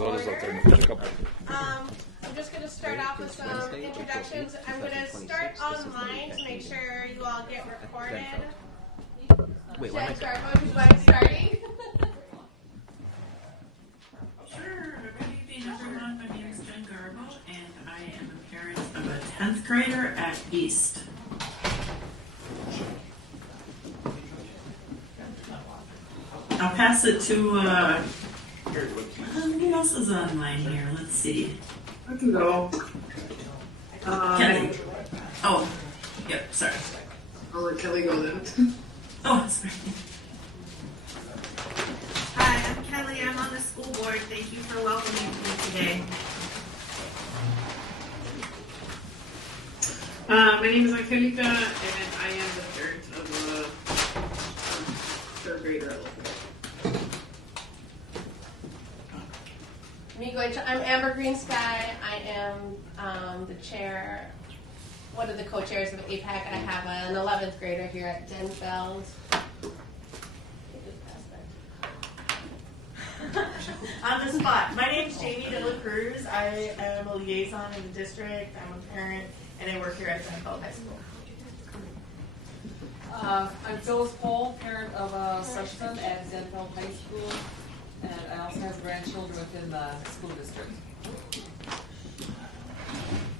I'm just going to start off with some introductions. I'm going to start online to make sure you all get recorded. Wait, Jen Garbo, who's like starting. Sure. Good evening, everyone. My name is Jen Garbo, and I am a parent of a 10th grader at East. I'll pass it to, who else is online here? Let's see. I can go. Kelly. Oh, yep, sorry. I'll let Kelly go then. Oh, sorry. Hi, I'm Kelly. I'm on the school board. Thank you for welcoming me today. My name is Angelica, and I am the parent of a third grader at Local. I'm Amber Greensky. I am the chair, one of the co-chairs of AIPAC. I have an 11th grader here at Denfeld. On the spot. My name is Jamie De La Cruz. I am a liaison in the district. I'm a parent, and I work here at Denfeld High School. I'm Phyllis Pohl, parent of a freshman at Denfeld High School, and I also have grandchildren within the school district.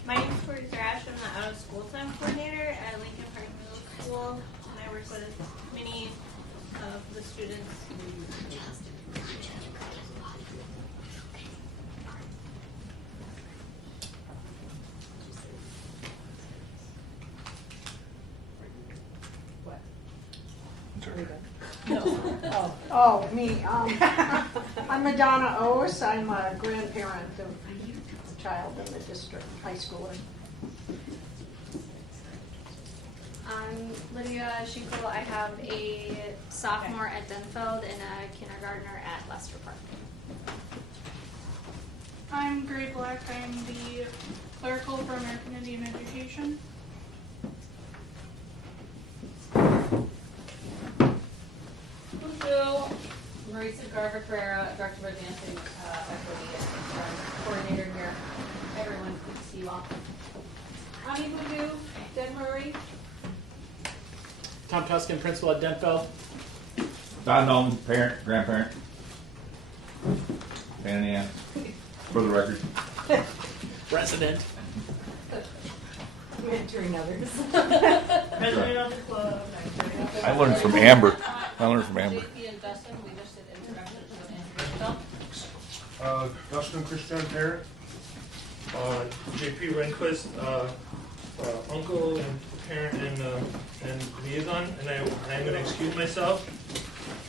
My name is Tori Thrash. I'm the out of school time coordinator at Lincoln Park Middle School, and I work with many of the students. Oh, me. I'm Madonna Ose. I'm a grandparent of a child in the district, high schooler. I'm Lydia Schinkle. I have a sophomore at Denfeld and a kindergartner at Lester Park. I'm Gray Black. I'm the clerical for American Indian Education. Hello, Marisa Garver Pereira, Director of Advancing Equity and coordinator here. Everyone, good to see you all. Ani Boudou, Den Murray. Tom Tuscan, principal at Denfeld. Don Nolan, parent, grandparent. And yeah, for the record. Resident. Mentoring others. President of the club. I learned from Amber. JP and Dustin, we just did introductions to Dustin Christian, parent. JP Rehnquist, uncle and parent and liaison, and I'm going to excuse myself.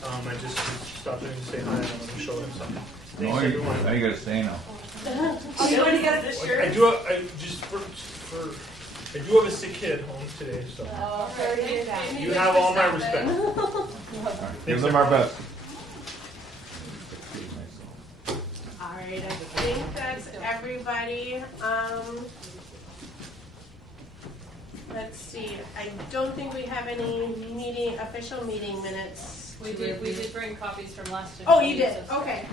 I just stopped in to say hi and I want to show them something. Thanks, everyone. Now you got to stay now. Oh, you already got this shirt? I do have a sick kid home today, so you have all my respect. Give them our best. All right, I think that's everybody. Let's see. I don't think we have any official meeting minutes. We did bring copies from last year. Oh, you did? Okay.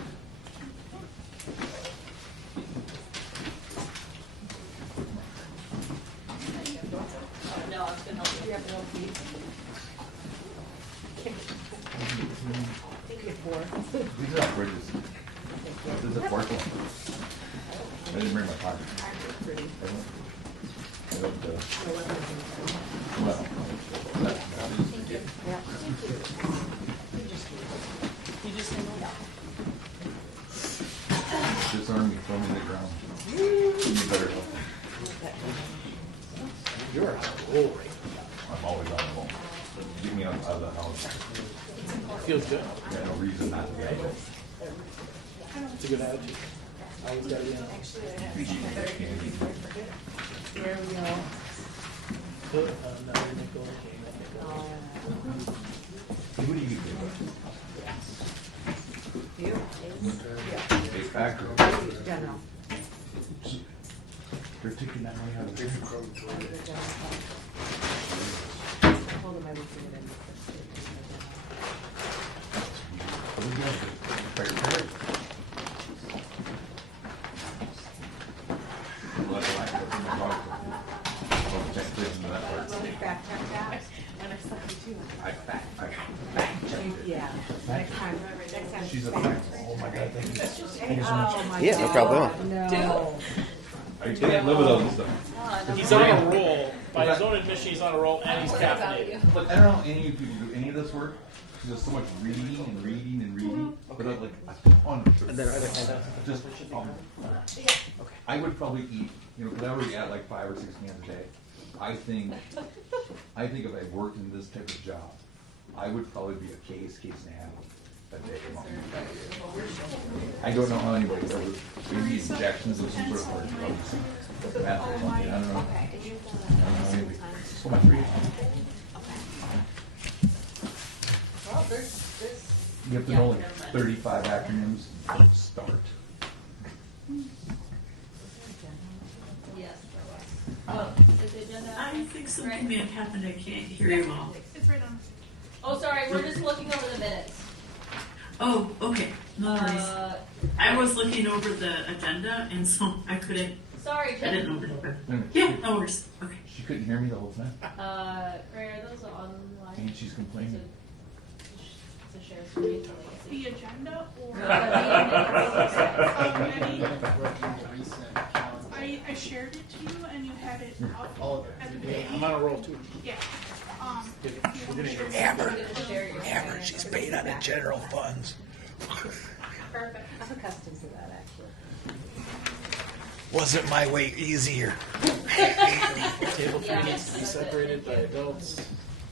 No, I was going to help you. You have to help me. These are outrageous. This is a fourth one. I didn't bring my pocket. Disarm me, throw me to the ground. You better help. You're on a roll right I'm always on the roll. Get me out of the house. Feels good. I got no reason not to go. It's a good attitude. Always got to be on. Here we go. Put another nickel in What do you do? You? AIPAC or? General. They're taking that money out of the Hold them, I will see it in. Yeah, no problem. No. I can't live without this stuff. He's on a roll. By his own admission, he's on a roll, and he's caffeinated. Look, I don't know how any of you people do any of this work. There's so much reading and reading and reading, but like a ton of shit. And then are there handouts? Just, I would probably eat, because I already ate like 5 or 6 cans a day. I think if I worked in this type of job, I would probably be a case and a half a day. I don't know how anybody ever maybe injections of some sort of hard drugs. Meth or something. I don't know. Maybe. So much reading. Well, there's You have to know like 35 acronyms from start. yes, there was. Oh, is the agenda? I think something may have happened. I can't hear you all. It's right on. Oh, sorry, we're just looking over the minutes. Oh, okay. No worries. I was looking over the agenda, and so I couldn't. Sorry, I didn't Tim. know that. Yeah, no worries. Okay. She couldn't hear me the whole time. Ray, are those online? And she's complaining. To share screen. The agenda or I shared it to you and you had it up at the beginning. I'm on a roll too. Yeah. Amber, she's paid out of general funds. Perfect. I'm accustomed to that, actually. Wasn't my way easier. Table 3 needs to be separated by adults. Do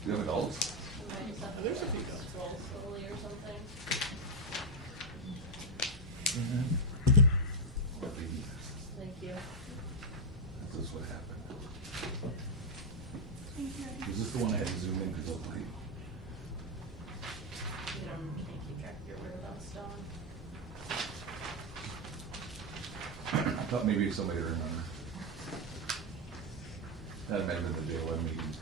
you have adults? There's a few adults. Slowly or something. Thank you. This is what happened. Thank you. Is this the one I had to zoom in because of the You can't keep track of your whereabouts, Dawn. I thought maybe somebody would remember. That might have been the day 11 meeting.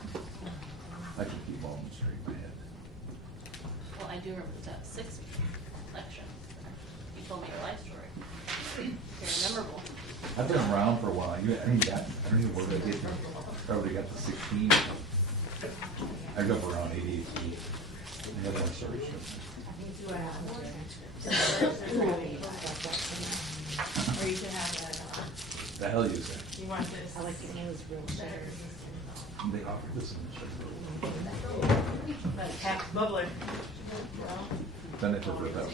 I should keep all of them straight in my head. Well, I do remember that 6 election. You told me your life story. Very memorable. I've been around for a while. I don't even work. I did probably got to 16. I grew up around 88. Another one started shit. Or you can have that. The hell you say? You want this? I like the English real better. They offered this in the Half bubbler. Then they took it out.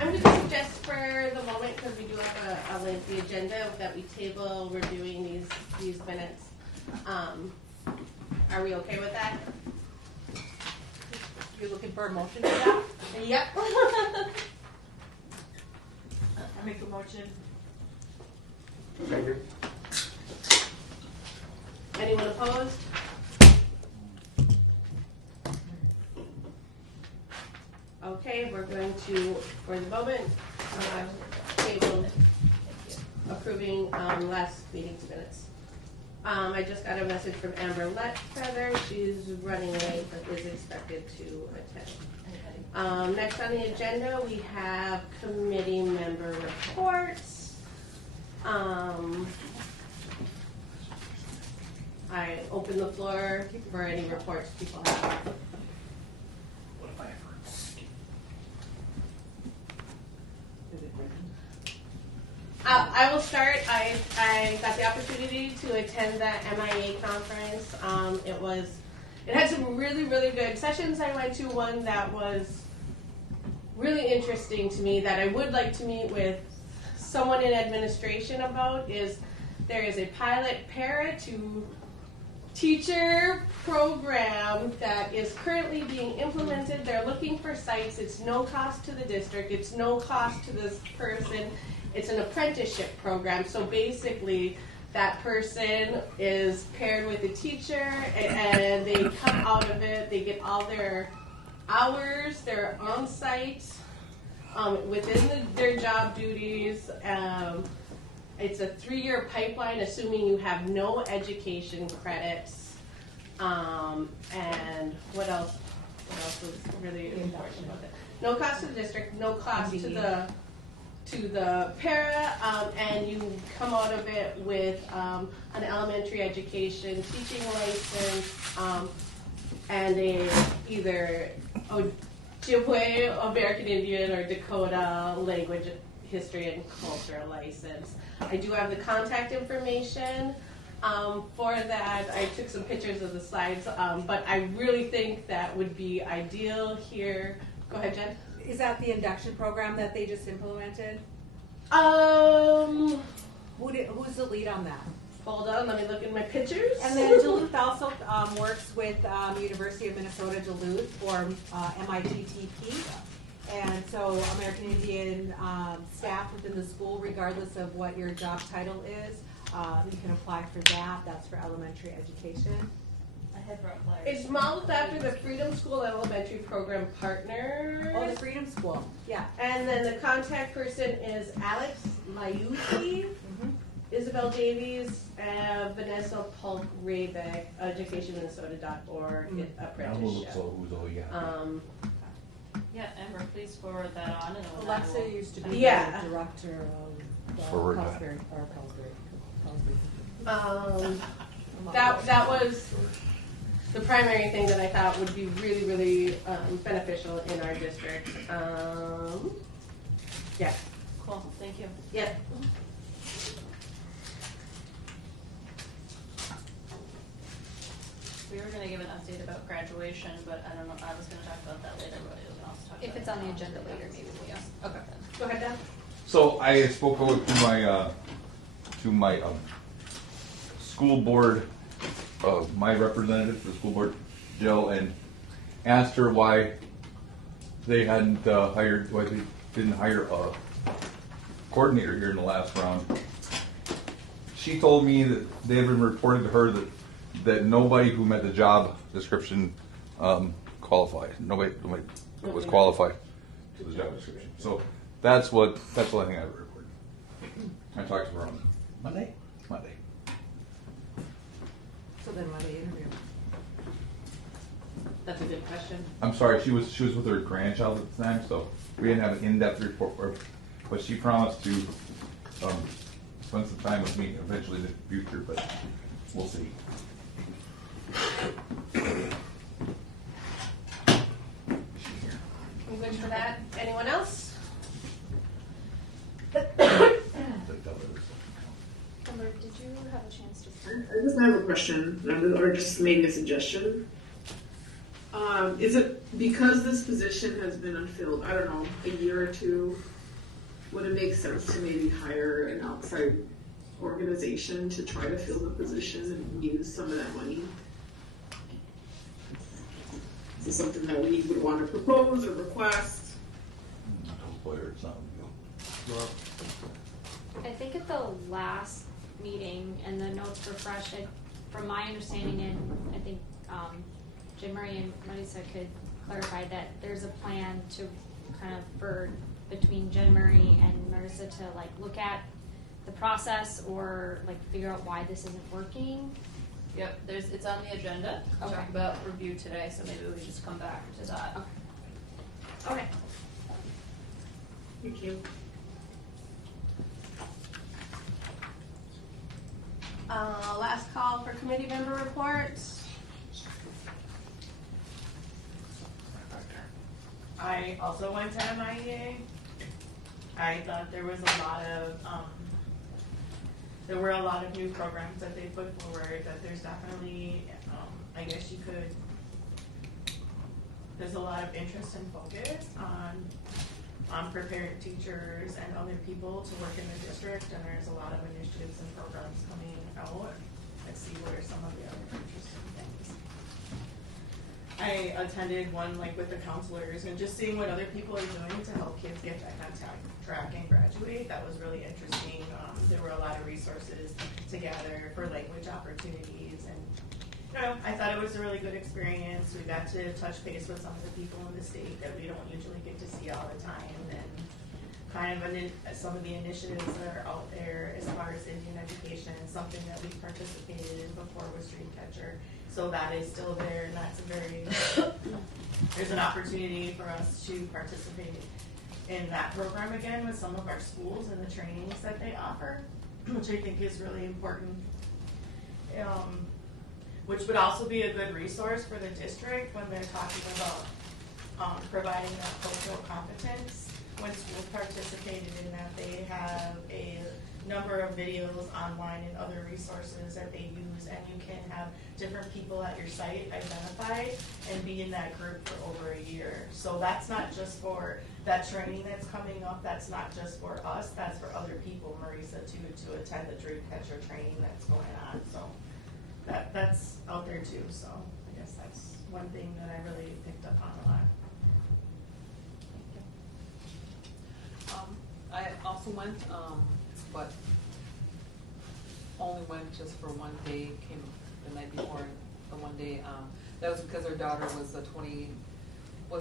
I'm going to suggest for the moment, because we do have a lengthy agenda, that we table reviewing these minutes. Are we okay with that? You're looking for a motion for that? Yep. I make a motion. Anyone opposed? Okay, we're going to, for the moment, table approving last meeting's minutes. I just got a message from Amber Letfeather. She's running late but is expected to attend. Next on the agenda, we have committee member reports. I open the floor for any reports people have. What if I ever escape? I will start. I got the opportunity to attend the MIA conference. It had some really, really good sessions. I went to one that was really interesting to me that I would like to meet with someone in administration about. There is a pilot para to teacher program that is currently being implemented. They're looking for sites. It's no cost to the district. It's no cost to this person. It's an apprenticeship program. So basically, that person is paired with a teacher, and they come out of it. They get all their hours. They're on site within their job duties. It's a 3-year pipeline, assuming you have no education credits. And what else was really important about it? No cost to the district, no cost to the para, and you come out of it with an elementary education teaching license, and either Ojibwe, American Indian, or Dakota language, history, and culture license. I do have the contact information for that. I took some pictures of the slides, but I really think that would be ideal here. Go ahead, Jen. Is that the induction program that they just implemented? Who's the lead on that? Hold on, let me look in my pictures. And then Duluth also works with University of Minnesota Duluth for MITTP. And so American Indian staff within the school, regardless of what your job title is, you can apply for that. That's for elementary education. It's modeled after the Freedom School Elementary Program Partners. Oh, the Freedom School, yeah. And then the contact person is Alex Layuki, Isabel Davies, Vanessa Polk Raybeck, educationminnesota.org, apprenticeship. Yeah, Amber, please forward that on. And Alexa used to be the director of Pillsbury. That was the primary thing that I thought would be really, really beneficial in our district. Yeah. Cool, thank you. Yeah. We were going to give an update about graduation, but I don't know. I was going to talk about that later, but it was also talk If about it's on the agenda later, maybe we'll. Okay. Go ahead, Dan. So I spoke over to my school board, my representative for the school board, Jill, and asked her why they hadn't why they didn't hire a coordinator here in the last round. She told me that they had been reported to her that nobody who met the job description qualified. Nobody was qualified to the job description. So that's what I think I reported. I talked to her on Monday. So then why they interview? That's a good question. I'm sorry, she was with her grandchild at the time, so we didn't have an in-depth report. But she promised to spend some time with me eventually in the future. But we'll see. I'm good for that. Anyone else? Amber, did you have a chance to? I just have a question, or just maybe a suggestion. Is it because this position has been unfilled, I don't know, a year or two, would it make sense to maybe hire an outside organization to try to fill the position and use some of that money? Is this something that we would want to propose or request? I think at the last meeting, and the notes were fresh, from my understanding, and I think Jim Murray and Marisa could clarify that there's a plan to kind of between Jen Murray and Marisa to like look at the process or like figure out why this isn't working. Yep, it's on the agenda. We'll talk about review today, so maybe we just come back to that. Okay. Thank you. Last call for committee member reports. I also went to MIEA. I thought there was a lot of new programs that they put forward, that there's definitely, I guess you could, there's a lot of interest and focus on preparing teachers and other people to work in the district, and there's a lot of initiatives and programs coming out. Let's see what are some of the other interesting things. I attended one like with the counselors and just seeing what other people are doing to help kids get back on track and graduate. That was really interesting. There were a lot of resources together for language opportunities, and I thought it was a really good experience. We got to touch base with some of the people in the state that we don't usually get to see all the time, and kind of some of the initiatives that are out there as far as Indian education, something that we participated in before was Dreamcatcher. So that is still there, and that's there's an opportunity for us to participate in that program again with some of our schools and the trainings that they offer, which I think is really important. Which would also be a good resource for the district when they're talking about providing that cultural competence. When schools participated in that, they have a number of videos online and other resources that they use, and you can have different people at your site identified and be in that group for over a year. So that's not just for that training that's coming up, that's not just for us, that's for other people, Marisa, to attend the Dreamcatcher training that's going on. So that's out there too. So I guess that's one thing that I really picked up on a lot. I also went, but only went just for one day, came the night before the one day. That was because our daughter was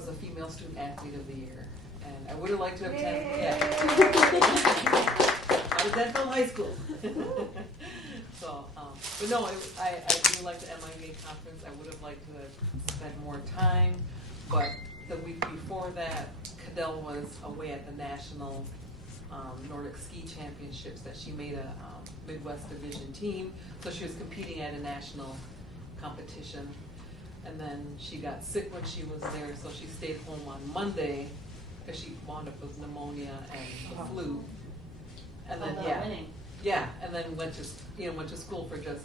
the female student athlete of the year. And I would have liked to have attended, yeah. I was at Bell High School. So, but no, I do like the MIA conference. I would have liked to have spent more time, but the week before that, Cadell was away at the national Nordic Ski Championships that she made a Midwest Division team. So she was competing at a national competition. And then she got sick when she was there, so she stayed home on Monday because she wound up with pneumonia and the flu. And then and then went to school for just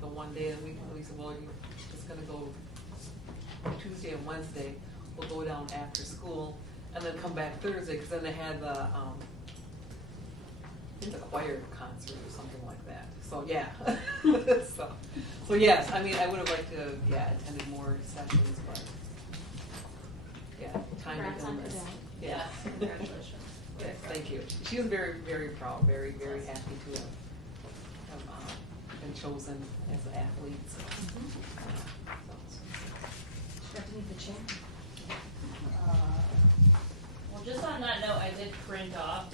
the one day. And we said, well, you're just gonna go Tuesday and Wednesday. We'll go down after school and then come back Thursday, because then they had the choir concert or something like that. So yeah, so yes, I mean, I would have liked to attended more sessions, but yeah, time Congrats on illness. Cadell. Yeah, Congratulations. Yes, thank you. She was very, very proud, very, very happy to have been chosen as an athlete. So. Well, just on that note, I did print off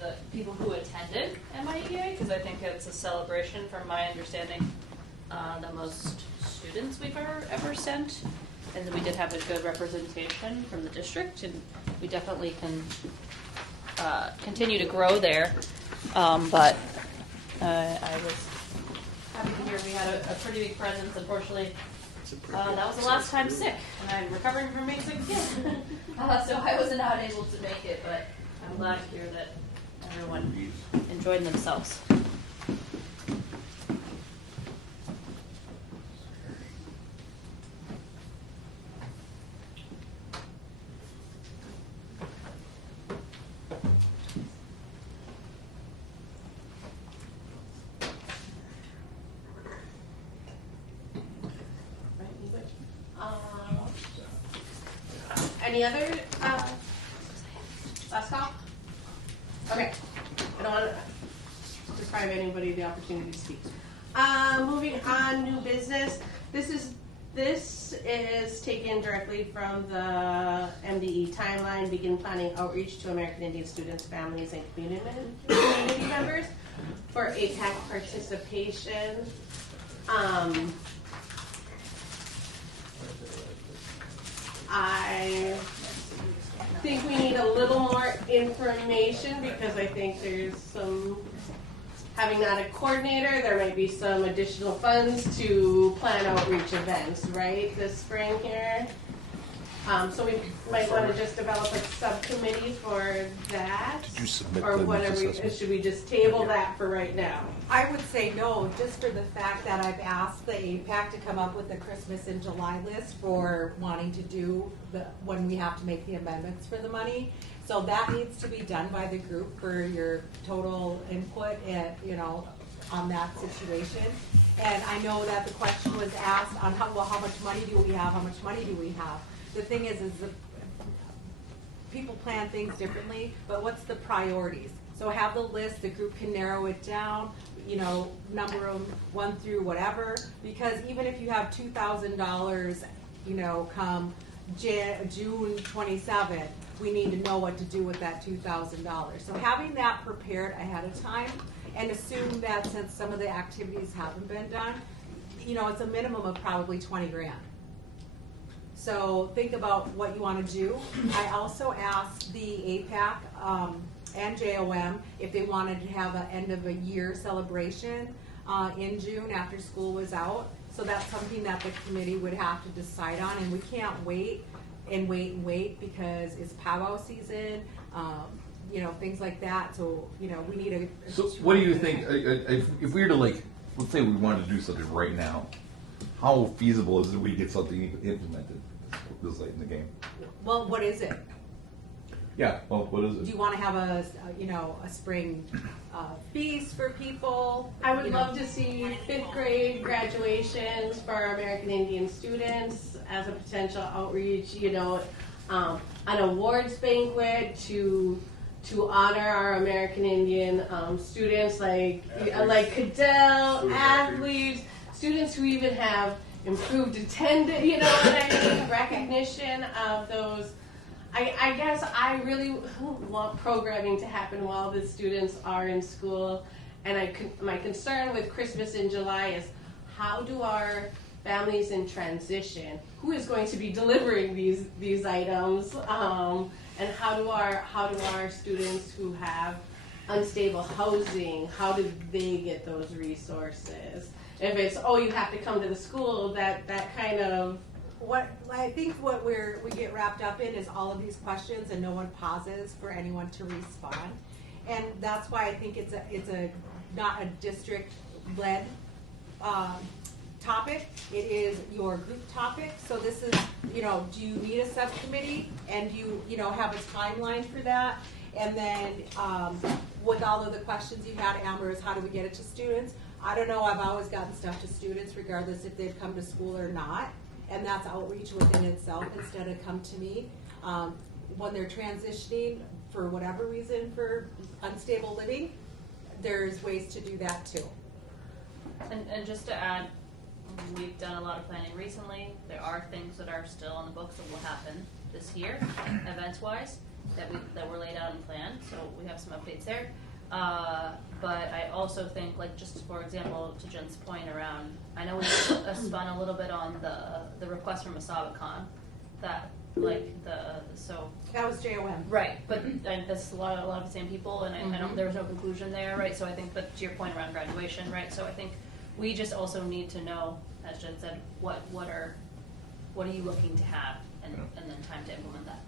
the people who attended MIEA, because I think it's a celebration, from my understanding, the most students we've ever sent. And then we did have a good representation from the district, and we definitely can continue to grow there. But I was happy to hear we had a pretty big presence. Unfortunately, that was the last time sick, and I'm recovering from being sick again. So I was not able to make it, but I'm glad to hear that everyone enjoyed themselves. Any other last call? Okay. I don't want to deprive anybody of the opportunity to speak. Moving on, new business. This is taken directly from the MDE timeline. Begin planning outreach to American Indian students, families, and community members for AIPAC participation. I think we need a little more information, because I think there's having not a coordinator, there might be some additional funds to plan outreach events, right, this spring here. So we might want to just develop a subcommittee for that. Did you submit or the whatever? Should we just table that for right now? I would say no, just for the fact that I've asked the AIPAC to come up with a Christmas in July list for wanting to do when we have to make the amendments for the money. So that needs to be done by the group for your total input on that situation. And I know that the question was asked on how much money do we have? How much money do we have? The thing is people plan things differently, but what's the priorities? So have the list, the group can narrow it down, number them 1 through whatever, because even if you have $2,000, come June 27th, we need to know what to do with that $2,000. So having that prepared ahead of time, and assume that since some of the activities haven't been done, it's a minimum of probably 20 grand. So think about what you want to do. I also asked the AIPAC and JOM if they wanted to have an end of a year celebration in June after school was out. So that's something that the committee would have to decide on, and we can't wait and wait because it's powwow season, things like that. So, we need a. So what do you think, if we were to like, let's say we wanted to do something right now, how feasible is it we get something implemented this late in the game? Well, what is it? Yeah, well, what is it? Do you want to have a spring feast for people? I would love to see 5th grade graduations for our American Indian students as a potential outreach, an awards banquet to honor our American Indian students like Cadell, athletes, students who even have improved attendance, recognition of those. I guess I really want programming to happen while the students are in school, and my concern with Christmas in July is how do our families in transition, who is going to be delivering these items, and how do our students who have unstable housing, how do they get those resources? If it's you have to come to the school, that kind of. What I think we get wrapped up in is all of these questions, and no one pauses for anyone to respond, and that's why I think it's a not a district led topic. It is your group topic. So this is do you need a subcommittee, and do you have a timeline for that? And then with all of the questions you had, Amber, is how do we get it to students? I don't know. I've always gotten stuff to students regardless if they've come to school or not. And that's outreach within itself instead of come to me. When they're transitioning for whatever reason for unstable living, there's ways to do that too. And just to add, we've done a lot of planning recently. There are things that are still on the books that will happen this year, events-wise, that were laid out and planned. So we have some updates there. But I also think, just for example, to Jen's point around, I know we spun a little bit on the request from Asabacon, that that was JOM, right? But that's a lot of the same people, and I don't. There was no conclusion there, right? So I think, but to your point around graduation, right? So I think we just also need to know, as Jen said, what are you looking to have, and then time to implement that.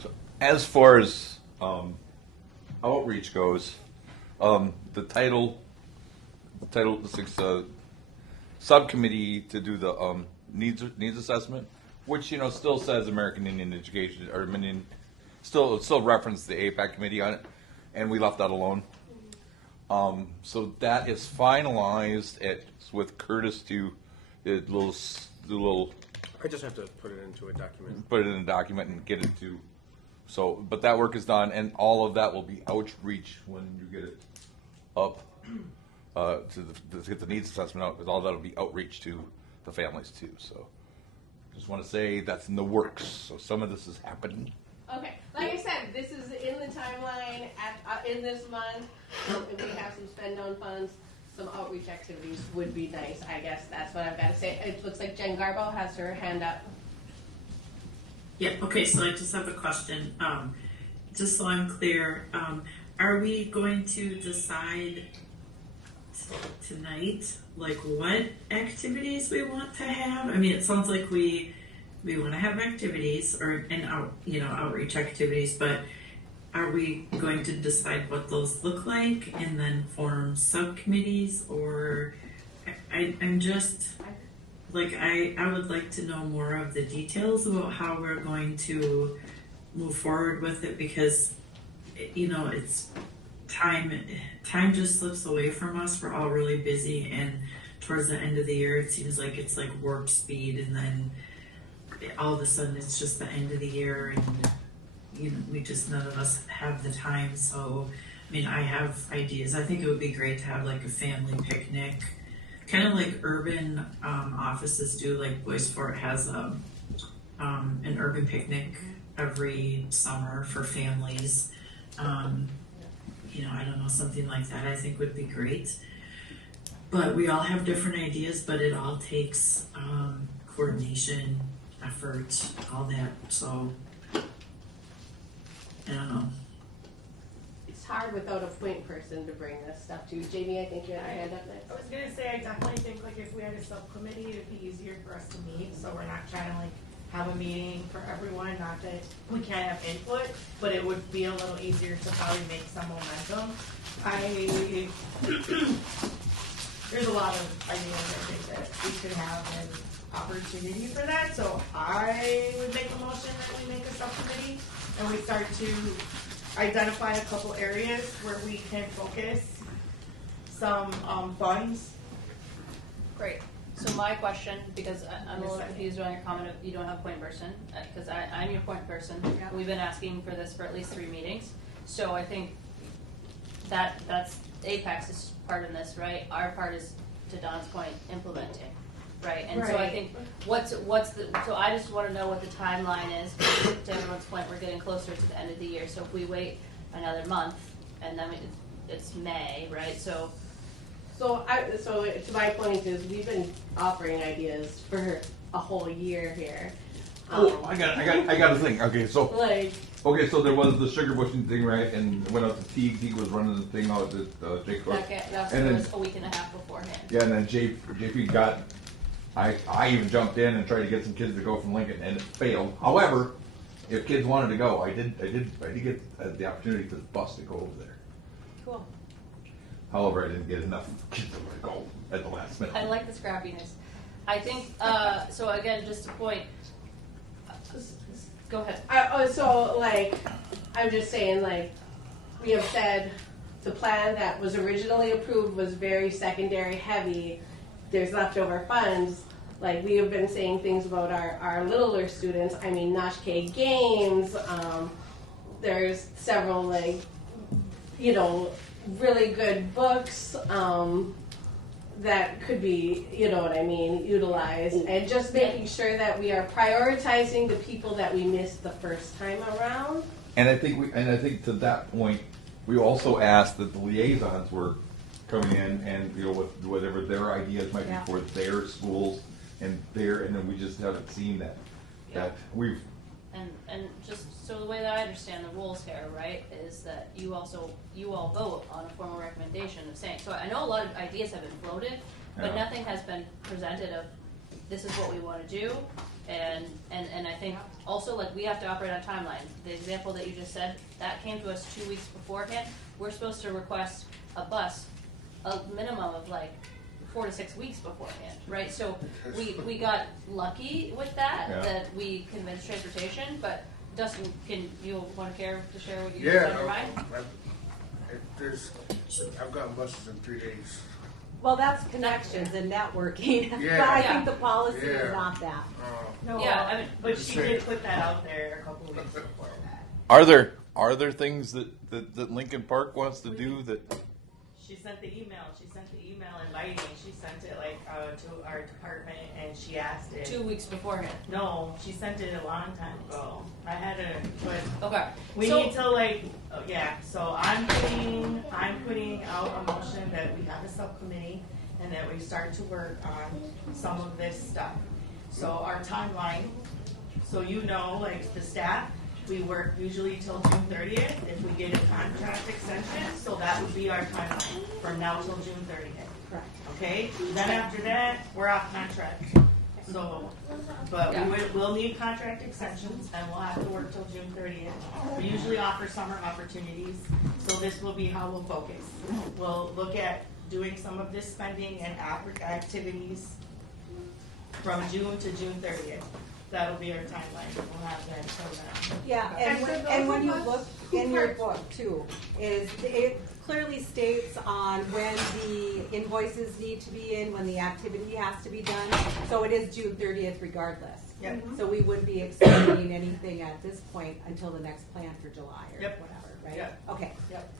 So as far as outreach goes. The title, subcommittee to do the needs assessment, which still says American Indian Education, or still referenced the AIPAC committee on it, and we left that alone. So that is finalized with Curtis to the little. I just have to put it into a document. Put it in a document and get it to. So, but that work is done, and all of that will be outreach when you get it up to get the needs assessment out, because all that will be outreach to the families too. So, just want to say that's in the works. So some of this is happening. Okay, like I said, this is in the timeline in this month. If we have some spend-on funds, some outreach activities would be nice. I guess that's what I've got to say. It looks like Jen Garbo has her hand up. Yeah, okay, so I just have a question. Just so I'm clear, are we going to decide tonight, what activities we want to have? I mean, it sounds like we want to have activities outreach activities, but are we going to decide what those look like and then form subcommittees? Or I'm just... I would like to know more of the details about how we're going to move forward with it, because, it's time just slips away from us. We're all really busy, and towards the end of the year, it seems like it's like warp speed, and then all of a sudden it's just the end of the year, and, none of us have the time. So, I have ideas. I think it would be great to have a family picnic. Kind of like urban offices do, like Boys Fort has an urban picnic every summer for families. I don't know, something like that I think would be great. But we all have different ideas, but it all takes coordination, effort, all that. So, I don't know. It's hard without a point person to bring this stuff to. Jamie, I think you had your hand up next. I was gonna say, I definitely think if we had a subcommittee, it'd be easier for us to meet, so we're not trying to have a meeting for everyone, not that we can't have input, but it would be a little easier to probably make some momentum. There's a lot of ideas I think that we could have an opportunity for that, so I would make a motion that we make a subcommittee and we start to identify a couple areas where we can focus some funds. Great. So my question, because I'm a little confused on your comment of you don't have a point person, because I'm your point person. Yeah. We've been asking for this for at least 3 meetings. So I think that's AIPAC's part in this, right? Our part is, to Don's point, implementing, right? And so I Right. think what's the, so I just want to know what the timeline is. To everyone's point, we're getting closer to the end of the year. So if we wait another month, and then it's May, right? So to my point is, we've been offering ideas for a whole year here. I got a thing. Okay, so there was the sugar bushing thing, right? And went out to Teague. Teague was running the thing out at Jake Cook. that's And then- was a week and a half beforehand. Yeah, and then JP got. I even jumped in and tried to get some kids to go from Lincoln, and it failed. However, if kids wanted to go, I did get the opportunity for the bus to go over there. Cool. However, I didn't get enough kids to go at the last minute. I like the scrappiness. I think, so again, just a point. Go ahead. I'm just saying, we have said the plan that was originally approved was very secondary heavy. There's leftover funds. We have been saying things about our littler students. I mean, Nosh K games. There's several, really good books that could be, utilized, and just making sure that we are prioritizing the people that we missed the first time around. And I think to that point, we also asked that the liaisons were coming in and with whatever their ideas might be for their schools and then we just haven't seen that we've. And just so the way that I understand the rules here, right, is that you all vote on a formal recommendation of saying, so I know a lot of ideas have been floated, but nothing has been presented of this is what we want to do, and I think also we have to operate on timeline. The example that you just said, that came to us 2 weeks beforehand. We're supposed to request a bus, a minimum of 4 to 6 weeks beforehand, right? So we got lucky with that we convinced transportation, but Dustin, can you want to care to share what you have on your mind? I've gotten buses in 3 days. Well, that's connections and networking. Yeah. But I think the policy is not that. No, but she did put that out there a couple of weeks before that. Are there things that Lincoln Park wants to do that? She sent the email. Inviting. She sent it to our department, and she asked it 2 weeks beforehand. No, she sent it a long time ago. I had to put. Okay. We need to So I'm putting out a motion that we have a subcommittee and that we start to work on some of this stuff. So our timeline. So the staff. We work usually till June 30th. If we get a contract extension, so that would be our timeline from now till June 30th. Correct. Okay? Then after that, we're off contract. So, but we'll need contract extensions, and we'll have to work till June 30th. We usually offer summer opportunities, so this will be how we'll focus. We'll look at doing some of this spending and activities from June to June 30th. That'll be our timeline. We'll have that program. Yeah, and when you look in your book too, it clearly states on when the invoices need to be in, when the activity has to be done. So it is June 30th regardless. Yep. So we wouldn't be extending anything at this point until the next plan for July or whatever, right? Yep. Okay. Yep.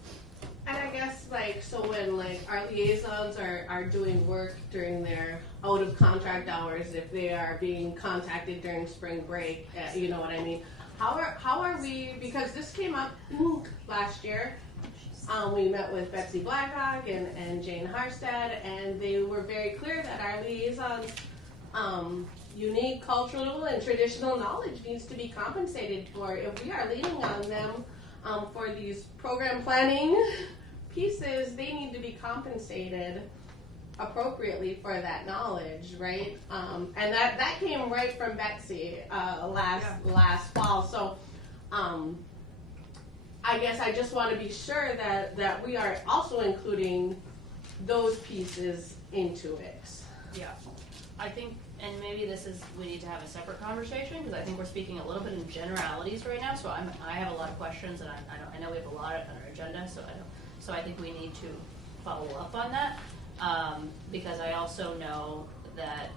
And I guess so when our liaisons are doing work during their out of contract hours, if they are being contacted during spring break, you know what I mean? How are we, because this came up last year, we met with Betsy Blackhawk and Jane Harstead, and they were very clear that our liaisons unique cultural and traditional knowledge needs to be compensated for. If we are leaning on them for these program planning pieces, they need to be compensated appropriately for that knowledge, right? And that came right from Betsy last fall. So I guess I just want to be sure that we are also including those pieces into it. Yeah, I think, and maybe we need to have a separate conversation, because I think we're speaking a little bit in generalities right now, so I have a lot of questions, and I know we have a lot on our agenda, so I think we need to follow up on that, because I also know that,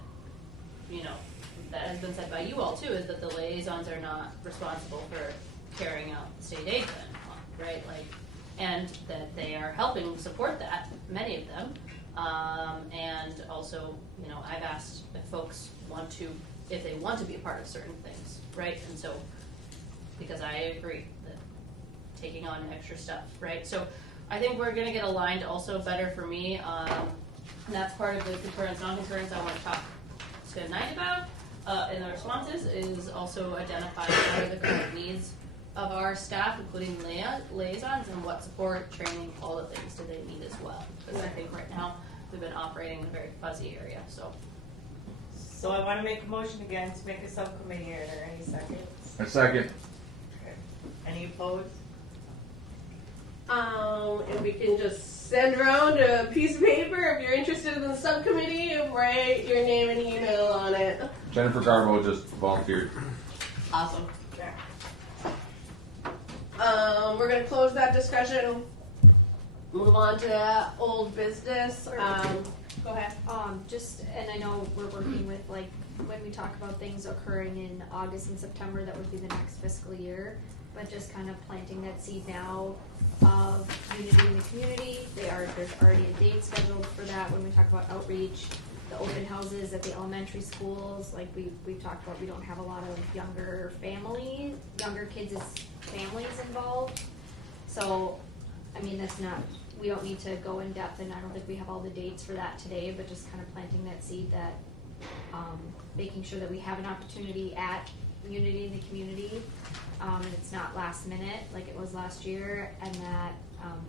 that has been said by you all too, is that the liaisons are not responsible for carrying out the state aid plan, right? And that they are helping support that, many of them. And also, I've asked if folks if they want to be a part of certain things, right? And so, because I agree that taking on extra stuff, right? So I think we're gonna get aligned also better for me. And that's part of the concurrence, non-concurrence I want to talk tonight about in the responses, is also identifying what are the current needs of our staff, including liaisons, and what support, training, all the things do they need as well. Because I think right now we've been operating in a very fuzzy area. So I want to make a motion again to make a subcommittee. Are there any seconds? A second. Okay. Any opposed? And we can just send around a piece of paper if you're interested in the subcommittee and write your name and email on it. Jennifer Garbo just volunteered. Awesome. Okay. We're going to close that discussion. Move on to old business. Go ahead. And I know we're working with, when we talk about things occurring in August and September, that would be the next fiscal year, but just kind of planting that seed now of unity in the community. There's already a date scheduled for that when we talk about outreach, the open houses at the elementary schools. We've talked about, we don't have a lot of younger kids as families involved. So, we don't need to go in depth, and I don't think we have all the dates for that today, but just kind of planting that seed that, making sure that we have an opportunity at unity in the community, and it's not last minute like it was last year, and that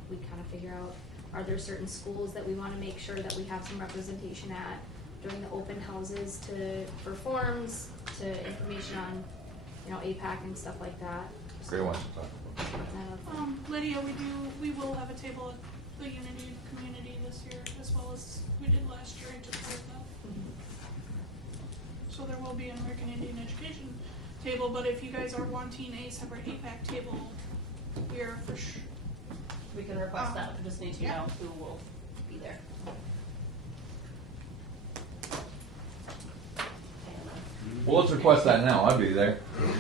we kind of figure out, are there certain schools that we want to make sure that we have some representation at during the open houses for forms, to information on, AIPAC and stuff like that. Great one. Lydia, we will have a table at the Unity community this year, as well as we did last year. I took care of that. So there will be an American Indian Education table, but if you guys are wanting a separate AIPAC table, we are for sure. We can request that. We just need to know who will be there. Well, let's request that now. I'll be there.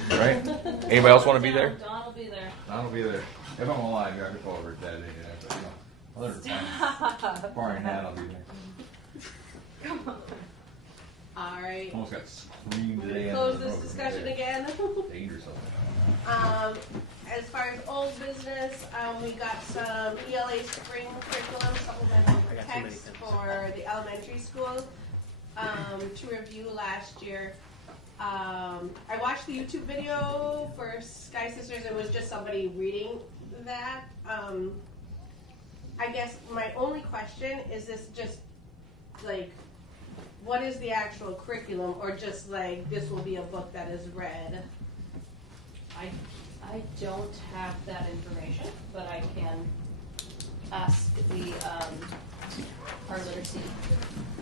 Right? Anybody else want to be there? Don will be there. Don will be there. If I'm alive, I could go over that day. But, other than that, barring that, I'll be there. All right. Almost got screamed today. Close this discussion again. Dangerous. As far as old business, we got some ELA spring curriculum supplemental text for the elementary school to review last year. I watched the YouTube video for Sky Sisters. It was just somebody reading that. I guess my only question is, this just what is the actual curriculum, or just this will be a book that is read? I don't have that information, but I can ask our literacy.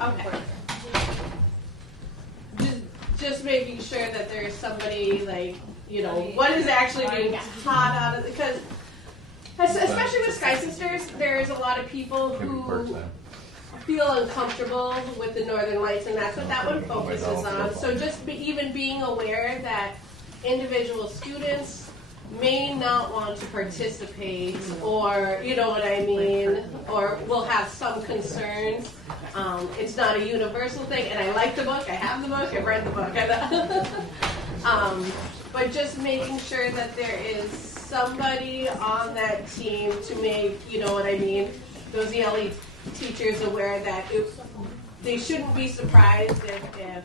Okay. Just making sure that there's somebody what is actually being taught out of, because especially with Sky Sisters, there's a lot of people who feel uncomfortable with the Northern Lights, and that's what that one focuses on. So just even being aware that individual students may not want to participate, or you know what I mean, or will have some concerns. It's not a universal thing, and I like the book, I have the book, I've read the book. But just making sure that there is somebody on that team to make, you know what I mean, those ELE teachers aware that they shouldn't be surprised if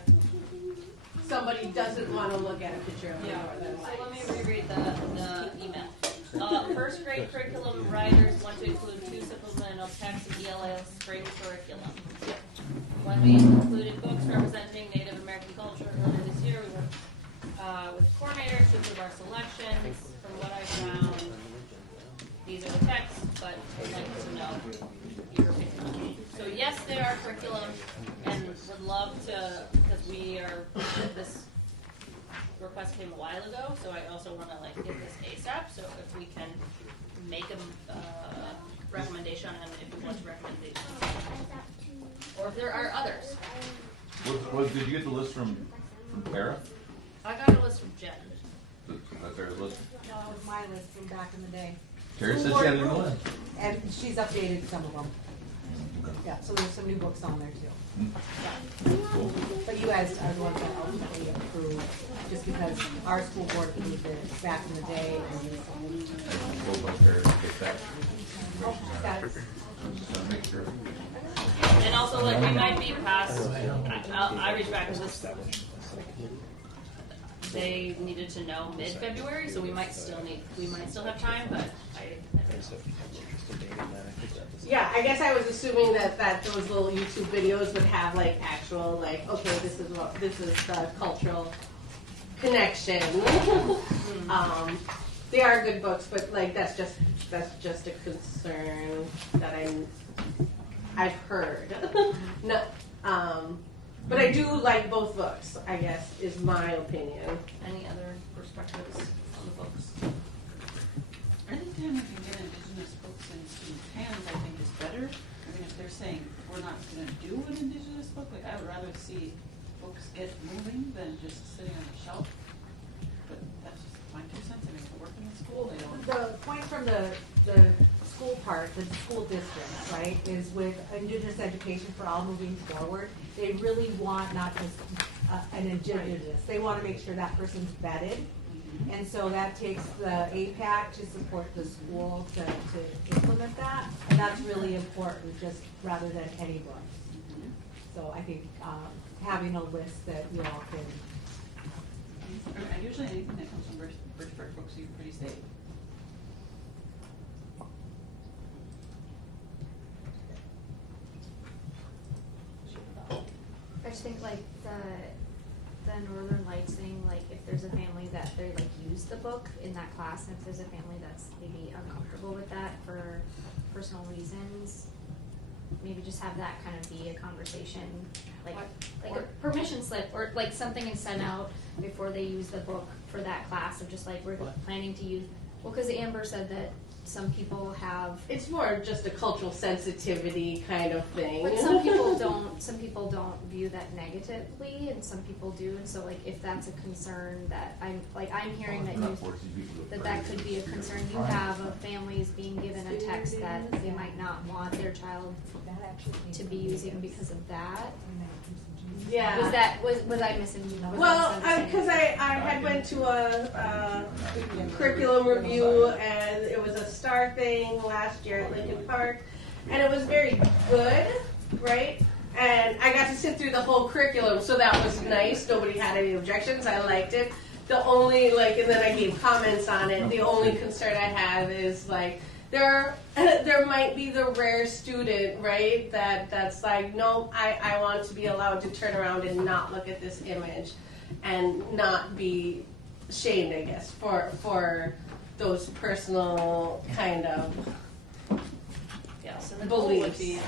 somebody doesn't want to look at a picture of the Northern Lights. So let me reread the email. First grade curriculum writers want to include 2 supplemental texts of ELA spring curriculum. when we included books representing Native American culture earlier this year, we worked with coordinators to approve our selections. From what I found, these are the texts, but I'd like to know your opinion. So yes, they are curriculum, and would love to, because this request came a while ago, so I also want to like get this ASAP. So if we can make a recommendation, and if we want to recommend these, or if there are others. Did you get the list from Tara? I got a list from Jen. That Tara's list? No, it was my list from back in the day. Tara said she had a new one. And she's updated some of them. Yeah, so there's some new books on there too. Cool. But you guys are the ones that ultimately approve, just because our school board approved it back in the day. We'll let Tara get that. Oh, got it. Just want to make sure. And also, like, we might be past, I reached back to this, they needed to know mid-February, so we might still have time, but Yeah, I guess I was assuming that those little YouTube videos would have like actual like, okay, this is the cultural connection. They are good books, but like that's just a concern that I've heard. No, but I do like both books, I guess, is my opinion. Any other perspectives on the books? Anytime we can get Indigenous books in students' hands, I think is better. I mean, if they're saying we're not going to do an Indigenous book, like I would rather see books get moving than just sitting on the shelf. But that's just my 2 cents. I mean, if they work in the school, they don't. The point from the school part, the school districts, right, is with Indigenous education for all moving forward, they really want not just an Indigenous. They want to make sure that person's vetted. And so that takes the AIPAC to support the school to implement that. And that's really important, just rather than any books. So I think having a list that you all can. Usually anything that comes from Bridgeburg books are pretty safe. I just think like the Northern Lights thing, like if there's a family that they like use the book in that class, and if there's a family that's maybe uncomfortable with that for personal reasons, maybe just have that kind of be a conversation, like a permission slip or like something is sent out before they use the book for that class of just like we're planning to use. Well, because Amber said that some people have. It's more just a cultural sensitivity kind of thing. But some people don't. Some people don't view that negatively, and some people do. And so, like, if that's a concern that I'm hearing that could be a concern. You have a families being given a text that they might not want their child to be using because of that. Yeah. Was I missing? Well, because I had went to a curriculum review, and it was a STAR thing last year at Lincoln Park, and it was very good, right? And I got to sit through the whole curriculum, so that was nice. Nobody had any objections. I liked it. The only and then I gave comments on it. The only concern I have is there might be the rare student, right, that's like, no, I want to be allowed to turn around and not look at this image and not be shamed, I guess, for those personal kind of yes, and the goal beliefs. would be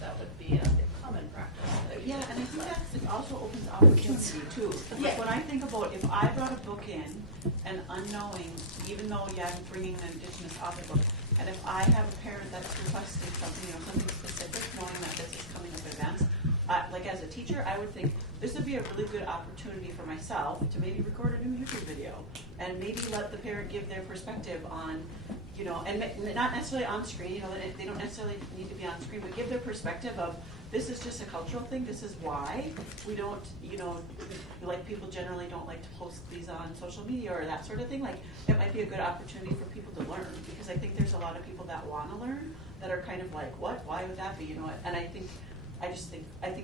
that would be a common practice. Yeah, and I think that it also opens opportunity too. Like when I think about if I brought a book in and unknowing, even though I'm bringing an Indigenous author book, and if I have a parent that's requesting something, something specific, knowing that this is coming up in advance, like as a teacher, I would think this would be a really good opportunity for myself to maybe record a new YouTube video and maybe let the parent give their perspective on, and not necessarily on screen, they don't necessarily need to be on screen, but give their perspective of this is just a cultural thing, this is why we don't, like people generally don't like to post these on social media or that sort of thing. Like it might be a good opportunity for people to learn, because I think there's a lot of people that want to learn that are kind of like, what, why would that be, and I think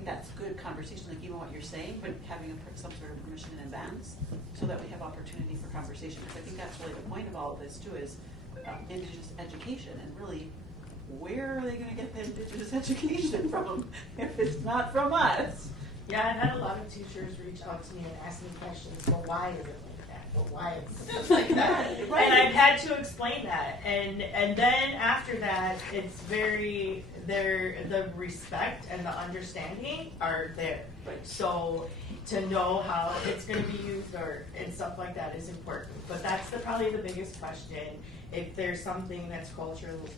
that's good conversation, like even what you're saying, but having some sort of permission in advance so that we have opportunity for conversation, because I think that's really the point of all of this too, is Indigenous education and really where are they gonna get the Indigenous education from if it's not from us? Yeah, I've had a lot of teachers reach out to me and ask me questions, well, why is it like that? Well, why is it like that? Right. And I've had to explain that. And then after that, it's the respect and the understanding are there. Right. So to know how it's going to be used and stuff like that is important. But that's probably the biggest question. If there's something that's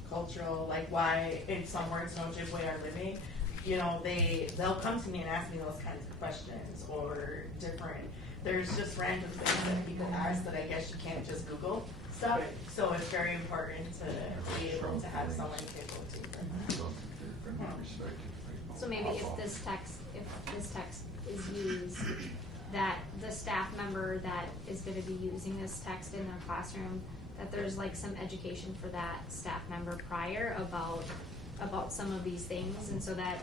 cultural, like why in some words no Ojibwe are living, you know, they'll come to me and ask me those kinds of questions, or different. There's just random things that people ask that I guess you can't just Google stuff. Right. So it's very important to be able to have someone to go to. So maybe if this text is used, that the staff member that is going to be using this text in their classroom, that there's like some education for that staff member prior about some of these things, and so that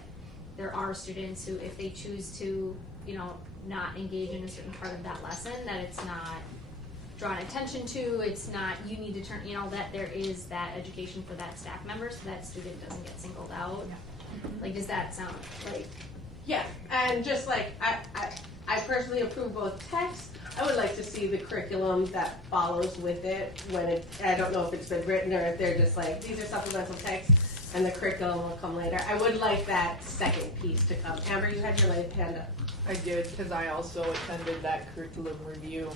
there are students who, if they choose to, you know, not engage in a certain part of that lesson, that it's not drawn attention to, it's not, you need to turn, you know, that there is that education for that staff member so that student doesn't get singled out. Like, does that sound like? Yeah, and just like I personally approve both texts. I would like to see the curriculum that follows with it I don't know if it's been written or if they're just like, these are supplemental texts and the curriculum will come later. I would like that second piece to come. Amber, you had your hand up. I did, because I also attended that curriculum review,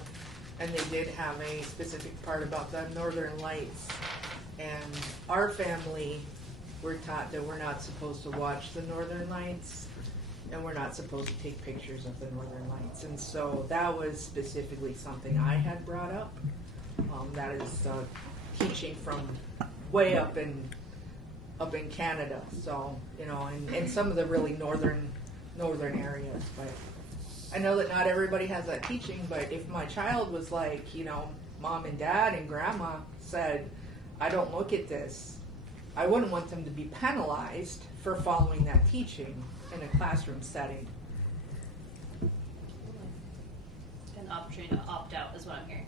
and they did have a specific part about the Northern Lights. And our family, we're taught that we're not supposed to watch the Northern Lights, and we're not supposed to take pictures of the Northern Lights. And so that was specifically something I had brought up. That is teaching from way up in Canada. So, you know, in some of the really northern areas. But I know that not everybody has that teaching, but if my child was like, you know, mom and dad and grandma said, I don't look at this, I wouldn't want them to be penalized for following that teaching in a classroom setting. An opportunity to opt out is what I'm hearing.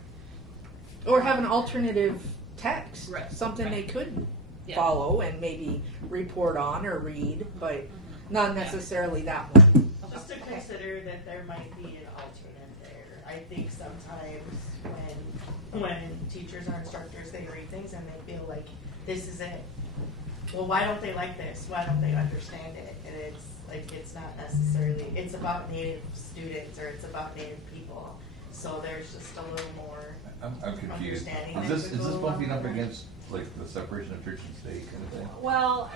Or have an alternative text, Right. something they Right. could Yeah. follow and maybe report on or read, but not necessarily that one. Just to consider that there might be an alternate there. I think sometimes when teachers or instructors, they read things and they feel like this is it. Well, why don't they like this? Why don't they understand it? And it's like, it's not necessarily, it's about Native students or it's about Native people. So there's just a little more I'm confused. understanding. Is that this could go bumping along up with it. against like the separation of church and state kind of thing? Well,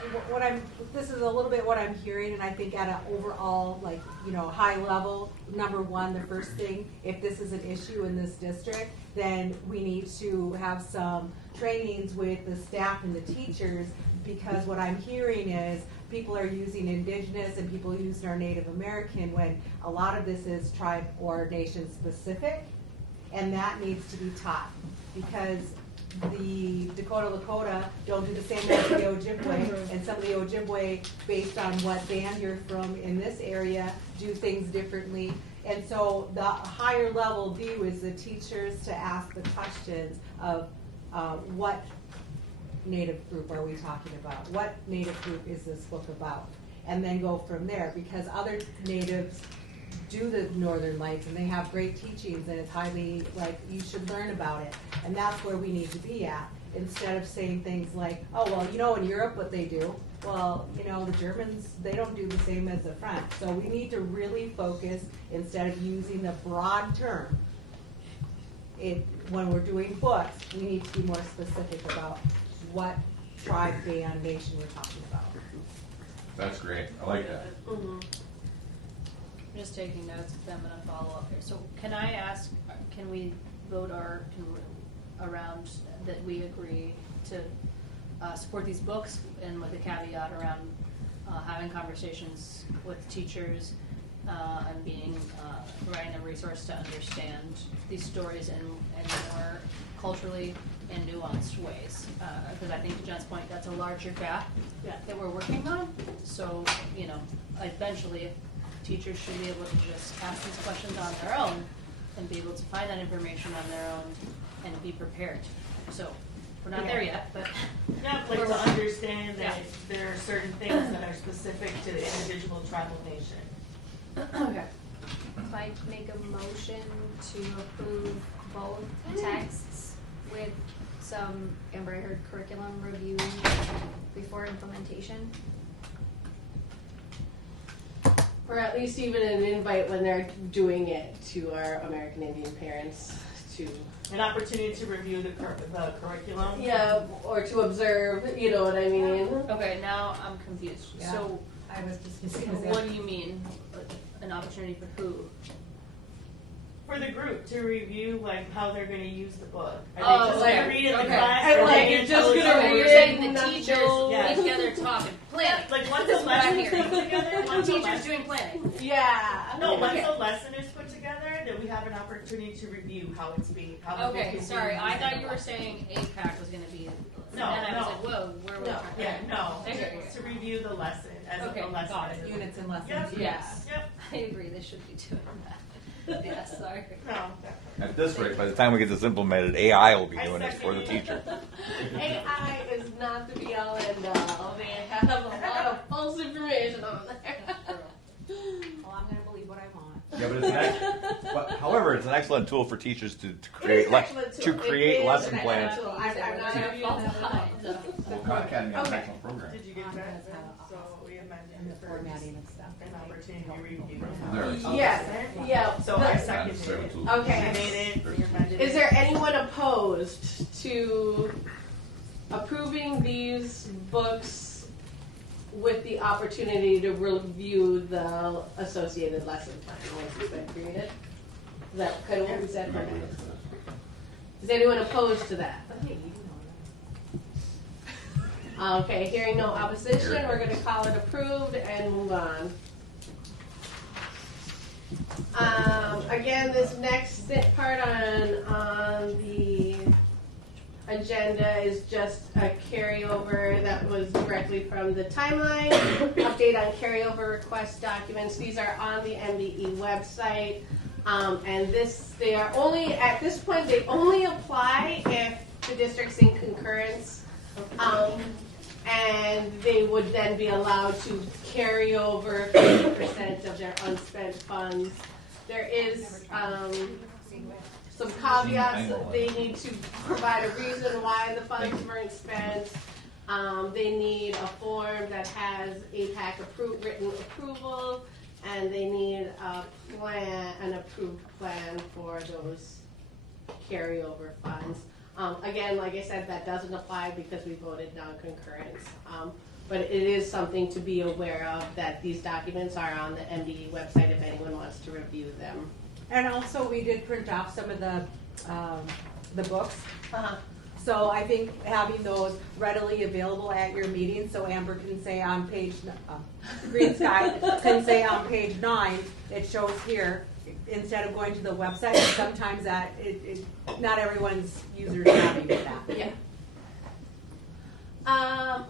this is a little bit what I'm hearing, and I think at an overall, like, you know, high level, number one, the first thing, if this is an issue in this district, then we need to have some trainings with the staff and the teachers, because what I'm hearing is people are using Indigenous and people using our Native American when a lot of this is tribe or nation specific, and that needs to be taught, because the Lakota don't do the same as the Ojibwe, and some of the Ojibwe, based on what band you're from in this area, do things differently. And so the higher level view is the teachers to ask the questions of what Native group are we talking about? What Native group is this book about? And then go from there, because other Natives do the Northern Lights and they have great teachings, and it's highly, like, you should learn about it. And that's where we need to be at, instead of saying things like, oh, well, you know, in Europe what they do. Well, you know, the Germans, they don't do the same as the French. So we need to really focus, instead of using the broad term. When we're doing books, we need to be more specific about what tribe, band, nation we're talking about. That's great. I like that. I'm just taking notes if I'm going to follow up here. So can I ask, can we vote around that we agree to support these books, and with a caveat around having conversations with teachers and providing a resource to understand these stories in more culturally and nuanced ways? Because I think to Jen's point, that's a larger gap that we're working on. So, you know, eventually teachers should be able to just ask these questions on their own and be able to find that information on their own and be prepared. So we're not there yet, but yeah, like to understand that certain things that are specific to the individual tribal nation. Okay. If I make a motion to approve both texts with some, Amber, I heard curriculum review before implementation. Or at least even an invite when they're doing it to our American Indian parents to. An opportunity to review the curriculum. Yeah, or to observe, you know what I mean? Okay, now I'm confused. Yeah. So, I was just gonna say. what do you mean, an opportunity for who? For the group to review like how they're going to use the book. Are Oh, they just okay. going to read it in Okay. class? And, or like, are they you're just tell gonna us read You're it saying the and teachers Yeah. get together talking, planning. Like once the This is what I'm lesson is hearing. put together, once the Teachers lesson, doing planning. Yeah. no, once Okay. the lesson is put together, then we have an opportunity to review how it's being, how the book Okay, is sorry, being I used thought in you the were lesson. saying AIPAC was gonna be, No, and I was no. like, whoa, where was No. that? Yeah, no, Okay. to review the lesson as Okay, a lesson. got it. Units and lessons. Yep. Yes. Yep. I agree, they should be doing that. Yes, sorry. No. At this rate, by the time we get this implemented, AI will be doing it for the teacher. AI is not the be all end all. They have a lot of false information on there. Well, I'm gonna believe what I want. Yeah, but but however, it's an excellent tool for teachers to create lesson plans. I'm not gonna Well, Khan Academy has an Okay. excellent program. Did you get that? So we amended And the it for formatting and stuff. an opportunity to review. There. Yes, yeah. So I seconded That's it. too. Okay. I made it, we amended it. Is there anyone opposed to approving these books with the opportunity to review the associated lesson plan once it's been created? Is that kind of what we said? Okay. Is anyone opposed to that? Okay, hearing no opposition, we're going to call it approved and move on. Again, this next part on the agenda is just a carryover that was directly from the timeline. Update on carryover request documents. These are on the MDE website. And they are only, at this point, they only apply if the district's in concurrence. And they would then be allowed to carry over 50% of their unspent funds. There is some caveats. They need to provide a reason why the funds weren't spent. They need a form that has AIPAC written approval, and they need an approved plan for those carryover funds. Again, like I said, that doesn't apply because we voted non-concurrence. But it is something to be aware of, that these documents are on the MDE website if anyone wants to review them. And also, we did print off some of the books. So I think having those readily available at your meeting, so Amber can say on page, Green Sky can say on page 9, it shows here, instead of going to the website, sometimes that, not everyone's users happy with that. Yeah.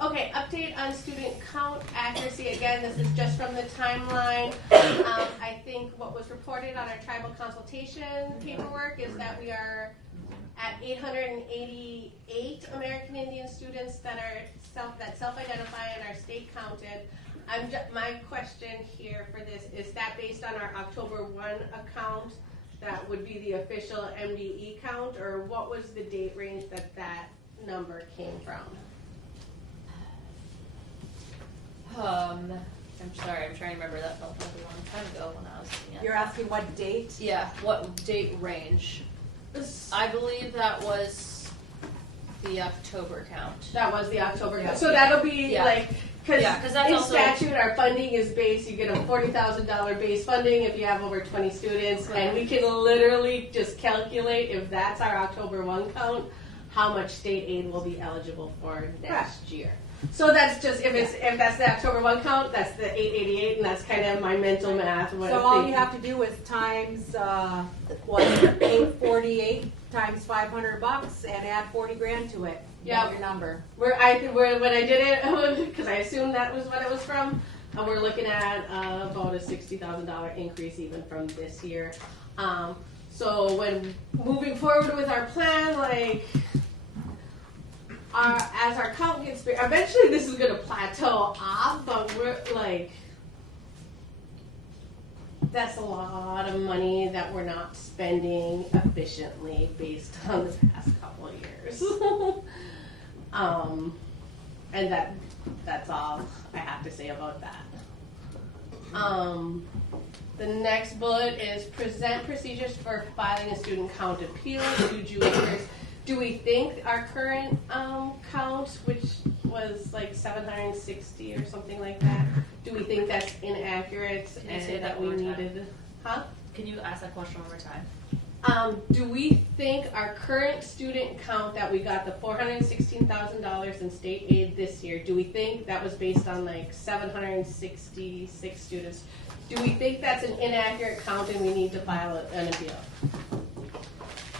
Okay, update on student count accuracy. Again, this is just from the timeline. I think what was reported on our tribal consultation paperwork is that we are at 888 American Indian students that self-identify and are state counted. My question here for this, is that based on our October 1 account? That would be the official MDE count, or what was the date range that number came from? I'm sorry, I'm trying to remember. That felt like a long time ago when I was looking at You're asking what date? Yeah, what date range? I believe that was the October count. That was the October count. So that'll be because that's in also statute our funding is based, you get a $40,000 base funding if you have over 20 students, and we can literally just calculate if that's our October 1 count, how much state aid will be eligible for next year. So that's just, if that's the October 1 count, that's the 888, and that's kind of my mental math. So all you have to do is times 848 times $500 and add 40 grand to it. Yeah, your number. When I did it, because I assumed that was what it was from, we're looking at about a $60,000 increase even from this year. So when moving forward with our plan, as our count gets eventually this is gonna plateau off, but we're like, that's a lot of money that we're not spending efficiently based on the past couple of years. And that's all I have to say about that. The next bullet is present procedures for filing a student count appeal to Julie 1st. Do we think our current count, which was like 760 or something like that, do we think that's inaccurate Can you and say that we one more time? needed? Huh? Can you ask that question one more time? Do we think our current student count that we got the $416,000 in state aid this year, do we think that was based on like 766 students? Do we think that's an inaccurate count and we need to file an appeal?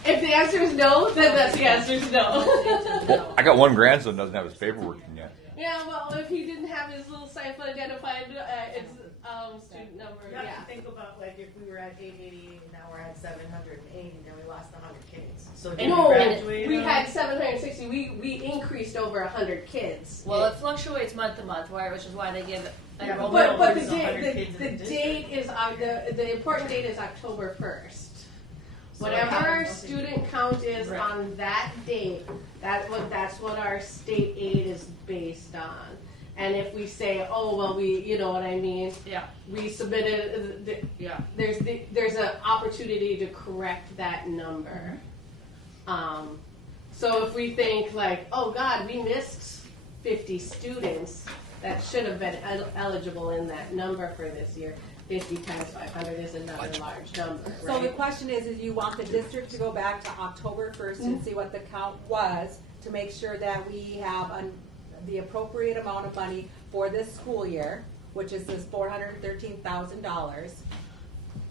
If the answer is no, then that's the answer is no. I got one grandson doesn't have his paperwork in yet. Yeah, well, if he didn't have his little cipher identified, it's student number. You have Yeah. to think about like if we were at 880 and now we're at 780, then we lost 100 kids. So did No, we graduate? we had 760. We increased over 100 kids. Well, it fluctuates month to month, which is why they give Yeah, But the there's 100 date, kids in the the date is the important date is October 1st. So Whatever it our happens student count is Right. on that date, that's what our state aid is based on. And if we say, oh well, you know what I mean? Yeah. We submitted. Yeah. There's an opportunity to correct that number. So if we think like, oh God, we missed 50 students that should have been eligible in that number for this year. 50 times 500 is another large number, right? So the question is you want the district to go back to October 1st and see what the count was to make sure that we have the appropriate amount of money for this school year, which is this $413,000.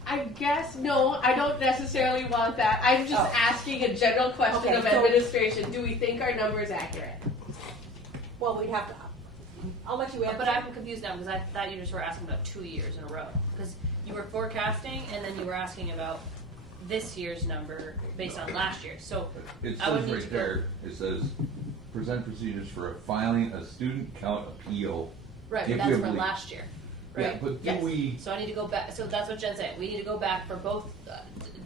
I guess, no, I don't necessarily want that. I'm just asking a general question of administration. Do we think our number is accurate? Well, we'd have to, I'll let you answer. But I'm confused now because I thought you just were asking about 2 years in a row. Because you were forecasting and then you were asking about this year's number based on last year. So It I would says need right to go. there, it says, present procedures for filing a student count appeal. Right, but if that's we for have last year. Yeah, Right? but do we, So I need to go back. So that's what Jen's saying. We need to go back for both.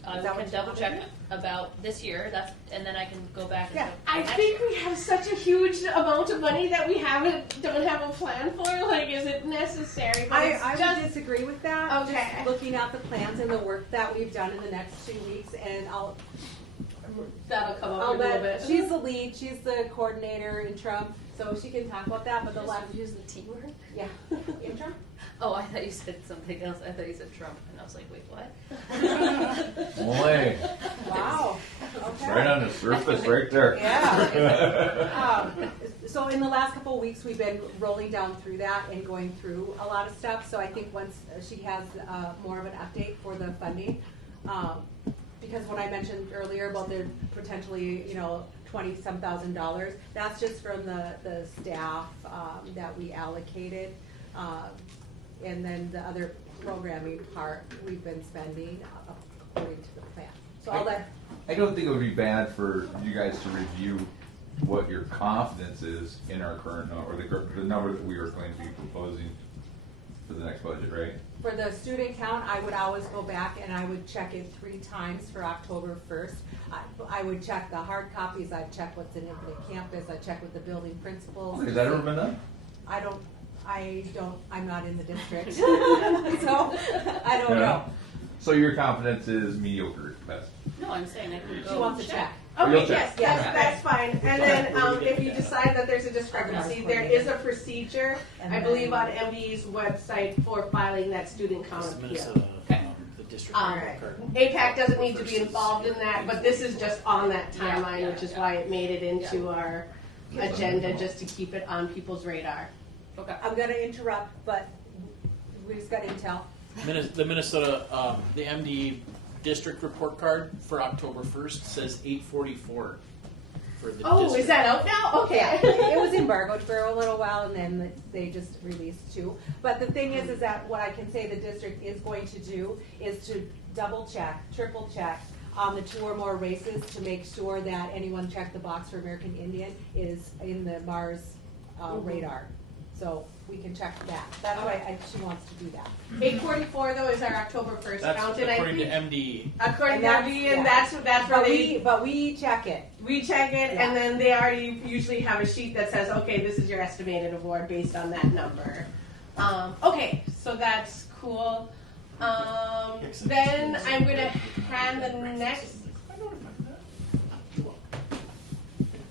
I Is that can what you double want check to do? about this year. And then I can go back. And Yeah, say, I next think year. we have such a huge amount of money that we don't have a plan for. Like, is it necessary? But it's I just, would disagree with that. Okay. Just looking at the plans and the work that we've done in the next 2 weeks, and that'll come up I'll in a little let, bit. she's the lead, she's the coordinator interim, so she can talk about that, but the last. Use the T word? Yeah, interim? Oh, I thought you said something else. I thought you said Trump, and I was like, wait, what? boy, Wow, okay. right on the surface, right there. Yeah. So in the last couple of weeks, we've been rolling down through that and going through a lot of stuff. So I think once she has more of an update for the funding, because when I mentioned earlier about the potentially, $20-some thousand, that's just from the staff that we allocated. And then the other programming part we've been spending according to the plan. So I'll let. I don't think it would be bad for you guys to review what your confidence is in our current number, or the number that we are going to be proposing for the next budget, right? For the student count, I would always go back and I would check it 3 times for October 1st. I would check the hard copies, I'd check what's in Infinite Campus, I'd check with the building principals. Has that ever been done? I'm not in the district, so I don't know. So your confidence is mediocre at best? No, I'm saying I can go. She wants to check. Okay, You'll check. yes, that's fine. And then if you decide that there's a discrepancy, there is a procedure, I believe, on MDE's website for filing that student count It's appeal. Minnesota, the district Alright. card. AIPAC doesn't need to be involved in that, but this is just on that timeline, Yeah, which is yeah. why it made it into our agenda, just to keep it on people's radar. Okay. I'm gonna interrupt, but we just got intel. The Minnesota, the MD district report card for October 1st says 844 for the Oh, district. is that out now? Okay. It was embargoed for a little while and then they just released 2. But the thing is that what I can say the district is going to do is to double check, triple check on the 2 or more races to make sure that anyone checked the box for American Indian is in the Mars radar. So we can check that. That's why she wants to do that. 844 though is our October 1st That's count, and I according to think MD. according to And MD, that's- and yeah. that's where But we check it. we check it, Yeah. and then they already usually have a sheet that says, okay, this is your estimated award based on that number. Okay, so that's cool. Then I'm going to hand the next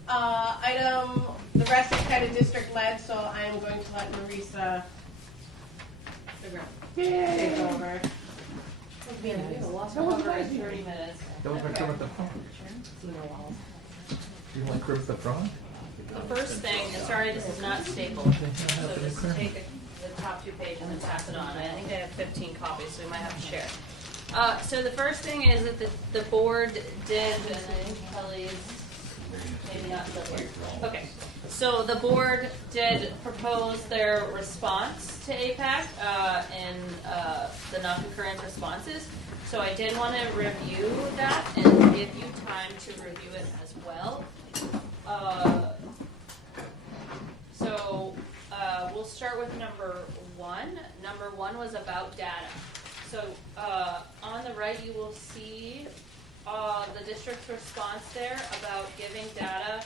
item. The rest is kind of district led, so I'm going to let Marisa take over. We have a lot to cover in 30 minutes. Don't like Kermit the Frog. You don't like Kermit the Frog? The first thing, and sorry this is not stapled, so just take the top 2 pages and pass it on. I think I have 15 copies, so we might have to share. So the first thing is that the board did, and I think Kelly's maybe not still here. Okay, so the board did propose their response to AIPAC in the non-concurrent responses. So I did want to review that and give you time to review it as well. We'll start with number 1. Number 1 was about data. So on the right, you will see the district's response there about giving data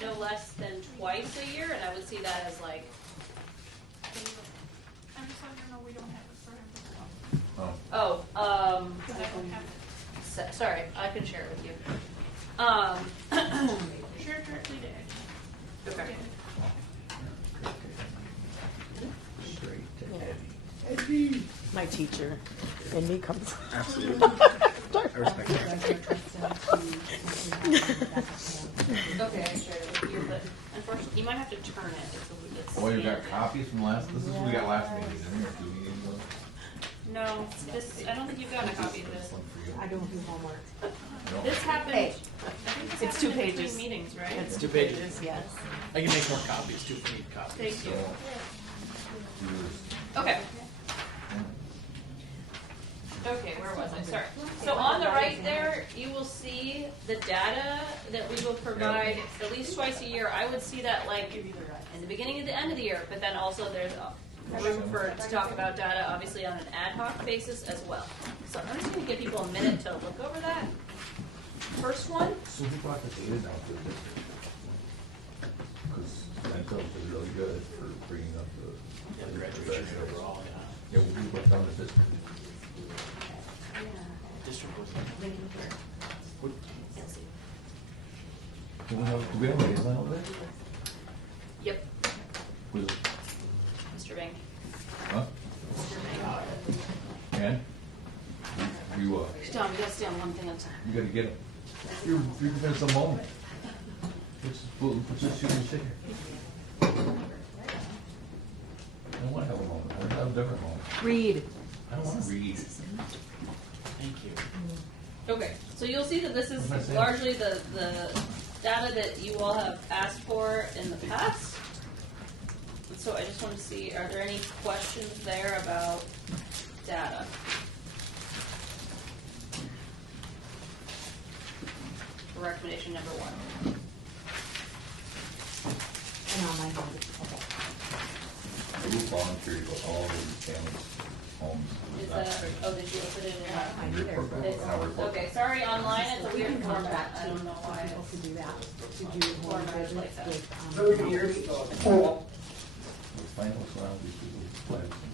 no less than twice a year, and I would see that as like. I'm just letting you know we don't have it for him. Because I don't have it. Sorry, I can share it with you. Share directly to Ed. Okay. My teacher. And he comes. Absolutely. I respect that. Okay, I shared it with you, but unfortunately, you might have to turn it. It's Oh, you got copies from last, this is what we got last meeting, didn't we? Or 2 meetings ago? No, this. I don't think you've gotten a copy of this. One for you. I don't do homework. No? This happened. Hey. I think this It's happened 2 in between pages. meetings, right? It's 2 pages. Yes. I can make more copies too if you need copies. Thank you. So, Okay. Okay, where was I? Sorry. So on the right there, you will see the data that we will provide at least twice a year. I would see that like in the beginning of the end of the year, but then also there's room to talk about data, obviously on an ad hoc basis as well. So I'm just going to give people a minute to look over that. First one. So who brought the data down to the district? Because Central is really good for bringing up the Graduation overall, Yeah, well, who brought down the district? District was What? Do we have a liaison over there? Yep. Who's it? Mr. Bank. Huh? And? You, Tom, you gotta stay on one thing at a time. you gotta get it. You're gonna some moment. Let's just shoot and shit here. I don't wanna have a moment. I want to have a different moment. Read. I don't wanna read. Thank you. Okay, so you'll see that this is What am I saying? largely the data that you all have asked for in the past. So I just want to see, are there any questions there about data? Recommendation number 1. And on my home. Okay. I will volunteer to go to all the families' homes. Is that, oh, did you put it I in? do there. Okay, sorry, online it's a weird format, I don't know why. People to do that. To do home Format is visits like that. with, Those are your stuff. Find what's around these people's lives and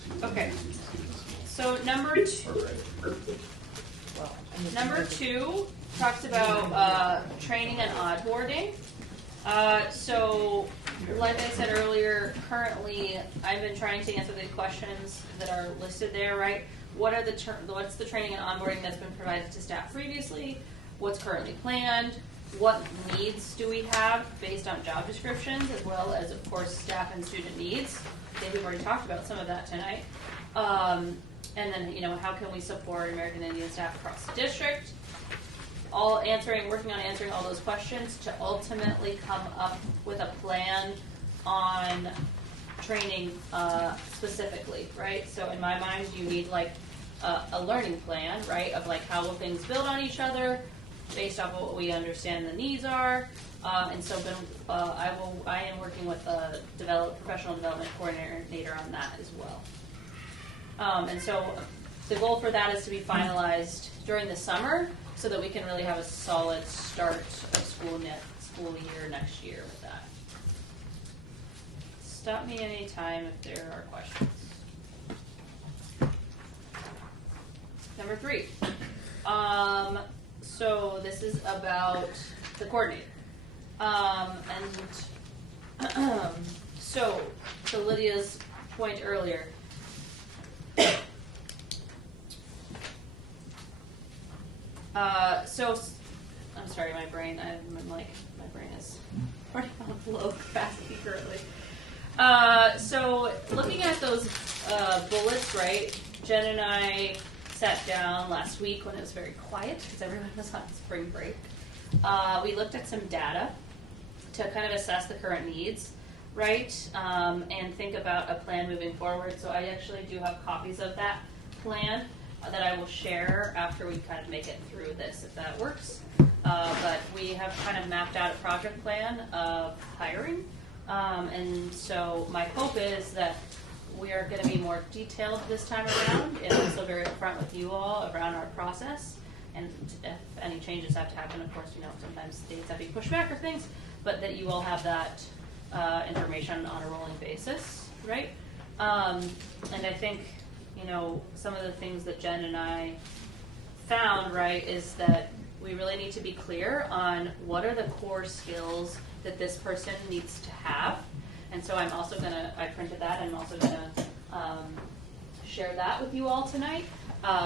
see what Okay. they do to see in school. So number 2 talks about training and onboarding. So, like I said earlier, currently I've been trying to answer the questions that are listed there. Right? What's the training and onboarding that's been provided to staff previously? What's currently planned? What needs do we have based on job descriptions, as well as, of course, staff and student needs? I think we've already talked about some of that tonight. And then, how can we support American Indian staff across the district? Working on answering all those questions to ultimately come up with a plan on training specifically, right? So in my mind, you need like a learning plan, right? Of like how will things build on each other? based off of what we understand the needs are. And so I am working with the professional development coordinator on that as well. And so the goal for that is to be finalized during the summer so that we can really have a solid start of school year next year with that. Stop me anytime if there are questions. Number 3. So this is about the coordinator. So to Lydia's point earlier, so I'm sorry, my brain is running on low capacity currently. So looking at those bullets, right? Jen and I sat down last week when it was very quiet because everyone was on spring break. We looked at some data to kind of assess the current needs, right? And think about a plan moving forward. So I actually do have copies of that plan that I will share after we kind of make it through this, if that works. But we have kind of mapped out a project plan of hiring. And so my hope is that we are going to be more detailed this time around and also very upfront with you all around our process. And if any changes have to happen, of course, sometimes dates have to be pushed back or things, but that you all have that information on a rolling basis, right? And I think, some of the things that Jen and I found, right, is that we really need to be clear on what are the core skills that this person needs to have. And so I printed that, I'm also going to share that with you all tonight,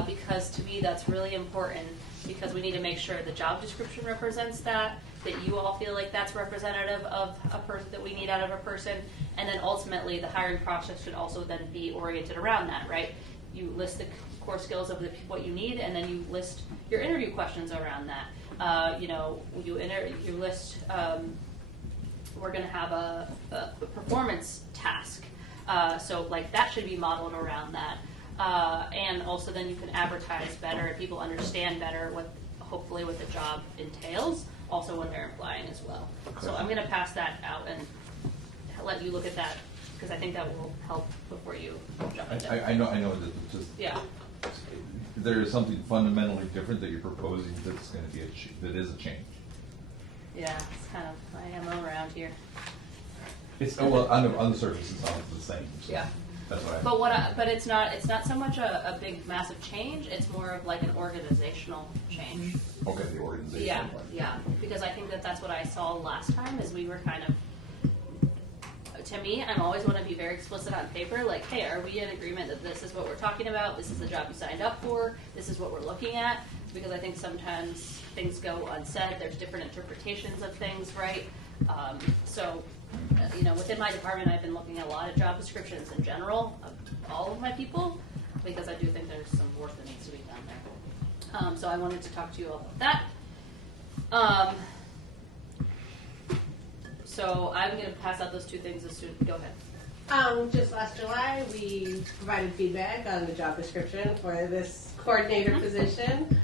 because to me that's really important, because we need to make sure the job description represents that you all feel like that's representative of a person that we need out of a person, and then ultimately the hiring process should also then be oriented around that, right? You list the core skills of what you need, and then you list your interview questions around that. You list, we're going to have a performance task. So like that should be modeled around that. And also then you can advertise better and people understand better hopefully what the job entails, also when they're applying as well. Okay. So I'm going to pass that out and let you look at that, because I think that will help before you jump into it. I know that just there is something fundamentally different that you're proposing that's going to be that is a change. Yeah, it's kind of my MO around here. It's on the surface it sounds the same. So yeah. That's what but it's not so much a big massive change. It's more of like an organizational change. Okay, the organizational. Yeah, part. Yeah. Because I think that's what I saw last time. Is we were kind of. To me, I always want to be very explicit on paper. Like, hey, are we in agreement that this is what we're talking about? This is the job you signed up for. This is what we're looking at. Because I think sometimes things go unsaid. There's different interpretations of things, right? Within my department, I've been looking at a lot of job descriptions in general of all of my people, because I do think there's some work that needs to be done there. So I wanted to talk to you all about that. So I'm going to pass out those two things as soon. Go ahead. Just last July, we provided feedback on the job description for this coordinator position.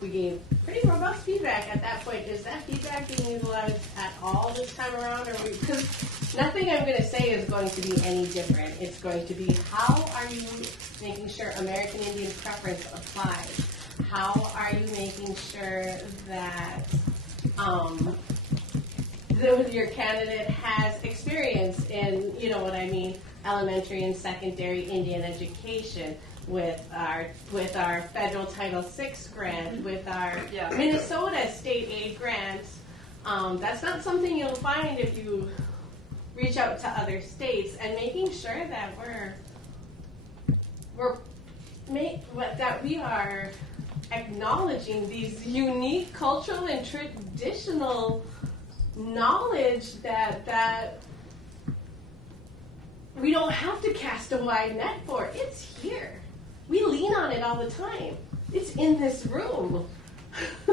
We gave pretty robust feedback at that point. Is that feedback being utilized at all this time around? Because nothing I'm going to say is going to be any different. It's going to be, how are you making sure American Indian preference applies? How are you making sure that your candidate has experience in, elementary and secondary Indian education, with our federal Title VI grant, with our Minnesota state aid grants. That's not something you'll find if you reach out to other states, and making sure that that we are acknowledging these unique cultural and traditional knowledge that we don't have to cast a wide net for. It's here. We lean on it all the time. It's in this room.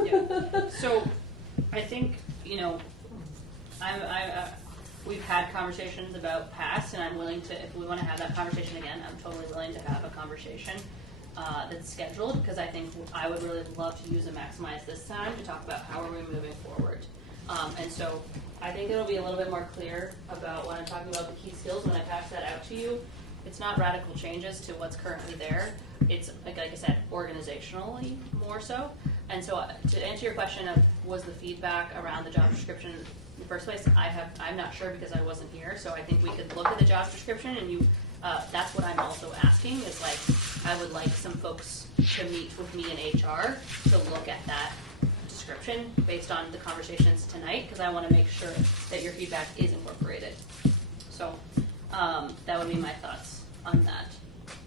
Yeah. So I think, we've had conversations about past, and I'm willing to, if we want to have that conversation again, I'm totally willing to have a conversation. that's scheduled, because I think I would really love to use and maximize this time to talk about how are we moving forward. And so I think it'll be a little bit more clear about when I'm talking about the key skills when I pass that out to you. It's not radical changes to what's currently there. It's, like I said, organizationally more so. And so to answer your question of was the feedback around the job description in the first place, I'm not sure because I wasn't here. So I think we could look at the job description and that's what I'm also asking is like, I would like some folks to meet with me in HR to look at that description based on the conversations tonight, because I want to make sure that your feedback is incorporated. So that would be my thoughts on that.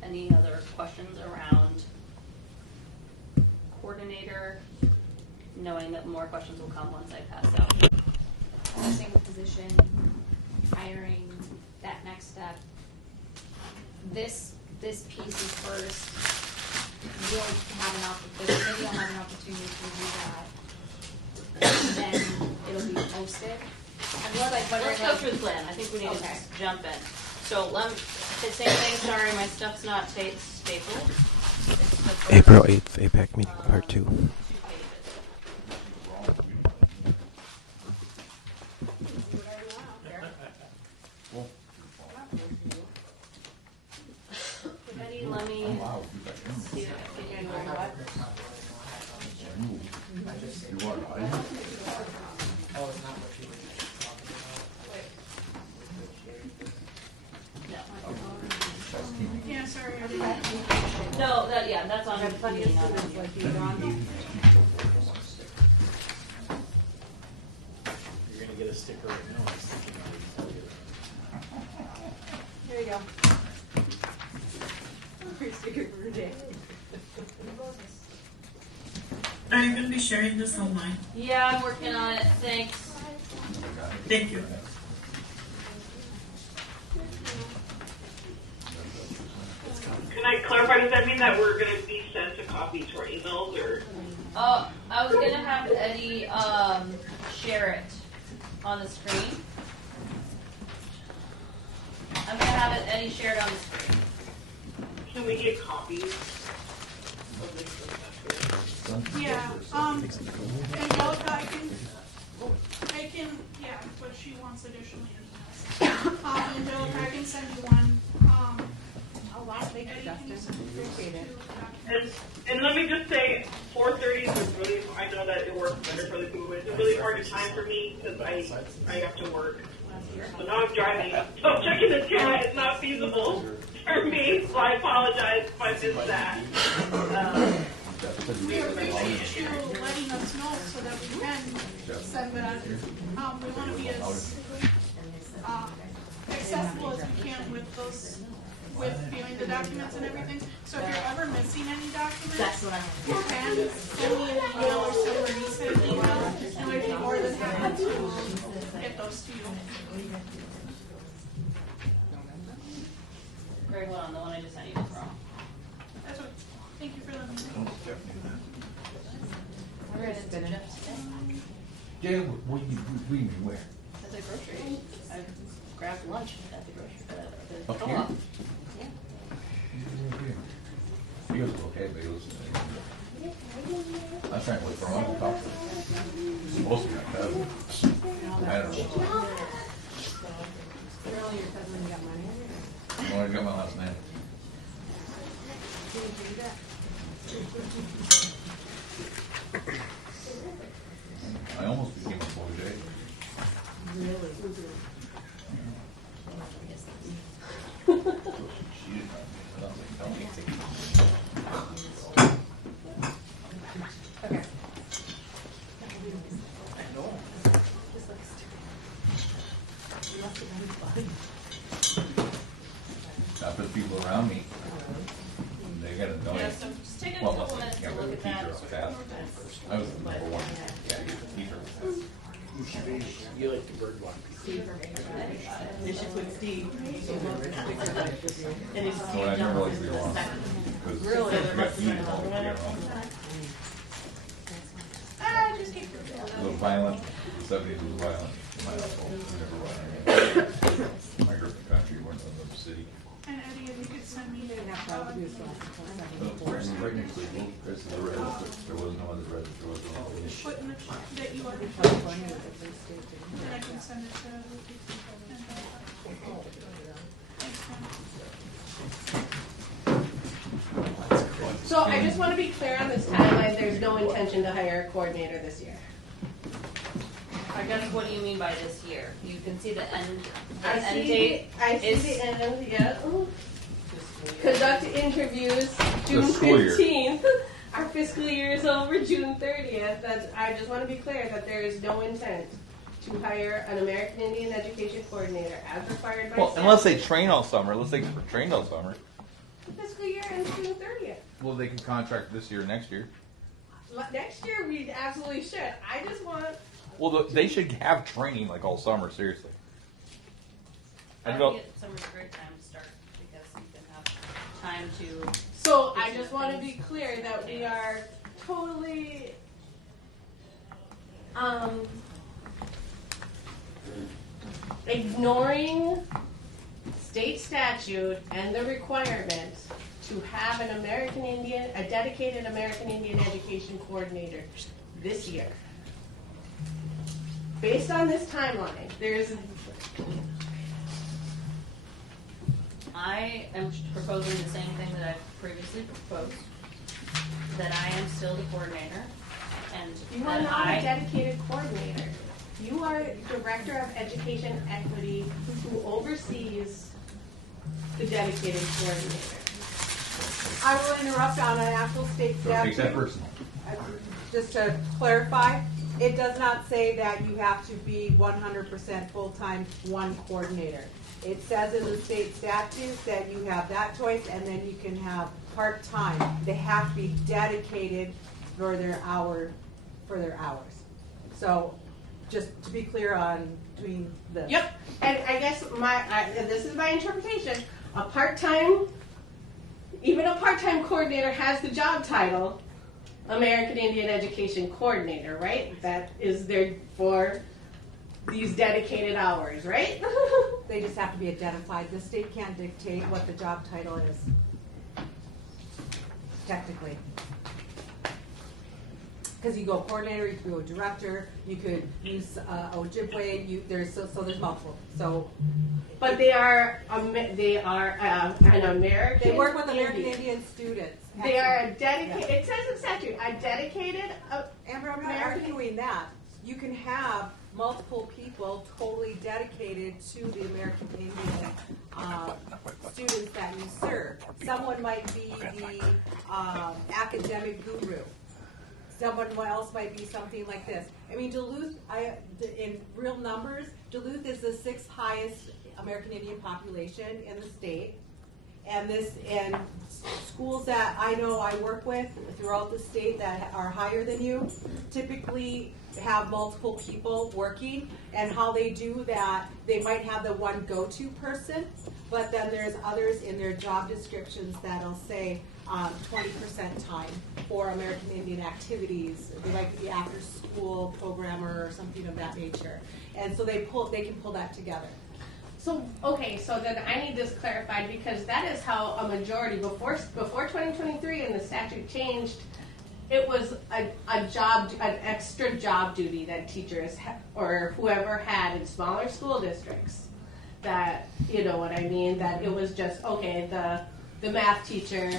Any other questions around coordinator, knowing that more questions will come once I pass out? Same position, hiring, that next step. This piece is first. We'll have an opportunity. Maybe I'll have an opportunity to review that. Then it'll be posted. Let's go through the plan. I think we need to jump in. So the same thing. Sorry, my stuff's not stapled. April 8th, AIPAC meeting, part 2. Eddie, let me see if I can do what. Oh, it's not what you were talking about. Yeah, sorry. No, that's on Plenty of students like you, Don. You're gonna get a sticker right now. I was thinking I would tell you that. There you go. Free sticker for a day. Are you going to be sharing this online? Yeah, I'm working on it. Thanks. Thank you. Can I clarify, does that mean that we're going to be sent a copy to our emails, or? I was going to have Eddie share it on the screen. I'm going to have Eddie share it on the screen. Can we get copies of this stuff? Yeah, Angelica, I can, yeah, but she wants additional emails. Angelica, I can send you one. Oh, wow, thank you, Justin. Appreciate it. And let me just say, 4:30 is really, I know that it works better for the people, but it's a really hard time for me because I have to work. So now I'm driving. So checking the chat is not feasible for me, so I apologize if I missed that. We appreciate you letting us know so that we can send that. We want to be as accessible as we can with viewing the documents and everything. So if you're ever missing any documents, you can send me an email or send Maurice an email, and we'd be more than happy to get those to you. Grade 1 on the one I just sent you is wrong. That's what. Thank you for letting me know. We're going to Jeff today. Jay, what do you mean where? At the grocery. I grabbed lunch at the grocery. Up Co-op. here? Yeah. He was okay, but he was. I was trying to look for him. Talk to him. He's supposed to be my cousin. I don't know. Really, your cousin got money? Well, I got my last name. Can you do that? I almost became a boy Jay. Really? She didn't know me. I was like, don't take it. Okay. I know. Not for the people around me. They gotta know. Yeah, so just take a Well, couple unless minutes they to can't look really at teach her that. on fast. I was the number one. Yeah, teacher was fast. You like the bird one. They should put Steve. And it's No, I never realized they were wrong. Because Really? you got heated all the way around. Just keep It was violent. The 70s was violent. My household was never violent. I grew up in the country, we're in another city. And Eddie, if you could send me You're gonna have to do something. Of course. previously moved Chris as a register, there was no other register, there was no other issue. Put in the, that you already. And I can send it to So I just want to be clear on this timeline, there's no intention to hire a coordinator this year. I guess, what do you mean by this year? You can see the end I see date is. the end, yeah. Conduct interviews June school year. 15th. Our fiscal year is over June 30th. I just want to be clear that there is no intent to hire an American Indian Education Coordinator as required by Well, statute. unless they train all summer, unless they trained all summer. The fiscal year ends June 30th. Well, they can contract this year, next year. Next year we absolutely should. I just want. Well, they should have training like all summer, seriously. I don't. think summer's a great time to start because you can have time to. So I just want to be clear that we are totally ignoring state statute and the requirement to have an a dedicated American Indian Education Coordinator this year. Based on this timeline, I am proposing the same thing that I've previously proposed, that I am still the coordinator, and you are that not a dedicated coordinator. You are Director of Education Equity who oversees the dedicated coordinator. I will interrupt on an actual state Don't take that statute. personal. Just to clarify, it does not say that you have to be 100% full-time one coordinator. It says in the state statutes that you have that choice, and then you can have part-time. They have to be dedicated for their hours. So, just to be clear on between this. Yep, and I guess this is my interpretation. Even a part-time coordinator has the job title American Indian Education Coordinator, right? That is there for these dedicated hours, right? They just have to be identified. The state can't dictate what the job title is, technically. Because you go coordinator, you could go director, you could use Ojibwe. There's multiple. So, but they are an American. They work with American Indian students. They are a dedicated. Yeah. It says in statute a dedicated. Amber, I'm not arguing that. You can have multiple people totally dedicated to the American Indian students that you serve. Someone might be the academic guru. Someone else might be something like this. I mean, Duluth, in real numbers, Duluth is the 6th highest American Indian population in the state. And schools that I know I work with throughout the state that are higher than you typically have multiple people working, and how they do that, they might have the one go-to person, but then there's others in their job descriptions that'll say 20% time for American Indian activities. They like to be after-school programmer or something of that nature, and so they can pull that together. So, okay, so then I need this clarified, because that is how a majority, before 2023 and the statute changed, it was an extra job duty that teachers or whoever had in smaller school districts. That, you know what I mean, that it was just, okay, the math teacher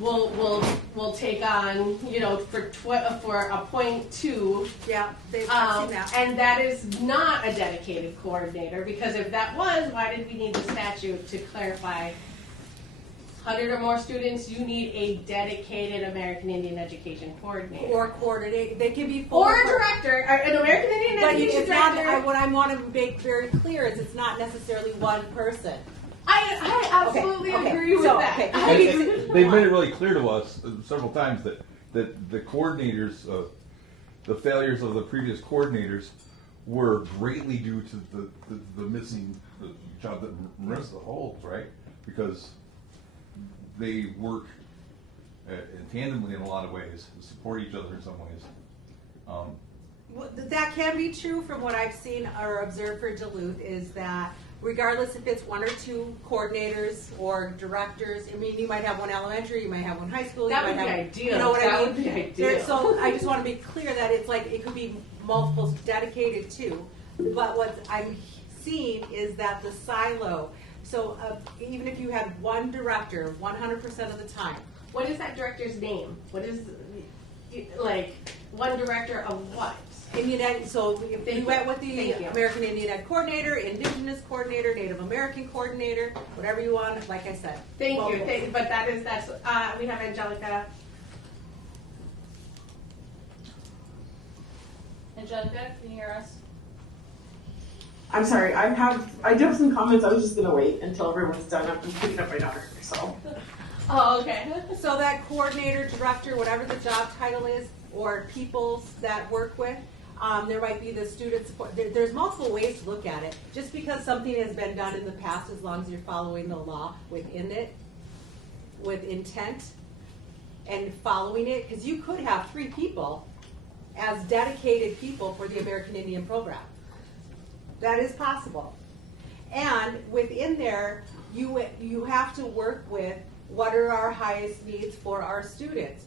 will take on, you know, for a 0.2. Yeah, I've seen that. And that is not a dedicated coordinator, because if that was, why did we need the statute to clarify 100 or more students, you need a dedicated American Indian Education Coordinator. Or coordinate, they can be full. Or a director, an American Indian Education Director. What I want to make very clear is it's not necessarily one person. I absolutely agree with that. They've made it really clear to us several times that the coordinators, the failures of the previous coordinators were greatly due to the missing job that Marissa holds, right? Because they work tandemly in a lot of ways, support each other in some ways. That can be true from what I've seen or observed for Duluth, is that regardless if it's 1 or 2 coordinators or directors. I mean, you might have one elementary, you might have one high school. That you would might be have, ideal. You know what That I mean? would be ideal. So I just want to be clear that it's like it could be multiples dedicated to. But what I'm seeing is that the silo. So even if you had one director 100% of the time. What is that director's name? What is, like, one director of what? Indian Ed, so if you went with the Thank you. American Indian Ed coordinator, Indigenous coordinator, Native American coordinator, whatever you want, like I said. Thank Well, you. But that's, we have Angelica. Angelica, can you hear us? I'm sorry, I do have some comments. I was just gonna wait until everyone's done. I'm just picking up my daughter, so. Oh, okay. So that coordinator, director, whatever the job title is, or peoples that work with, there might be the student support. There's multiple ways to look at it. Just because something has been done in the past, as long as you're following the law within it, with intent, and following it, because you could have 3 people as dedicated people for the American Indian program. That is possible. And within there, you have to work with what are our highest needs for our students.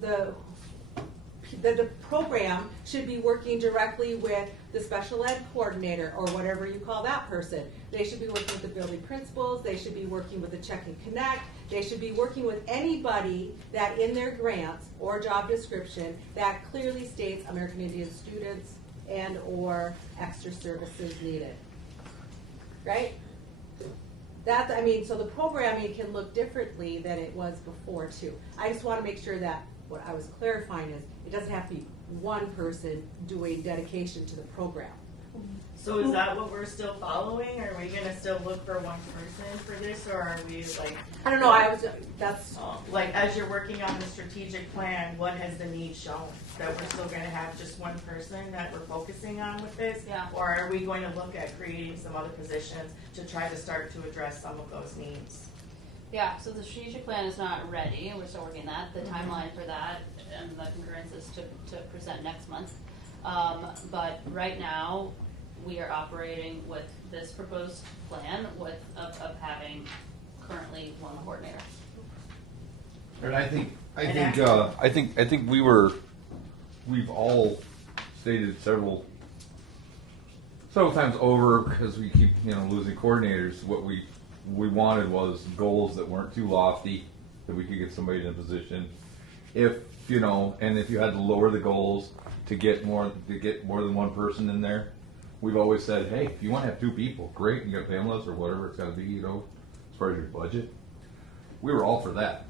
The program should be working directly with the special ed coordinator or whatever you call that person. They should be working with the building principals. They should be working with the Check and Connect. They should be working with anybody that in their grants or job description that clearly states American Indian students and or extra services needed. Right? So the programming can look differently than it was before too. I just want to make sure that what I was clarifying is it doesn't have to be one person doing dedication to the program. So is that what we're still following? Are we gonna still look for one person for this, or are we like? I don't know, like, as you're working on the strategic plan, what has the need shown? That we're still gonna have just one person that we're focusing on with this? Yeah. Or are we going to look at creating some other positions to try to start to address some of those needs? Yeah, so the strategic plan is not ready, and we're still working that. The timeline for that and the concurrence is to present next month. But right now, we are operating with this proposed plan of having currently one coordinator. And I think we've all stated several times over, because we keep losing coordinators. What we wanted was goals that weren't too lofty, that we could get somebody in a position. If you had to lower the goals to get more than one person in there, we've always said, hey, if you want to have 2 people, great, you got to pay them less or whatever it's got to be, as far as your budget. We were all for that.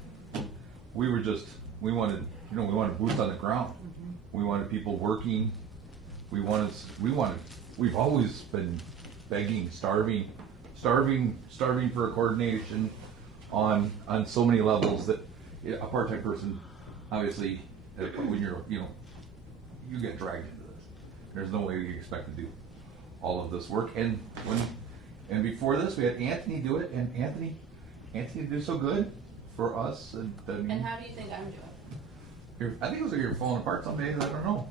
We wanted boots on the ground. We wanted people working. We've always been begging, starving for a coordination on so many levels that a part-time person, obviously, when you get dragged into this. There's no way you expect to do all of this work. And before this, we had Anthony do it, and Anthony did so good for us. And how do you think I'm doing? I think it was like you're falling apart some days. I don't know.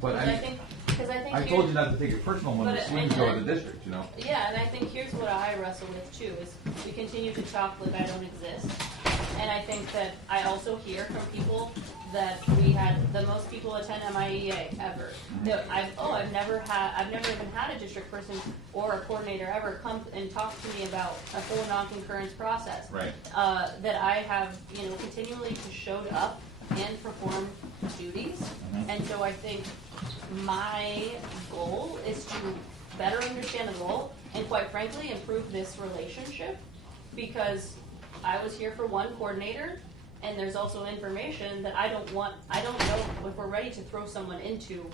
But I told you not to take it personal when the swings go to the district, Yeah, and I think here's what I wrestle with too, is we continue to talk like I don't exist. And I think that I also hear from people that we had the most people attend MIEA ever. I've never even had a district person or a coordinator ever come and talk to me about a full non-concurrence process. Right. That I have, continually showed up and performed duties. And so I think my goal is to better understand the role and, quite frankly, improve this relationship, because I was here for one coordinator, and there's also information that I don't know if we're ready to throw someone into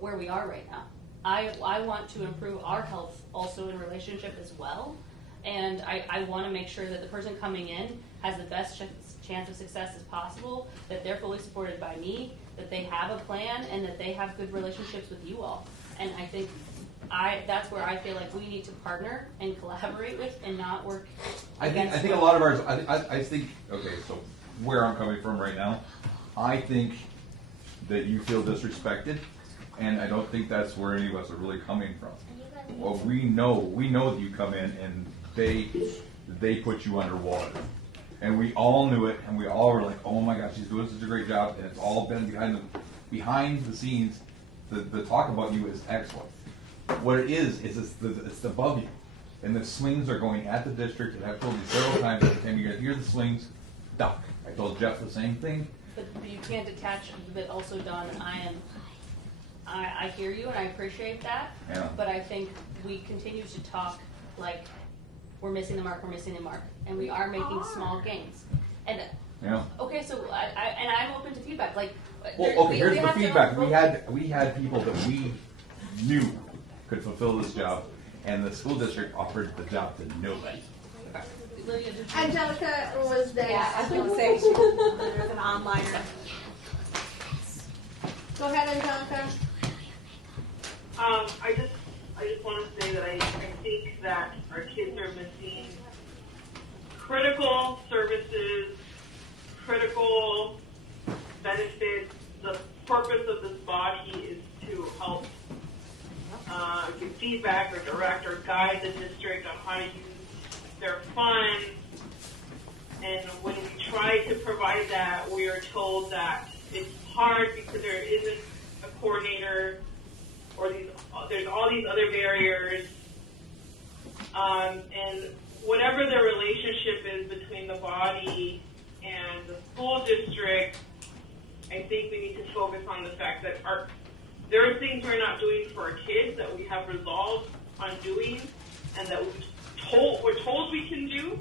where we are right now. I want to improve our health also in relationship as well, and I want to make sure that the person coming in has the best chance of success as possible, that they're fully supported by me, that they have a plan, and that they have good relationships with you all. And I think that's where I feel like we need to partner and collaborate with, and not work against. I think a lot of ours. I think, okay, so where I'm coming from right now, I think that you feel disrespected, and I don't think that's where any of us are really coming from. well, we know that you come in and they put you underwater. And we all knew it, and we all were like, oh my gosh, she's doing such a great job, and it's all been behind the scenes. The talk about you is excellent. What it is it's above you. And the swings are going at the district, and I've told you several times every time you guys hear the swings, duck. I told Jeff the same thing. But you can't detach, but also, Don, I hear you and I appreciate that. Yeah. But I think we continue to talk like we're missing the mark, and we are making small gains. And Yeah. okay, so I'm open to feedback. Like, Well, okay, here's the have to- feedback. We had people that we knew could fulfill this job, and the school district offered the job to nobody. Lydia, did you- Angelica was there. Yeah, I was going to say, there's an onliner. Go ahead, Angelica. I just want to say that I think that our kids are missing critical services, critical benefits. The purpose of this body is to help give feedback or direct or guide the district on how to use their funds. And when we try to provide that, we are told that it's hard because there isn't a coordinator, or there's all these other barriers. And whatever the relationship is between the body and the school district, I think we need to focus on the fact that there are things we're not doing for our kids that we have resolved on doing, and that we're told we can do,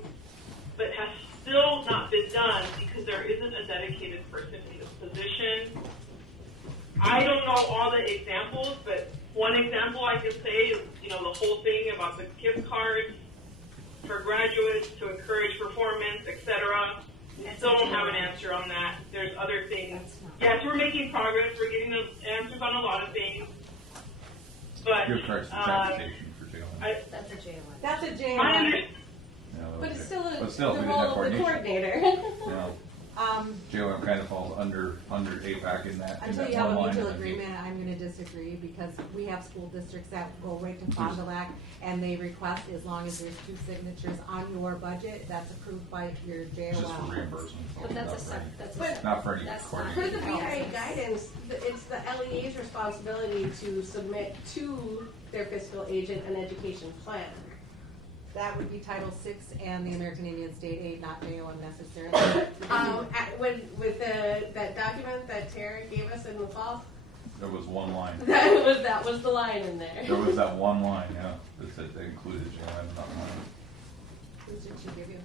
but has still not been done because there isn't a dedicated person in this position. I don't know all the examples, but one example I can say is, the whole thing about the gift cards for graduates to encourage performance, etc. We still don't have an answer on that. There's other things. Yes, we're making progress. We're getting the answers on a lot of things. But Gift cards for transportation for jail. That's a JLM. That's a I JLM. understand. But it's still, But still, the we didn't role have of the coordination. coordinator. JLM kind of falls under AIPAC in that. Until in you that have one a line. mutual agreement, I'm going to disagree, because we have school districts that go right to Fond du Lac, and they request, as long as there's 2 signatures on your budget, that's approved by your JLM. Just for reimbursement. But that's not a for sep- any- that's a But- sep- Not for any that's not- For coordination. the BIA guidance, it's the LEA's responsibility to submit to their fiscal agent an education plan. That would be Title VI and the American Indian State Aid, not JLM necessarily. With that document that Tara gave us in the fall, There was one line. that was the line in there. There was that one line, yeah, that said they included JLM, not mine. Whose did she give you?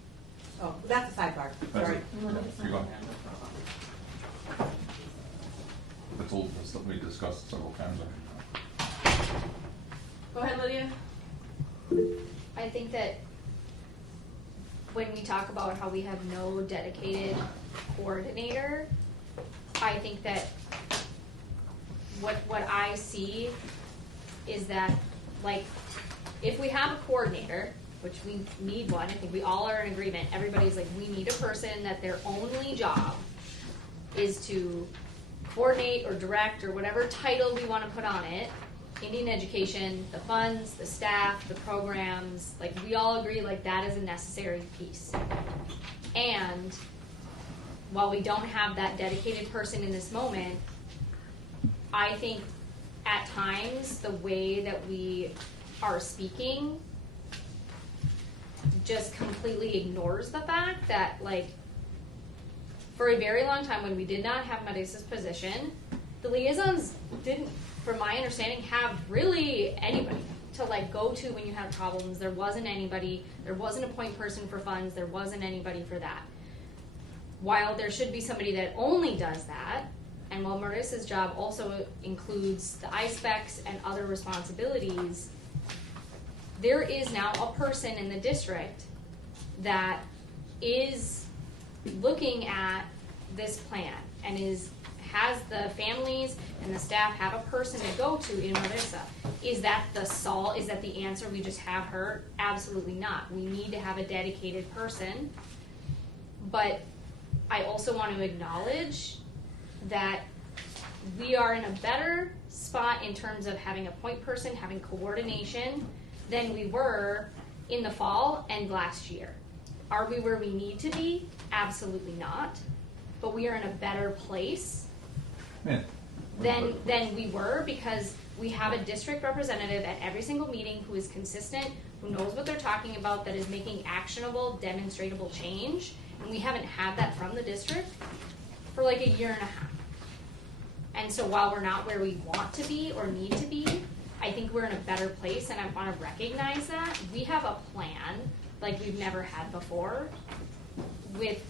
Oh, that's a sidebar, That's sorry. it. You go. That's old, that's something we discussed several times. Go ahead, Lydia. I think that when we talk about how we have no dedicated coordinator, I think that what I see is that, like, if we have a coordinator, which we need one, I think we all are in agreement, everybody's like, we need a person that their only job is to coordinate or direct or whatever title we want to put on it, Indian education, the funds, the staff, the programs, like, we all agree, like, that is a necessary piece. And while we don't have that dedicated person in this moment, I think at times the way that we are speaking just completely ignores the fact that, like, for a very long time when we did not have Marissa's position, the liaisons didn't, from my understanding, have really anybody to, like, go to when you had problems. There wasn't anybody, there wasn't a point person for funds, there wasn't anybody for that. While there should be somebody that only does that, and while Marissa's job also includes the ISPECs and other responsibilities, there is now a person in the district that is looking at this plan and has the families and the staff have a person to go to in Marissa. Is that the answer? We just have her? Absolutely not. We need to have a dedicated person. But I also want to acknowledge that we are in a better spot in terms of having a point person, having coordination, than we were in the fall and last year. Are we where we need to be? Absolutely not. But we are in a better place than we were, because we have a district representative at every single meeting who is consistent, who knows what they're talking about, that is making actionable, demonstratable change. And we haven't had that from the district for like a year and a half. And so while we're not where we want to be or need to be, I think we're in a better place, and I want to recognize that. We have a plan like we've never had before with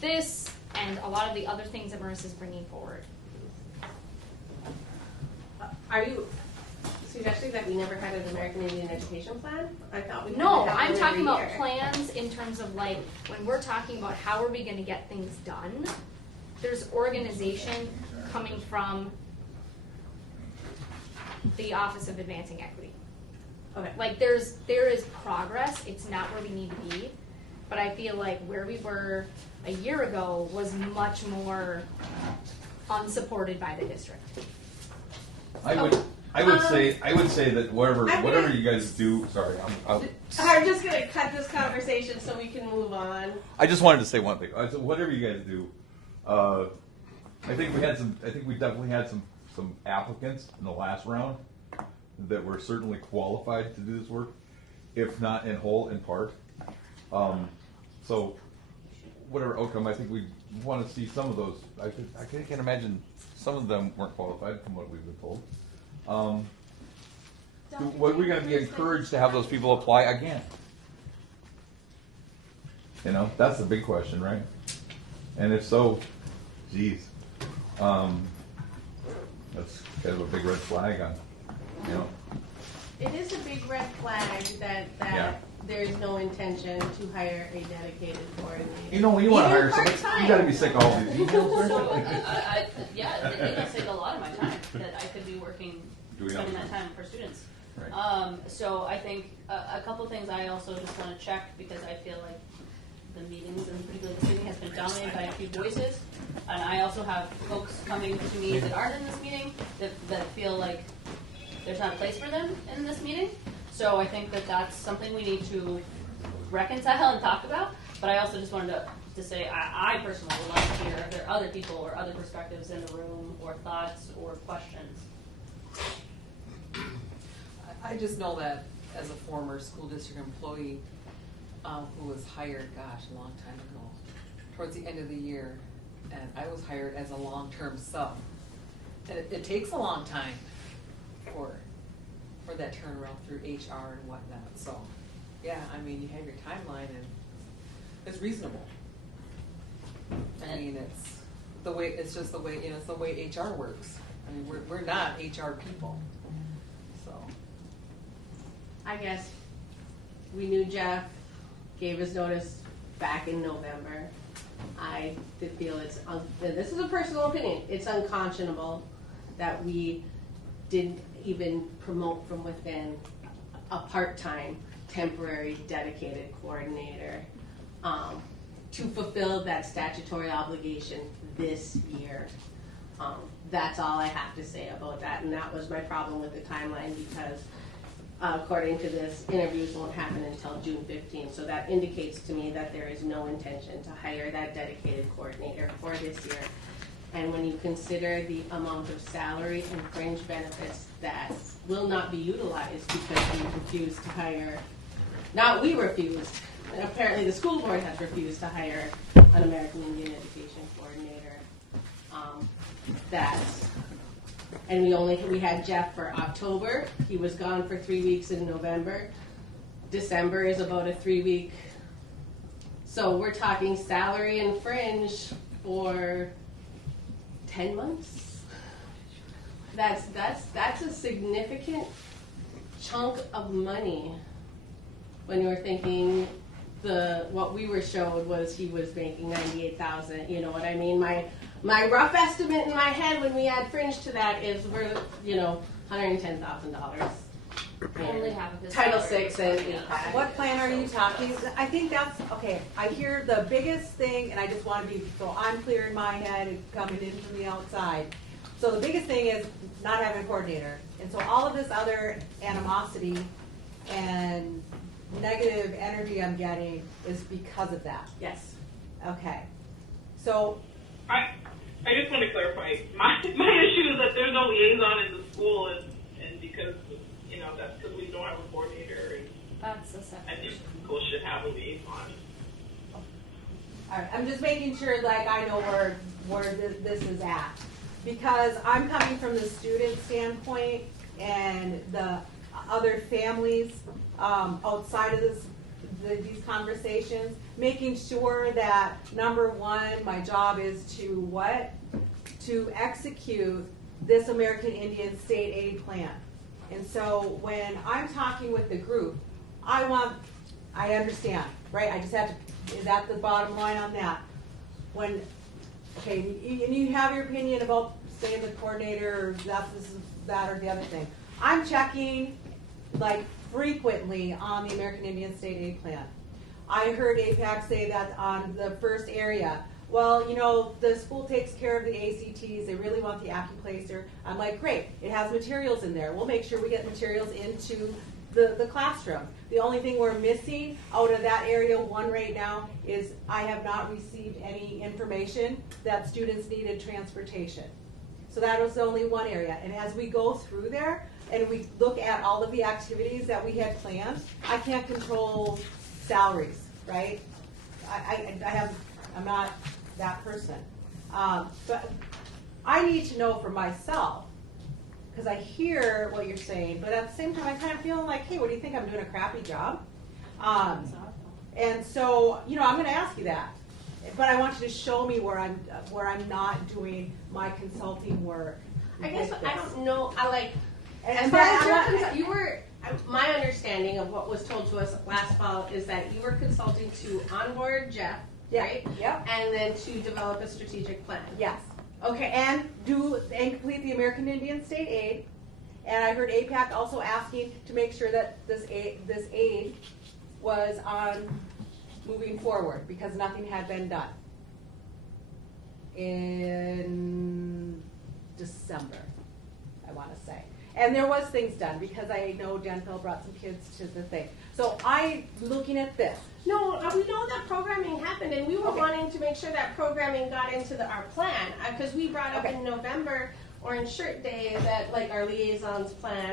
this and a lot of the other things that Marissa's bringing forward. Are you suggesting that we never had an American Indian education plan? I thought we No, had I'm talking about year. plans in terms of like when we're talking about how are we going to get things done. There's organization coming from the Office of Advancing Equity. Okay. Like there is progress. It's not where we need to be, but I feel like where we were a year ago was much more unsupported by the district. I would say that whatever you guys do. Sorry, I'm just going to cut this conversation so we can move on. I just wanted to say one thing. So whatever you guys do, I think we definitely had some applicants in the last round that were certainly qualified to do this work, if not in whole, in part. So whatever outcome, I think we want to see some of those. I can imagine some of them weren't qualified from what we've been told. What we're going to be encouraged to have those people apply again? You know, that's the big question, right? And if so, geez, that's kind of a big red flag on, you know. It is a big red flag that there is no intention to hire a dedicated coordinator. You know, when you want to hire somebody, you got to be sick of all these emails. So, the emails take a lot of my time that I could be working, spending that time for students. Right. So I think a couple things I also just want to check, because I feel like the meetings, and particularly this meeting, has been dominated by a few voices. And I also have folks coming to me that aren't in this meeting that feel like there's not a place for them in this meeting. So I think that that's something we need to reconcile and talk about. But I also just wanted to say I personally would like to hear if there are other people or other perspectives in the room, or thoughts or questions. I just know that as a former school district employee who was hired, a long time ago, towards the end of the year, and I was hired as a long-term sub. And it takes a long time for that turnaround through HR and whatnot. So, yeah, I mean, you have your timeline, and it's reasonable. I mean, it's just the way HR works. I mean, we're not HR people. So, I guess we knew Jeff gave his notice back in November. I did feel this is a personal opinion, it's unconscionable that we didn't even promote from within a part-time, temporary, dedicated coordinator to fulfill that statutory obligation this year. That's all I have to say about that, and that was my problem with the timeline, because according to this, interviews won't happen until June 15th. So that indicates to me that there is no intention to hire that dedicated coordinator for this year. And when you consider the amount of salary and fringe benefits that will not be utilized because we refused to hire, not we refused, apparently the school board has refused to hire an American Indian education coordinator. And we had Jeff for October. He was gone for 3 weeks in November. December is about a 3-week. So we're talking salary and fringe for 10 months. That's a significant chunk of money when you were thinking what we were showed was he was making $98,000. You know what I mean? My rough estimate in my head when we add fringe to that is we're $110,000. Only half of his Title salary. VI and AIPAC. What plan are you talking? I think that's, okay, I hear the biggest thing, and I just want to be, so I'm clear in my head and coming in from the outside. So the biggest thing is not having a coordinator. And so all of this other animosity and negative energy I'm getting is because of that. Yes. Okay. So I just want to clarify. My issue is that there's no liaison in the school, and because that's because we don't have a coordinator. And That's a separate. I think schools should have a liaison. all right, I'm just making sure like I know where this is at, because I'm coming from the student standpoint and the other families outside of these conversations, making sure that number one, my job is to execute this American Indian State Aid Plan. And so when I'm talking with the group, I understand, right? I just have to, is that the bottom line on that? And you have your opinion about saying the coordinator, or that or the other thing. I'm checking like frequently on the American Indian State Aid Plan. I heard AIPAC say that on the first area, well, the school takes care of the ACTs, they really want the AccuPlacer. I'm like, great, it has materials in there. We'll make sure we get materials into the classroom. The only thing we're missing out of that area one right now is I have not received any information that students needed transportation. So that was only one area. And as we go through there and we look at all of the activities that we had planned, I can't control salaries, right? I'm not that person. But I need to know for myself, because I hear what you're saying, but at the same time, I kind of feel like, hey, what do you think? I'm doing a crappy job? And so, I'm going to ask you that. But I want you to show me where I'm not doing my consulting work. I guess I don't know. My understanding of what was told to us last fall is that you were consulting to onboard Jeff, right? Yep. And then to develop a strategic plan. Yes. Okay, and complete the American Indian State Aid. And I heard AIPAC also asking to make sure that this aid was on moving forward because nothing had been done in December, I want to say. And there was things done because I know Denfeld brought some kids to the thing. So I'm looking at this. No, we know that programming happened, and we were wanting to make sure that programming got into our plan because we brought up in November Orange Shirt Day that our liaisons plan,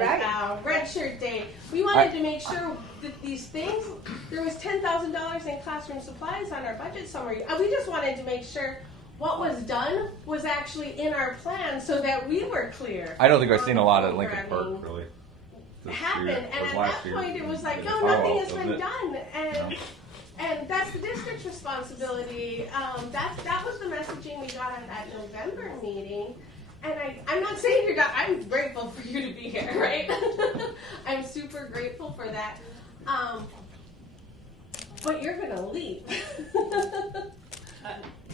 Red Shirt Day. We wanted to make sure that these things, there was $10,000 in classroom supplies on our budget summary. We just wanted to make sure what was done was actually in our plan so that we were clear. I don't think I've seen a lot of Lincoln Park really. Happened, and at that point it was like, no, nothing has been done, and that's the district's responsibility. That was the messaging we got at that November meeting, and I'm not saying I'm grateful for you to be here, right? I'm super grateful for that, but you're gonna leave.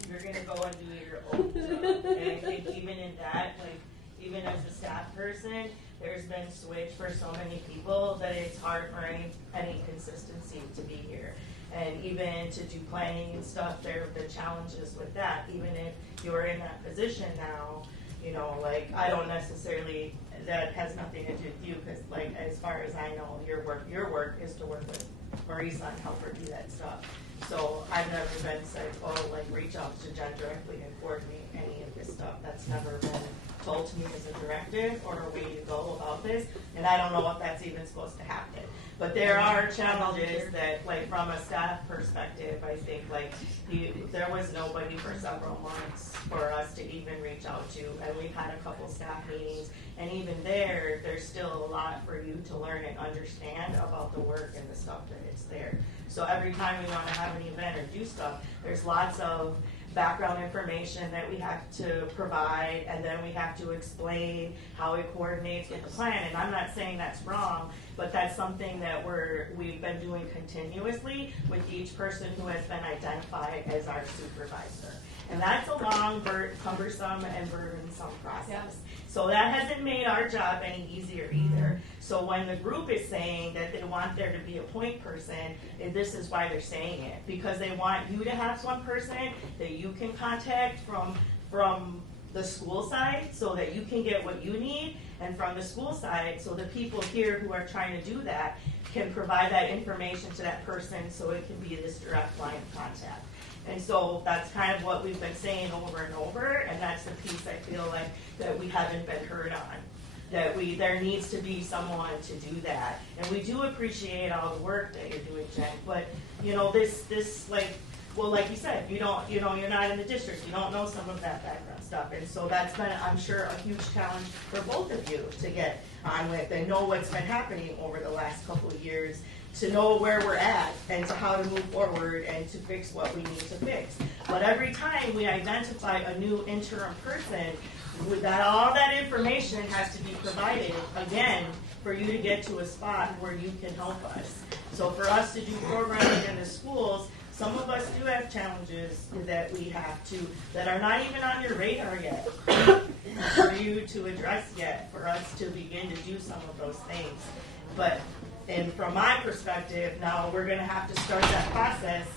You're gonna go and do your own stuff, and I think even in that, even as a staff person, there's been switch for so many people that it's hard for any consistency to be here. And even to do planning and stuff, there have been challenges with that. Even if you're in that position now, I don't necessarily, that has nothing to do with you, because as far as I know, your work is to work with Marisa and help her do that stuff. So I've never been said, reach out to Jen directly and coordinate any of this stuff. That's never been told to me as a directive or a way to go about this, and I don't know if that's even supposed to happen. But there are challenges that, from a staff perspective, I think, there was nobody for several months for us to even reach out to, and we've had a couple staff meetings, and even there's still a lot for you to learn and understand about the work and the stuff that it's there. So every time we want to have an event or do stuff, there's lots of background information that we have to provide, and then we have to explain how it coordinates with the plan. And I'm not saying that's wrong, but that's something that we've been doing continuously with each person who has been identified as our supervisor. And that's a long, cumbersome, and burdensome process. So that hasn't made our job any easier either. So when the group is saying that they want there to be a point person, this is why they're saying it. Because they want you to have one person that you can contact from the school side so that you can get what you need, and from the school side so the people here who are trying to do that can provide that information to that person so it can be this direct line of contact. And so that's kind of what we've been saying over and over, and that's the piece I feel like that we haven't been heard on. That there needs to be someone to do that. And we do appreciate all the work that you're doing, Jen, but this like, well, like you said, you're not in the district, you don't know some of that background stuff. And so that's been, I'm sure, a huge challenge for both of you to get on with and know what's been happening over the last couple of years, to know where we're at and to how to move forward and to fix what we need to fix. But every time we identify a new interim person, with that, all that information has to be provided again for you to get to a spot where you can help us. So for us to do programming in the schools, some of us do have challenges that we have to, that are not even on your radar yet for you to address yet, for us to begin to do some of those things. But, and from my perspective, now we're going to have to start that process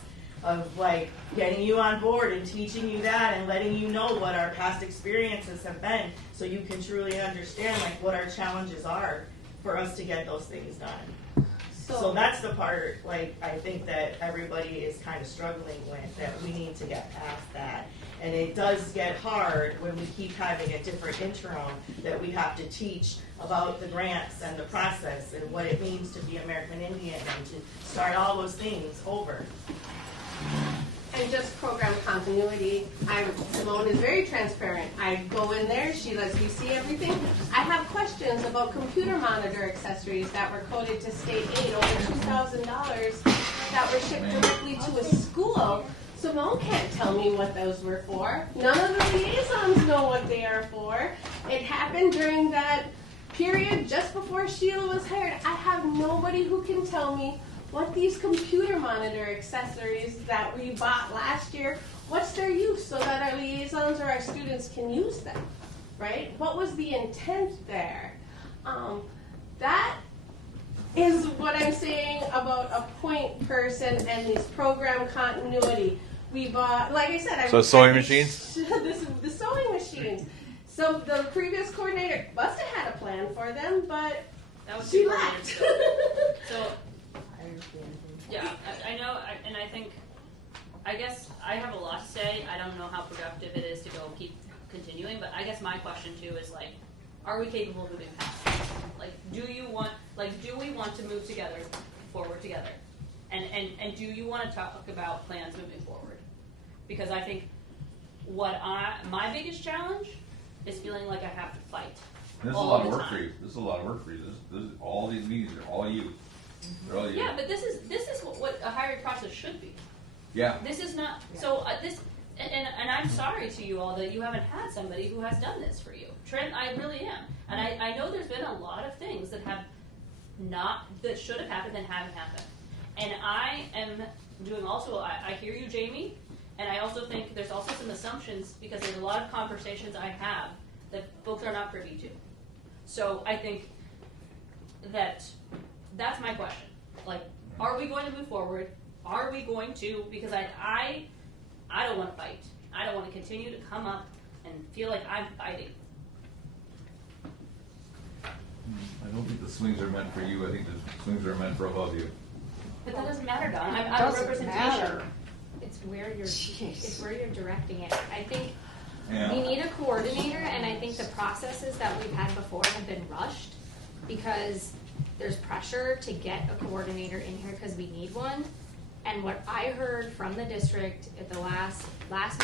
of like getting you on board and teaching you that and letting you know what our past experiences have been so you can truly understand like what our challenges are for us to get those things done. So that's the part like I think that everybody is kind of struggling with, that we need to get past that. And it does get hard when we keep having a different interim that we have to teach about the grants and the process and what it means to be American Indian and to start all those things over. And just program continuity, Simone is very transparent. I go in there, she lets me see everything. I have questions about computer monitor accessories that were coded to state aid, over $2,000 that were shipped directly to a school. Simone can't tell me what those were for. None of the liaisons know what they are for. It happened during that period just before Sheila was hired. I have nobody who can tell me what these computer monitor accessories that we bought last year, what's their use so that our liaisons or our students can use them, right? What was the intent there? That is what I'm saying about a point person and this program continuity. We bought, like I said, So sewing machines? The sewing machines. So the previous coordinator must have had a plan for them, but she left. So, yeah, I know, and I think, I guess I have a lot to say. I don't know how productive it is to go keep continuing, but I guess my question too is like, are we capable of moving past this? Like, do we want to move forward together? And do you want to talk about plans moving forward? Because I think my biggest challenge is feeling like I have to fight. This is a lot of work for you. This is all these meetings are all you. They're all you. Yeah, but this is what a hiring process should be. Yeah. This is not so. And I'm sorry to you all that you haven't had somebody who has done this for you. Trent, I really am, and I know there's been a lot of things that should have happened and haven't happened. And I am doing also. I hear you, Jamie, and I also think there's also some assumptions because there's a lot of conversations I have that folks are not privy to. So I think that's my question. Like, are we going to move forward? Are we going to? Because I don't want to fight. I don't want to continue to come up and feel like I'm fighting. I don't think the swings are meant for you. I think the swings are meant for above you. But that doesn't matter, Don. I'm a representation. Matter. It's where you're directing it. I think we need a coordinator, and I think the processes that we've had before have been rushed because there's pressure to get a coordinator in here because we need one. And what I heard from the district at the last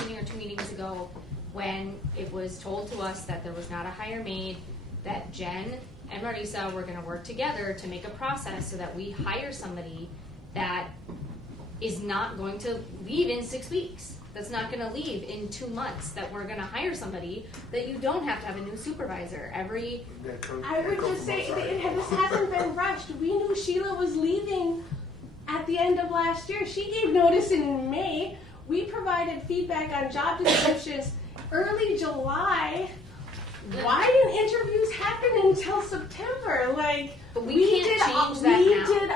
meeting or 2 meetings ago, when it was told to us that there was not a hire made, that Jen and Marisa were going to work together to make a process so that we hire somebody that is not going to leave in 6 weeks. That's not going to leave in 2 months. That we're going to hire somebody that you don't have to have a new supervisor every. I would just say this hasn't been rushed. We knew Sheila was leaving at the end of last year. She gave notice in May. We provided feedback on job descriptions early July. Why didn't interviews happen until September? Like, we did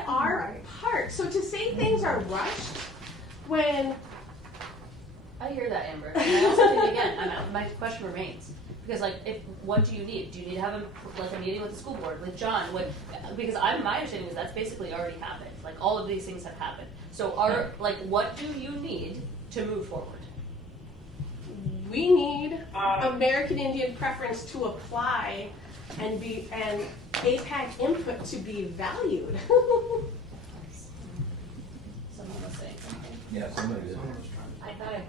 our part. So to say things are rushed when I hear that, Amber. And I also think, again, my question remains. Because, like, what do you need? Do you need to have a meeting with the school board, with John? Because my understanding is that's basically already happened. Like, all of these things have happened. So, what do you need to move forward? We need American Indian preference to apply and AIPAC input to be valued. Someone was saying something. Yeah, somebody did.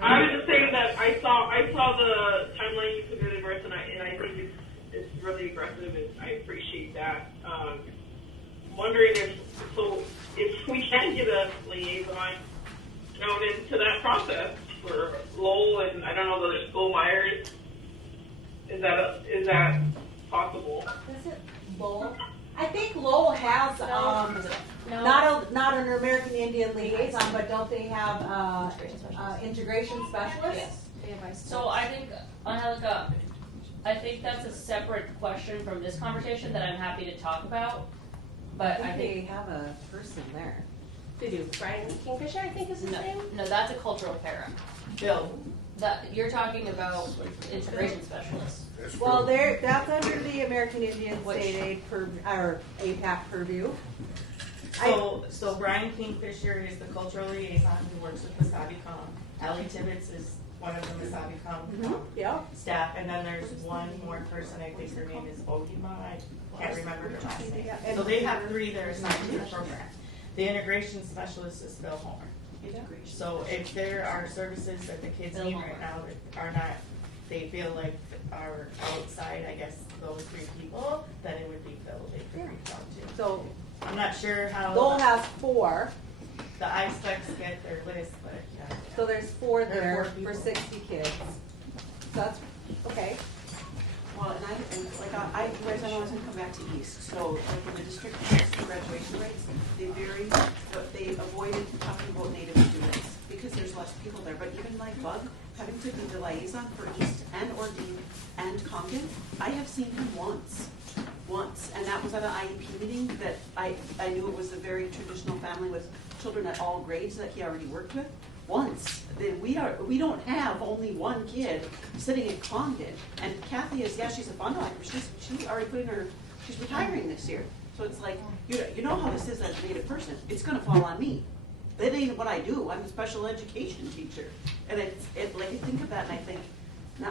I was just saying that I saw the timeline you submitted, Russ, and I think it's really aggressive, and I appreciate that. Wondering if we can get a liaison thrown into that process for Lowell and I don't know the school Myers. Is that possible? Is it Lowell? I think Lowell has not an American Indian liaison, but don't they have integration specialists? Yes. So I think, Angelica, I think that's a separate question from this conversation that I'm happy to talk about. But I think they have a person there. They do. Brian Kingfisher, I think is his name. No, that's a cultural para. Bill. You're talking about integration specialists. Well, that's under the American Indian State Aid or AIPAC purview. So Brian Kingfisher is the cultural liaison who works with Misabicom. Allie Tibbetts is one of the Misabicom staff, and then there's one more person. I think her name is Ogima. I can't remember her last name. So they have three that are assigned to the program. The integration specialist is Bill Homer. So if there are services that the kids need right now that are not, they feel like are outside, I guess, those three people, then it would be Phil they could reach out to. So I'm not sure how. Lowell has 4. The ISPECs get their list, but yeah. So there's 4 there for 60 kids. So that's okay. Well, and I guys, I always want to come back to East. So, like in the district graduation rates, they vary, but they avoided talking about Native students because there's less people there. But even like Bug, having to be the liaison for East and Ordean and Congdon, I have seen him once, and that was at an IEP meeting that I knew it was a very traditional family with children at all grades that he already worked with. Once. We don't have only one kid sitting at Congdon. And Kathy is, she's a Fond du Lac. She's already she's retiring this year. So it's like, you know how this is as a Native person. It's going to fall on me. That ain't what I do. I'm a special education teacher. And like I think of that and I think, no,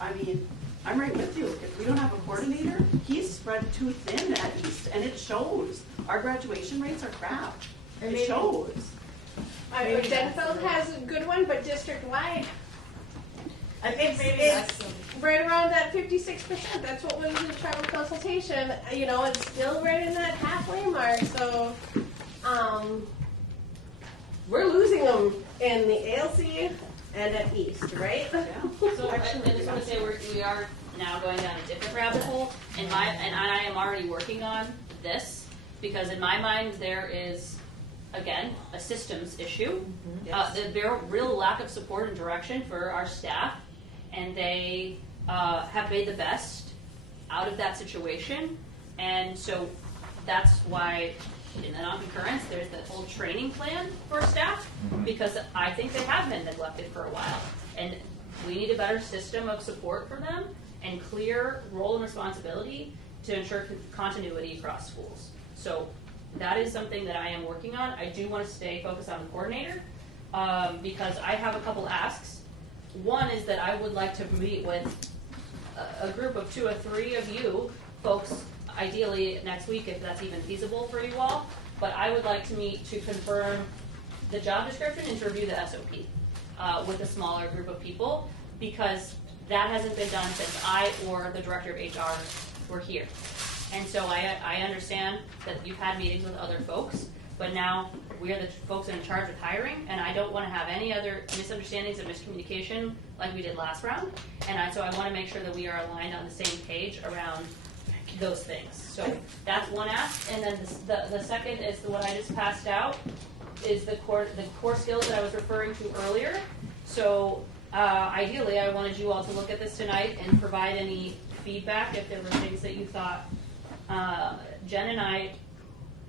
I mean, I'm right with you. If we don't have a coordinator, he's spread too thin at East. And it shows. Our graduation rates are crap. It shows. Denfeld has a good one, but district-wide, I think maybe it's right around that 56%. That's what was in the travel consultation. You know, it's still right in that halfway mark. So, we're losing them in the ALC and at East, right? Yeah. So I just want to say we are now going down a different rabbit hole, and I am already working on this because in my mind there is, again, a systems issue. The real lack of support and direction for our staff, and they have made the best out of that situation. And so that's why in the non-concurrence there's the whole training plan for staff, because I think they have been neglected for a while. And we need a better system of support for them and clear role and responsibility to ensure continuity across schools. So that is something that I am working on. I do want to stay focused on the coordinator because I have a couple asks. One is that I would like to meet with a group of 2 or 3 of you folks, ideally next week if that's even feasible for you all. But I would like to meet to confirm the job description and to review the SOP with a smaller group of people, because that hasn't been done since I or the director of HR were here. And so I understand that you've had meetings with other folks, but now we are the folks in charge of hiring, and I don't want to have any other misunderstandings or miscommunication like we did last round. And so I want to make sure that we are aligned on the same page around those things. So that's one ask. And then the second is the one I just passed out, is the core skills that I was referring to earlier. So ideally, I wanted you all to look at this tonight and provide any feedback if there were things that you thought. Jen and I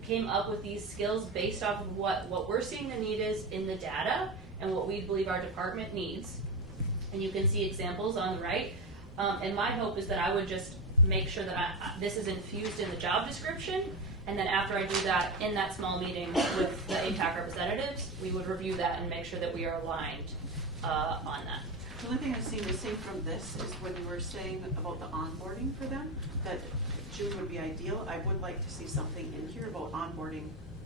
came up with these skills based off of what we're seeing the need is in the data and what we believe our department needs and you can see examples on the right. And my hope is that I would just make sure that this is infused in the job description, and then after I do that, in that small meeting with the AIPAC representatives, we would review that and make sure that we are aligned on that. The only thing I've seen missing from this is when you were saying about the onboarding for them, that June would be ideal. I would like to see something in here about onboarding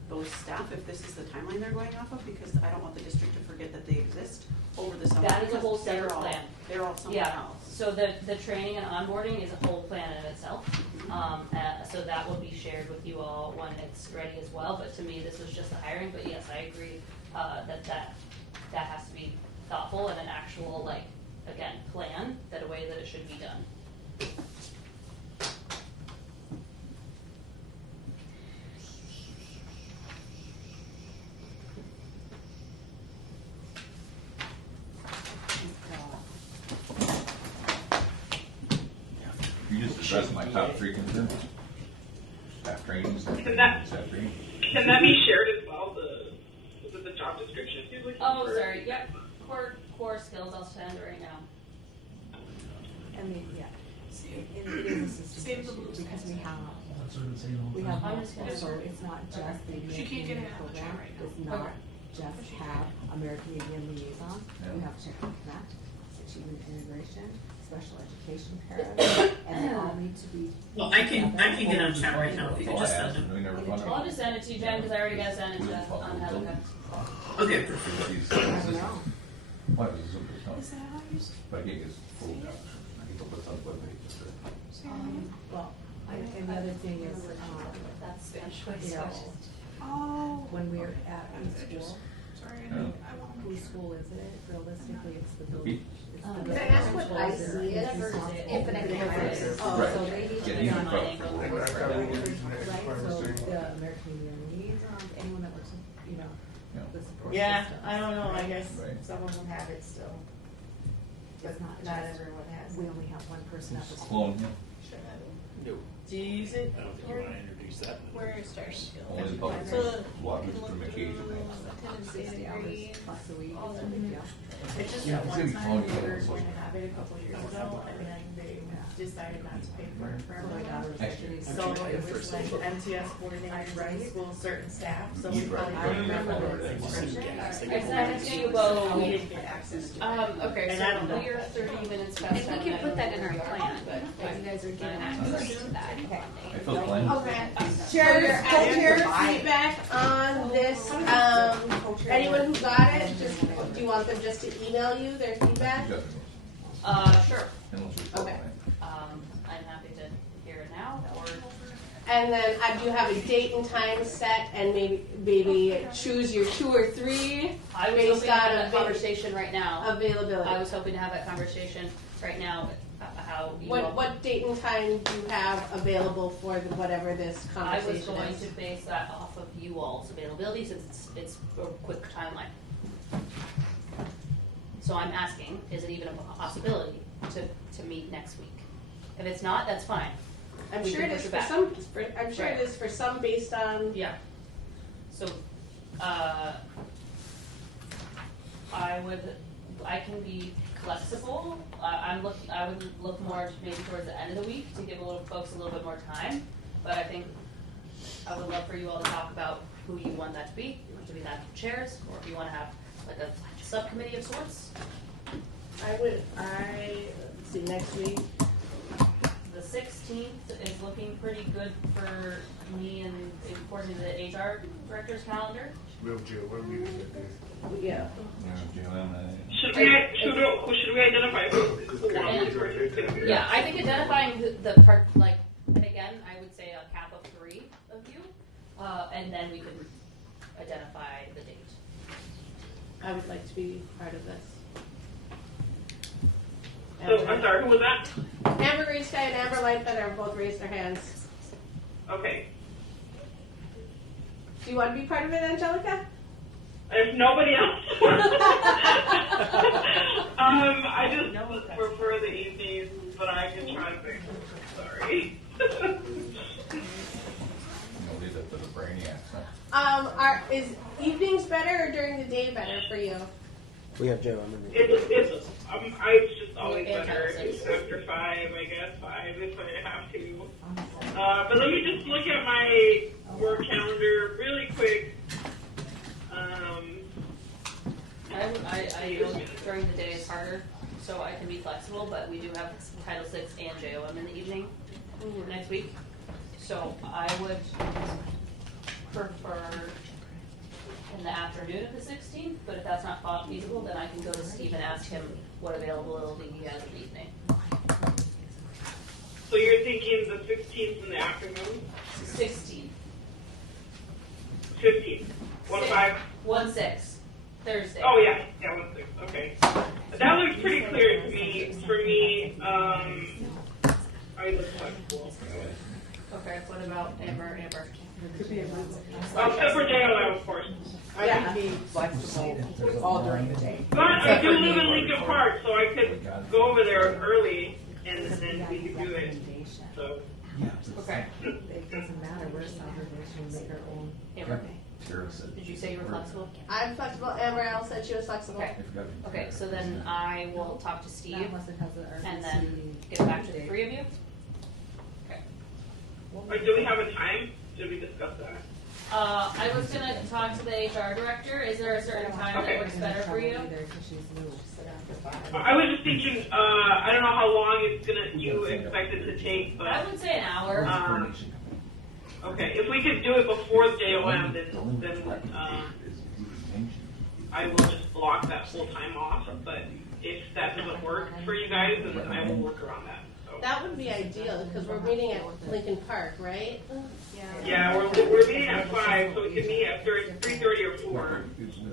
those staff, if this is the timeline they're going off of, because I don't want the district to forget that they exist over the summer. That is a whole separate plan. They're all somewhere else. So the training and onboarding is a whole plan in itself. So that will be shared with you all when it's ready as well. But to me, this was just the hiring. But yes, I agree that has to be thoughtful and an actual, like, again, plan, that a way that it should be done. You just addressed my top 3 concerns. Staff training, staff Can that be shared as well? The job description. Oh, sorry. Yep. Core skills. I'll send right now. I mean, yeah. It is a system issue because we have multiple, so it's not just the She can't get American Indian it out of the program. chat right now. It's not just have American Indian liaison. We have Check and Connect, achievement integration, special education parents, and they all need to be. Well, I can get on chat right now if you could just send it. I'll just send it to you, Jen, because I already got to send it to Angelica. Okay. What is Zoom? Is that how you But I think it's full down. I think it's on web pages. Well, and the other thing is, that's you know, Oh. when we're at preschool, Sorry, Yeah. whose school is it? Realistically, it's the building. Can I ask what I see is? Infinite campus. Right. So they need to Get be in on front. right, so the American Indian liaisons, anyone that works with, you know, the support Yeah, systems. I don't know, I guess Right. some of them have it still. It's not Not just, everyone has we it. only have one person at the school. Clone him. No. Do you use it? I don't think you want to introduce that. Where is our skills? Only the public. So, Waters from occasionally. attendance 60 hours degree. plus a week, All it's of a big them. deal. It's just Yeah, that it's one gonna be time funny, we were yeah. going to have it a couple years ago, and then they decided not to pay for it for So my everyone. daughter's actually. So it was like MTS coordinated by school, certain staff, so we probably. I remember did this. I sent it to you both. We didn't get access to it. Okay, And I don't so know. we're 30 minutes past. And we can put that in our plan, but if you guys are given access to that. I feel fine. Okay. Chair, chair feedback on this. Anyone who got it, just do you want them just to email you their feedback? Sure. Okay. I'm happy to hear it now, or And then do you have a date and time set, and maybe choose your 2 or 3 I was based hoping to have on that conversation right now. availability? I was hoping to have that conversation right now. How you all- What date and time do you have available for whatever this I was conversation going is? to base that off of you all's availability since it's a quick timeline. So I'm asking, is it even a possibility to meet next week? If it's not, that's fine. I'm We sure can it push is it for back. some. I'm sure Right. it is for some based on. Yeah. So, I can be flexible. I would look more maybe towards the end of the week to give folks a little bit more time. But I think I would love for you all to talk about who you want that to be. You want it to be that chairs, or if you want to have like a subcommittee of sorts. Let's see, next week. The 16th is looking pretty good for me and according to the HR director's calendar. Yeah. Should we identify who this person is gonna be? Yeah, I think identifying the part, like, and again, I would say a cap of 3 of you, and then we could identify the date. I would like to be part of this. So, I'm sorry, who was that? Amber Greenstein and Amber Lightfoot have both raised their hands. Okay. Do you want to be part of it, Angelica? If nobody else. I just prefer the evenings, but I can try to make it. Sorry. You'll leave it to the brainiacs, huh? Is evenings better or during the day better for you? We have Joe. It's just always better after 5, I guess. 5 if I have to. But let me just look at my work calendar really quick. I know during the day is harder, so I can be flexible, but we do have Title VI and JOM in the evening next week. So I would prefer in the afternoon of the 16th, but if that's not feasible, then I can go to Steve and ask him what availability he has in the evening. So you're thinking the 16th in the afternoon? 16th. 15th. 1-5? 1-6. Thursday. Oh yeah, 1-6. Okay. That looks pretty clear to me. For me, I look flexible. Okay, what about Amber? Except for JLM, of course. I can be flexible all during the day. But I do live in Lincoln Park, so I could go over there early and then we could do it. So. Okay. It doesn't matter. We're Southern, we make our own. Amber. Did you say you were flexible? I'm flexible. Amber Al said she was flexible. Okay. Okay, so then I will talk to Steve and then get back to the 3 of you. Okay. Or do we have a time? Did we discuss that? I was gonna talk to the HR director. Is there a certain time that works better for you? I was just thinking, I don't know how long you expect it to take, but I would say an hour. Okay, if we could do it before JOM, then I will just block that full time off. But if that doesn't work for you guys, then I will work around that. So. That would be ideal because we're meeting at Lincoln Park, right? Yeah, we're meeting at 5, so we can meet at 3:30 or 4.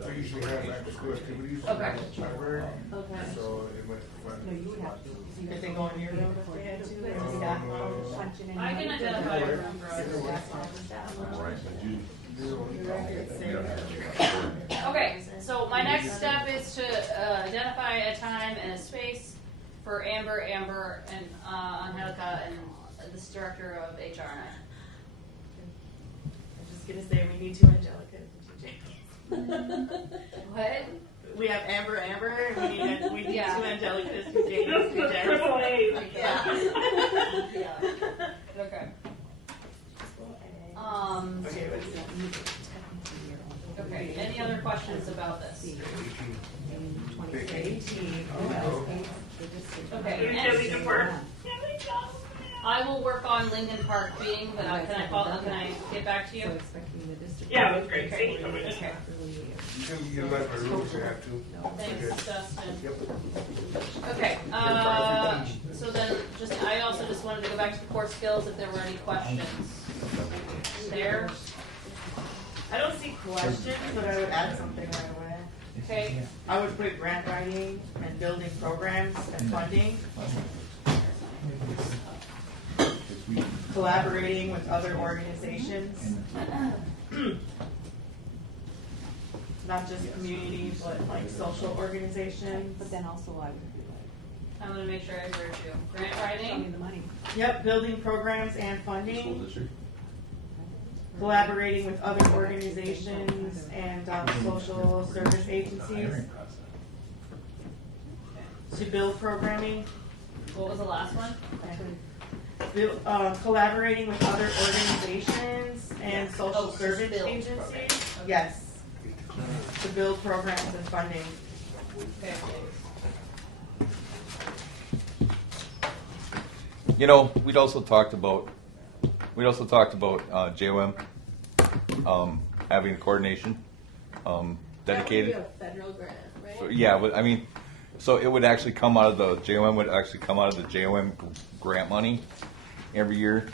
I usually have after school activities. Okay. Library. Okay. So it went. No, you would have to. If they go in your room, if they had to, I can identify your room, Okay, so my next step is to identify a time and a space for Amber, and Angelica, and this director of HR and I. I'm just gonna say we need 2 Angelicas. What? We have Amber, and we need 2 Angelicas, 2 James, This 2 is Jens. triple A's. Yeah. Okay. Okay, any other questions about this? Okay, and I will work on Lincoln Park being, but can I get back to you? Yeah, that's great. Thank you so much. Okay. You can utilize my room if you have to. Thanks, Justin. Yep. Okay, so then I also just wanted to go back to the core skills if there were any questions there. I don't see questions, but I would add something right away. Okay. I would put grant writing and building programs and funding. Collaborating with other organizations. Not just community, but like social organizations. But then also I would be I'm going to make sure I heard you. Grant writing? Show me the money. Yep, building programs and funding. Collaborating with other organizations and social service agencies to build programming. What was the last one? Collaborating with other organizations and social service agencies. Yes. To build programs and funding. Okay. You know, we'd also talked about JOM having coordination dedicated. That would be a federal grant, right? So, yeah, I mean, so it would actually come out of the JOM JOM grant money every year.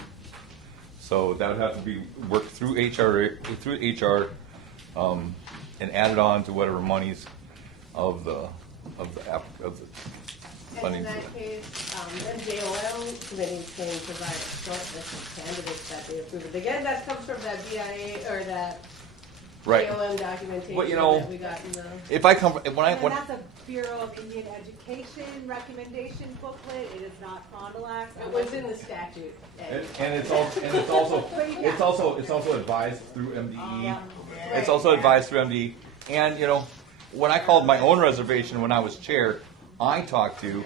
So that would have to be worked through HR and added on to whatever monies of the And funding. in that case, then JOL committee can provide a short list of candidates that they approve. Again, that comes from that BIA or that Right. JOM documentation Well, you know, that we got in the. if I come when I And when, that's a Bureau of Indian Education recommendation booklet. It is not Fond du Lac. It was in the statute. and it's also advised through MDE. It's also advised through MDE, and you know, when I called my own reservation when I was chair, I talked to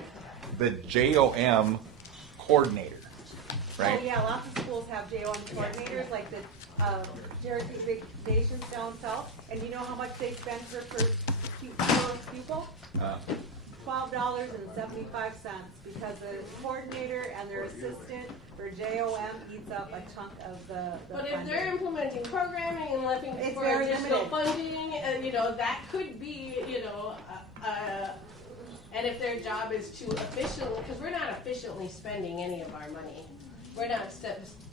the JOM coordinator, right? Oh, yeah, lots of schools have JOM coordinators, like the Cherokee Nations down south. And you know how much they spend per pupil? $12.75, because the coordinator and their assistant for JOM eats up a chunk of the But if funding. they're implementing programming and looking It's for very additional limited. funding, and that could be, and if their job is to efficiently, because we're not efficiently spending any of our money. We're not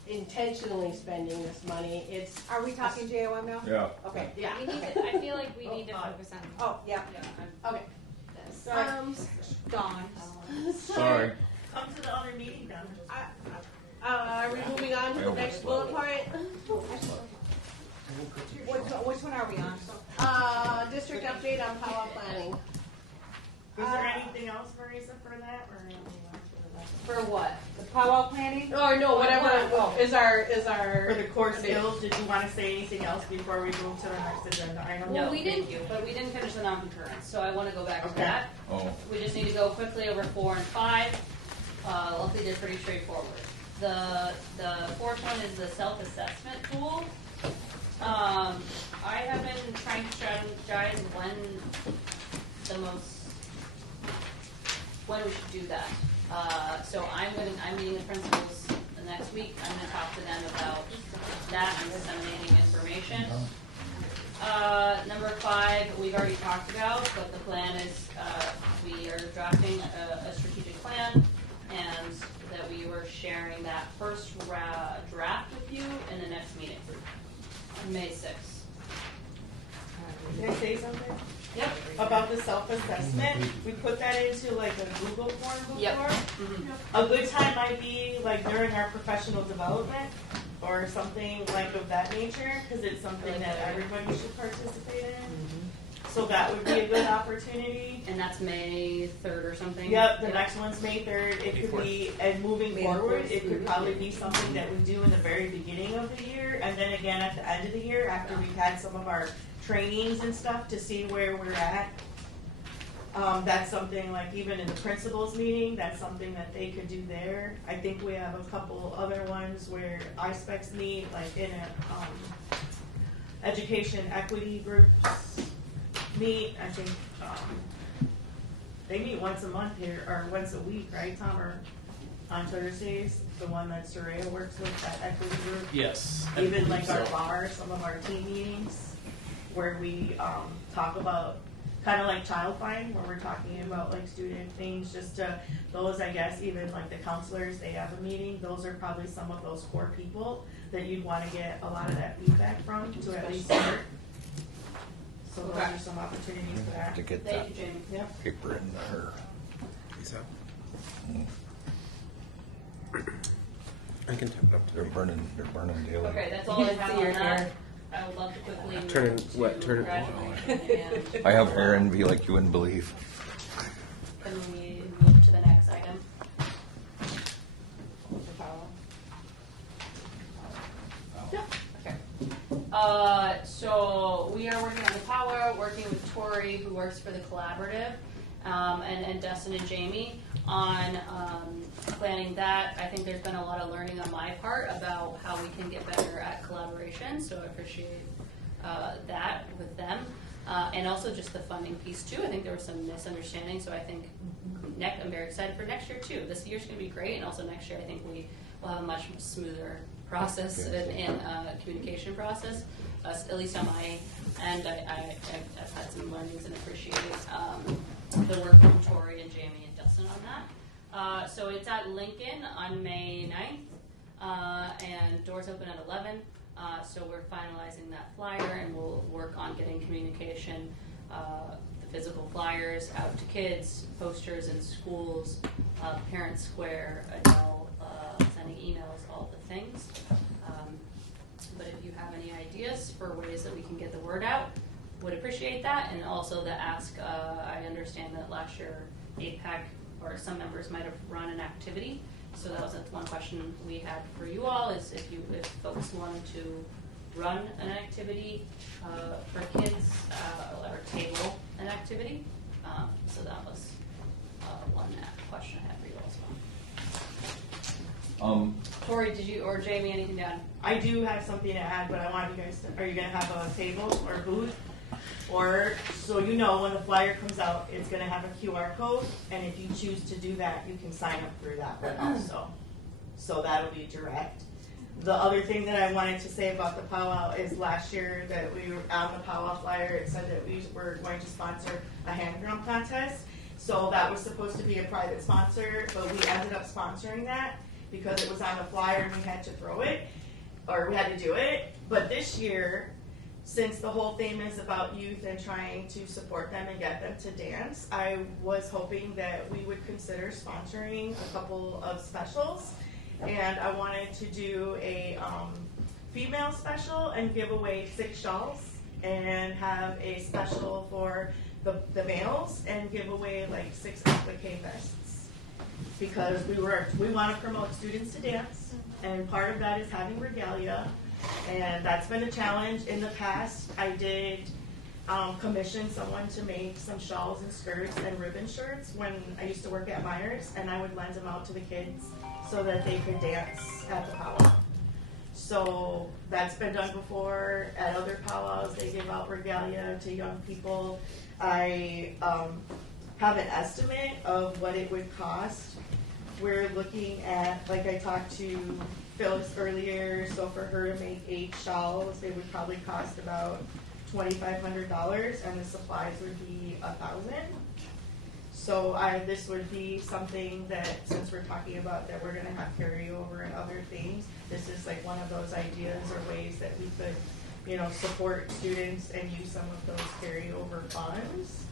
intentionally spending this money. It's. Are we talking JOM now? Yeah. Okay. Yeah. We need to, I feel like we need to focus on. Oh, yeah. Okay. Dawn. Sorry. Come to the other meeting then. Are we moving on to the next bullet point? Which one are we on? District update on powwow planning. Is there anything else, Marisa, for that, or anything else for For what? The powwow planning? Or no, whatever is our For the core skills, did you want to say anything else before we move to the next agenda item? No, we didn't, but we didn't finish the non-concurrence, so I want to go back to Okay. that. Oh. We just need to go quickly over 4 and 5. Luckily, they're pretty straightforward. The fourth one is the self-assessment tool. I have been trying to strategize when we should do that. So I'm meeting with principals the next week. I'm going to talk to them about that and disseminating information. Number 5, we've already talked about, but the plan is we are drafting a strategic plan, and that we were sharing that first draft with you in the next meeting, May 6th. Can I say something? Yep. About the self-assessment, we put that into like a Google form before. Yep. A good time might be like during our professional development or something like of that nature, because it's something that everybody should participate in. So that would be a good opportunity. And that's May 3rd or something? Yep, the next one's May 3rd. It could be, and moving forward, it could probably be something that we do in the very beginning of the year, and then again at the end of the year after we've had some of our trainings and stuff to see where we're at. That's something like even in the principals meeting, that's something that they could do there. I think we have a couple other ones where ISPECs meet, like in a education equity groups meet. I think they meet once a month here, or once a week, right, Tom? Or on Thursdays, the one that Soraya works with, that equity group. Yes. I Even believe like our so. bar, some of our team meetings, where we talk about kind of like child find, where we're talking about like student things, just to those, I guess, even like the counselors, they have a meeting. Those are probably some of those core people that you'd want to get a lot of that feedback from to at least start. So those are some opportunities for that. To get Thank that you, Jamie. Yep. paper into her. I can type it up to They're burning daily. Okay, that's all I have on that. I would love to quickly move Turn it- to what, turn it- graduation and I have Aaron be like you wouldn't believe. can we move to the next item? Okay. So we are working on the power, working with Tori, who works for the collaborative, and Dustin and Jamie on planning that. I think there's been a lot of learning on my part about how we can get better at collaboration, so I appreciate that with them. And also just the funding piece too. I think there was some misunderstanding, so I think I'm very excited for next year too. This year's going to be great, and also next year I think we will have a much smoother process and communication process, at least on my end. I've had some learnings and appreciated the work from Tori and Jamie and Dustin on that. So it's at Lincoln on May 9th, and doors open at 11. So we're finalizing that flyer, and we'll work on getting communication, the physical flyers out to kids, posters in schools, Parent Square, Adele, sending emails, all the things. But if you have any ideas for ways that we can get the word out, would appreciate that. And also the ask, I understand that last year AIPAC or some members might have run an activity. So that was one question we had for you all, is if folks wanted to run an activity for kids, or table an So that was one question I had for you as well. Tori, did you or Jamie anything to add? I do have something to add, but I want you guys to, are you gonna have a table or a booth? Or, so you know, when the flyer comes out, it's gonna have a QR code, and if you choose to do that, you can sign up through that one also. So that'll be direct. The other thing that I wanted to say about the powwow is last year that we were on the powwow flyer, it said that we were going to sponsor a hand drum contest. So that was supposed to be a private sponsor, but we ended up sponsoring that because it was on the flyer and we had to throw it, or we had to do it. But this year, since the whole theme is about youth and trying to support them and get them to dance, I was hoping that we would consider sponsoring a couple of specials. And I wanted to do a female special and give away 6 shawls, and have a special for the males and give away like 6 applique vests, because we want to promote students to dance, and part of that is having regalia, and that's been a challenge. In the past, I did commission someone to make some shawls and skirts and ribbon shirts when I used to work at Myers, and I would lend them out to the kids so that they could dance at the powwow. So that's been done before at other powwows. They give out regalia to young people. I have an estimate of what it would cost. We're looking at, like I talked to Phyllis earlier, so for her to make 8 shawls, it would probably cost about $2,500, and the supplies would be $1,000. So this would be something that, since we're talking about that we're gonna have carryover and other things, this is like one of those ideas or ways that we could, support students and use some of those carryover funds.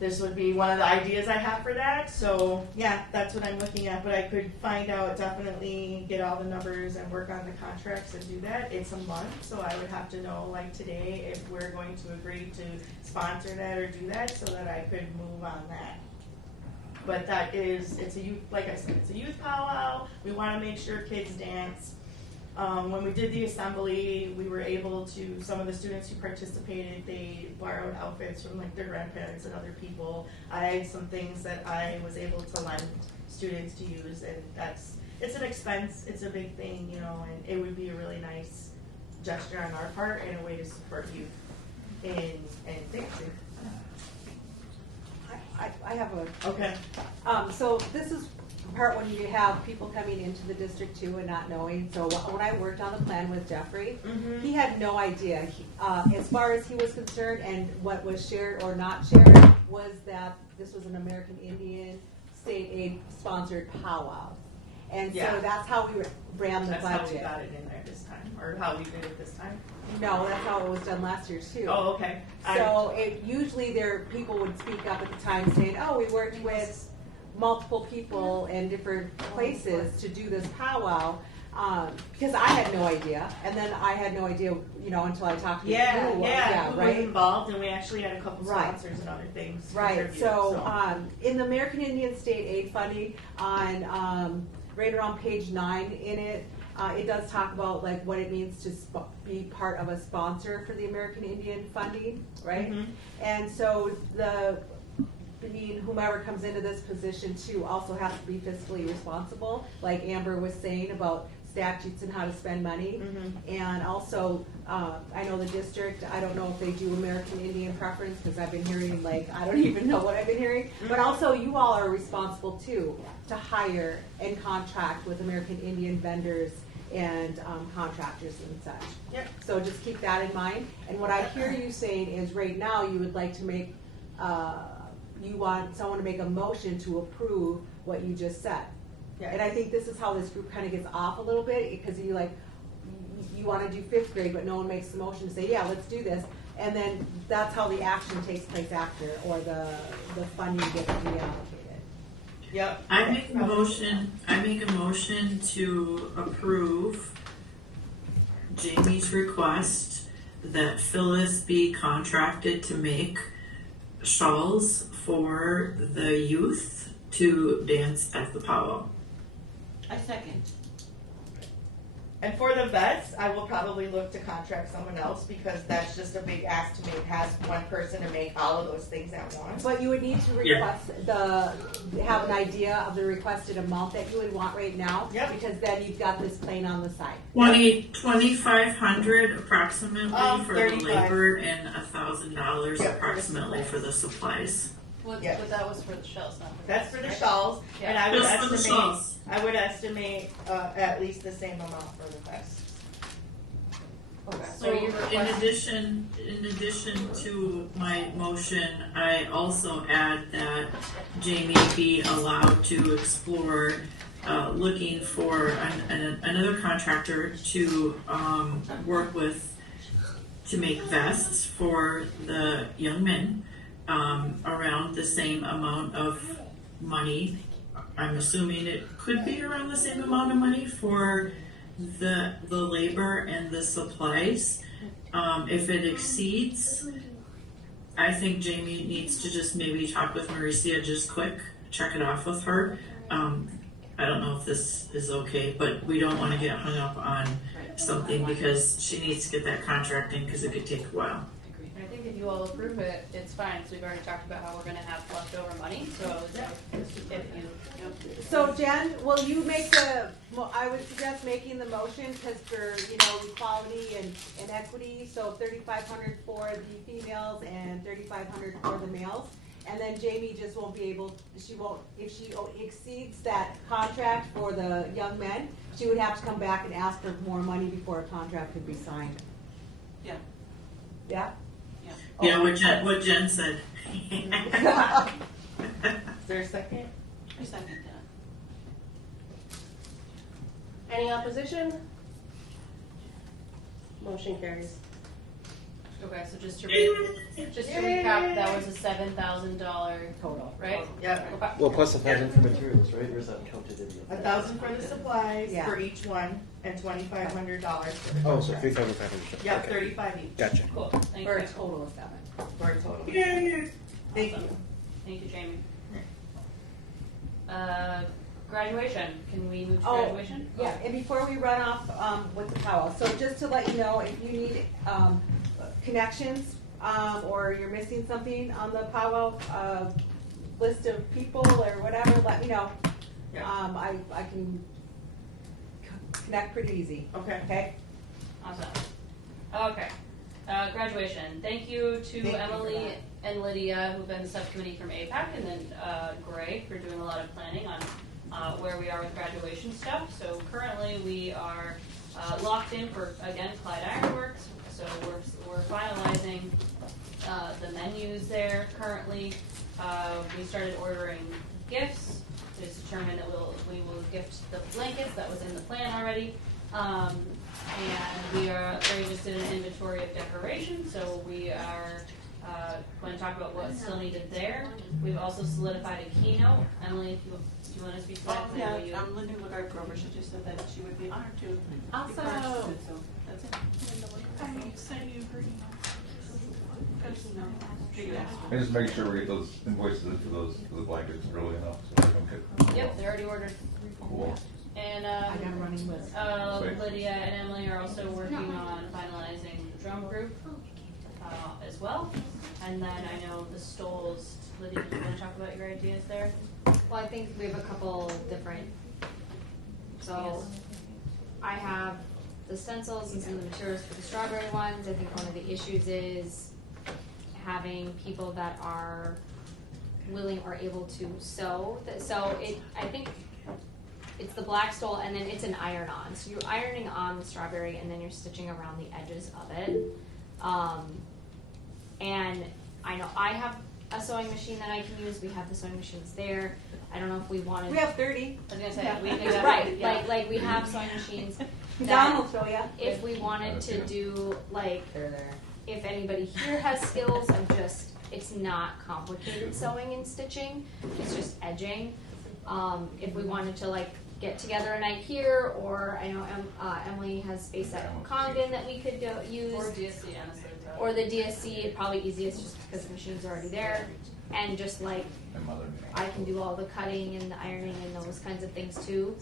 This would be one of the ideas I have for that. So yeah, that's what I'm looking at, but I could find out, definitely get all the numbers and work on the contracts and do that. It's a month, so I would have to know like today if we're going to agree to sponsor that or do that, so that I could move on that. But it's a youth, like I said, it's a youth powwow. We want to make sure kids dance. When we did the assembly, we were able to, some of the students who participated, they borrowed outfits from like their grandparents and other people. I had some things that I was able to lend students to use, and it's an expense, it's a big thing, and it would be a really nice gesture on our part and a way to support youth in dancing. I have a... Okay. So this is part when you have people coming into the district too and not knowing. So when I worked on the plan with Jeffrey, he had no idea. As far as he was concerned, and what was shared or not shared, was that this was an American Indian state aid sponsored powwow. And so that's how we ran the budget. That's how we got it in there this time, or how we did it this time? No, that's how it was done last year too. Oh, okay. So usually people would speak up at the time saying, oh, we worked with multiple people in different places to do this powwow, because I had no idea, and then I had no idea, until I talked to who right? was involved, and we actually had a couple sponsors and other things. Right. So in the American Indian State Aid funding, on right around page 9 in it, it does talk about like what it means to be part of a sponsor for the American Indian funding, right? Mm-hmm. And so whomever comes into this position too also has to be fiscally responsible, like Amber was saying about statutes and how to spend money. Mm-hmm. And also, I know the district, I don't know if they do American Indian preference, because I've been hearing I don't even know what I've been hearing, but also you all are responsible too to hire and contract with American Indian vendors and contractors and such. Yep. So just keep that in mind. And what I hear you saying is right now you would like to make, you want someone to make a motion to approve what you just said. Yes. And I think this is how this group kind of gets off a little bit, because you want to do 5th grade, but no one makes the motion to say, yeah, let's do this. And then that's how the action takes place after, or the funding gets reallocated. Yep. I make a motion to approve Jamie's request that Phyllis be contracted to make shawls for the youth to dance at the powwow. I second. And for the vets, I will probably look to contract someone else because that's just a big ask to have one person to make all of those things at once. But you would need to request have an idea of the requested amount that you would want right now. Yep. Because then you've got this plane on the side. 2,500 approximately for the 35. labor and $1,000 approximately for the supplies. But that was for the shells, not for That's for the shawls, and I would Just for the estimate, shawls. at least the same amount for the vests. So in addition to my motion, I also add that Jamie be allowed to explore looking for another contractor to work with to make vests for the young men around the same amount of money. I'm assuming it could be around the same amount of money for the labor and the supplies. If it exceeds, I think Jamie needs to just maybe talk with Maricia just quick, check it off with her. I don't know if this is okay, but we don't want to get hung up on something because she needs to get that contract in because it could take a while. And I think if you all approve it, it's fine, because we've already talked about how we're gonna have leftover money, so if you. So Jen, will you make I would suggest making the motion because for, equality and equity, so 3,500 for the females and 3,500 for the males. And then Jamie just won't be able, if she exceeds that contract for the young men, she would have to come back and ask for more money before a contract could be signed. Yeah. Yeah? Yeah, what Jen said. Is there a second? I second that. Any opposition? Motion carries. Okay, so just to recap, that was a $7,000 total, right? Yep. Okay. Well, plus 1,000 for materials, right? Or is that counted in the? 1,000 for the supplies Yeah. for each one, and $2,500 for the Oh, so contract. 3,500. Yep, Okay. 35 each. Gotcha. Cool, thank For you. a total of 7. For a total. Thank you. Thank you, Jamie. Graduation, can we move to graduation? Yeah, and before we run off with the powwow, so just to let you know, if you need connections or you're missing something on the powwow list of people or whatever, let me know. Yeah. I can connect pretty easy. Okay. Okay? Awesome. Okay. Graduation. Thank you to Emily and Lydia, who've been the subcommittee from AIPAC, and then Greg for doing a lot of planning on where we are with graduation stuff. So currently we are locked in for, again, Clyde Ironworks. So we're finalizing the menus there currently. We started ordering gifts. It's determined that we will gift the blankets that was in the plan already. And they just did an inventory of decoration, so we are going to talk about what's still needed there. We've also solidified a keynote. Emily, if you want to speak to that? Yeah, Linda Woodard-Grover, she just said that she would be honored to. Awesome. be participated, so that's it. I sent you her email. And just make sure we get those invoices for the blankets early enough so we don't get. Yep, they're already ordered. Cool. And I got a running list. Lydia and Emily are also working on finalizing the drum group as well. And then I know the Stoles. Lydia, do you want to talk about your ideas there? Well, I think we have a couple different, so I have the stencils and some of the materials for the strawberry ones. I think one of the issues is having people that are willing or able to sew. I think it's the black stole and then it's an iron-on. So you're ironing on the strawberry and then you're stitching around the edges of it. And I know I have a sewing machine that I can use. We have the sewing machines there. I don't know if we wanted. We have 30. I was gonna say Yeah. right. Yeah. Like we have sewing machines. Don will show you. If we wanted to do if anybody here has skills of it's not complicated sewing and stitching. It's just edging. If we wanted to get together a night here, or I know Emily has space at Condon that we could use. Or DSC, honestly. Or the DSC, probably easiest just because the machines are already there. And just I can do all the cutting and the ironing and those kinds of things too.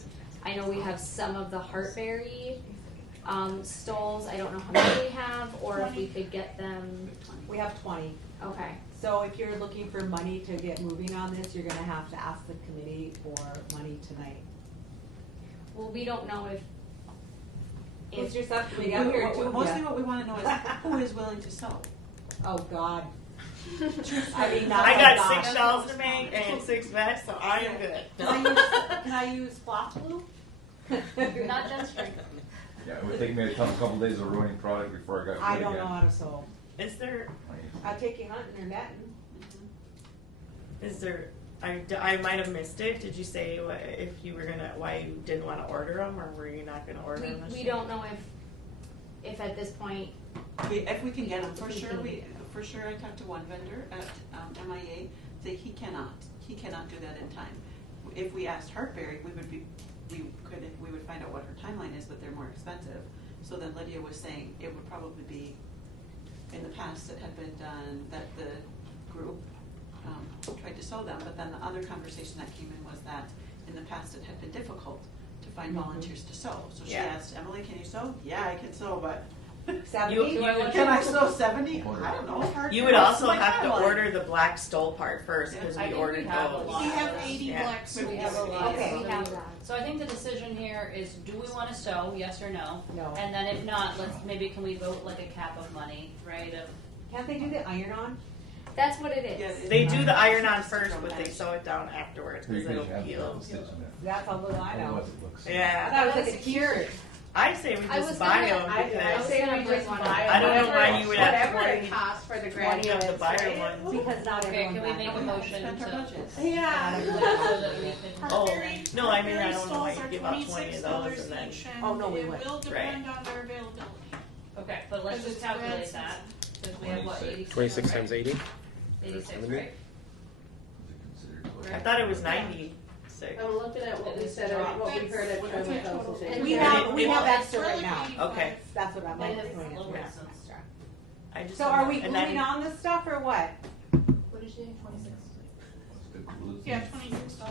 I know we have some of the Heartberry Stoles, I don't know how many we have, or if we could get them. We have 20. Okay. So if you're looking for money to get moving on this, you're gonna have to ask the committee for money tonight. Well, we don't know if. Who's your subcommittee? I'm here too. Mostly what we wanna know is who is willing to sew. Oh, God. I mean, I got 6 dolls to make and 6 vests, so I am good. Can I use floss glue? Not just string. Yeah, it would take me a couple days of ruining product before I got I good don't again. know how to sew. Is there, I take you hunting or netting. is there, I might have missed it. Did you say if you were gonna, why you didn't wanna order them, or were you not gonna order them? We don't know if at this point. If we can get them, for sure, I talked to one vendor at MIA, that he cannot do that in time. If we asked Hartberry, we would find out what her timeline is, but they're more expensive. So then Lydia was saying it would probably be, in the past it had been done that the group tried to sew them, but then the other conversation that came in was that in the past it had been difficult to find volunteers to sew. So she asked Emily, can you sew? Yeah, I can sew, but 70? Can I sew 70? I don't know. You would also have to order the black stole part first, because we ordered those. We have 80 black stoles. We have a lot. Okay. We have that. So I think the decision here is: do we want to sew? Yes or no? No. And then if not, can we vote like a cap of money, right? Can't they do the iron-on? That's what it is. They do the iron-on first, but they sew it down afterwards because it'll peel. That's all that I know. Yeah. I thought it was like a t-shirt. I say we just buy them. I say we just buy them. I don't know why you would have whatever it costs for the graduates. of the buyer right? ones. Because not Okay, everyone can we buys make a them. motion to? Yeah. So that we can. Oh, no, I mean, I Hartberry don't know why stoles you give are out 20 of those and then. each, Oh, no, we it wouldn't. will depend on their availability. Okay, but let's Because just it's calculate red that. Because we have what, 86? 26 right? times 80? 86, right? I thought it was 96. I'm looking at what we said, what we heard at tribal consultation. We have extra right now. Okay. That's what I'm And like. it's a little bit extra. I just So are we and moving then- on this stuff or what? What did you say, 26? Yeah, $26.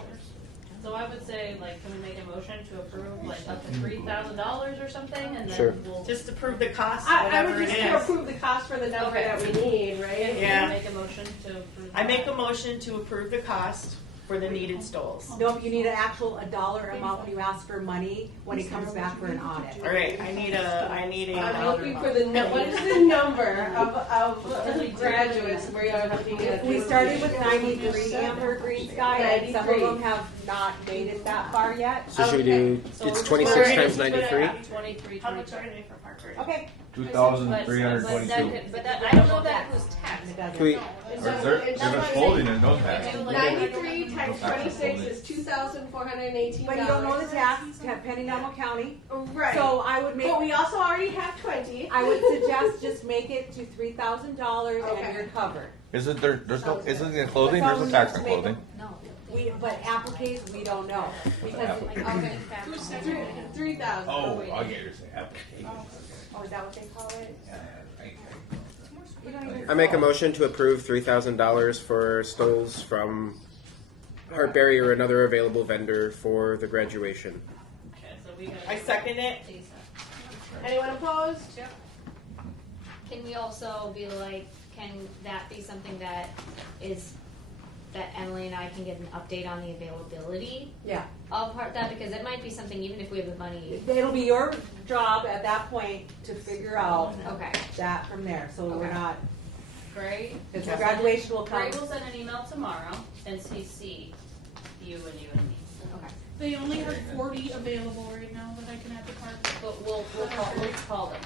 So I would say, can we make a motion to approve, up to $3,000 or something, and then Sure. we'll. Just approve the cost, I whatever would it just is. approve the cost for the number Okay. that we need, right? Yeah. Make a motion to approve. I make a motion to approve the cost for the needed stoles. No, if you need a dollar amount when you ask for money when he comes back for an audit. All right, I need a. I'm looking for what is the number of graduates where you're looking at? We started with 93 Amber Green Sky, and some of 93. them have not made it that far yet. So should we do, it's 26 times 93? 23, How much are they for Hartford? Okay. 2,322. But that, I don't know that includes tax. Can we, They're folding and no tax. 93 times 26 is $2,418. But you don't know the tax, depending on what county. Right. So I would make. But we also already have 20. I would suggest just make it to $3,000 Okay. and you're covered. Isn't isn't there clothing? There's no tax on clothing. No. But appliques, we don't know. Because, Okay. Who said 3,000. Oh, I get your saying. Application. oh, is that what they call it? You don't even. I make a motion to approve $3,000 for stoles from Hartberry or another available vendor for the graduation. Okay, so we got. I second it. Anyone opposed? Can we also be can that be something that Emily and I can get an update on the availability Yeah. of that? Because it might be something, even if we have the money. It'll be your job at that point to figure out Okay. that from there. So we're Okay. not, Great. because the graduation will come. Greg will send an email tomorrow and CC you and me. Okay. They only have 40 available right now that I can add to cart. But we'll call them.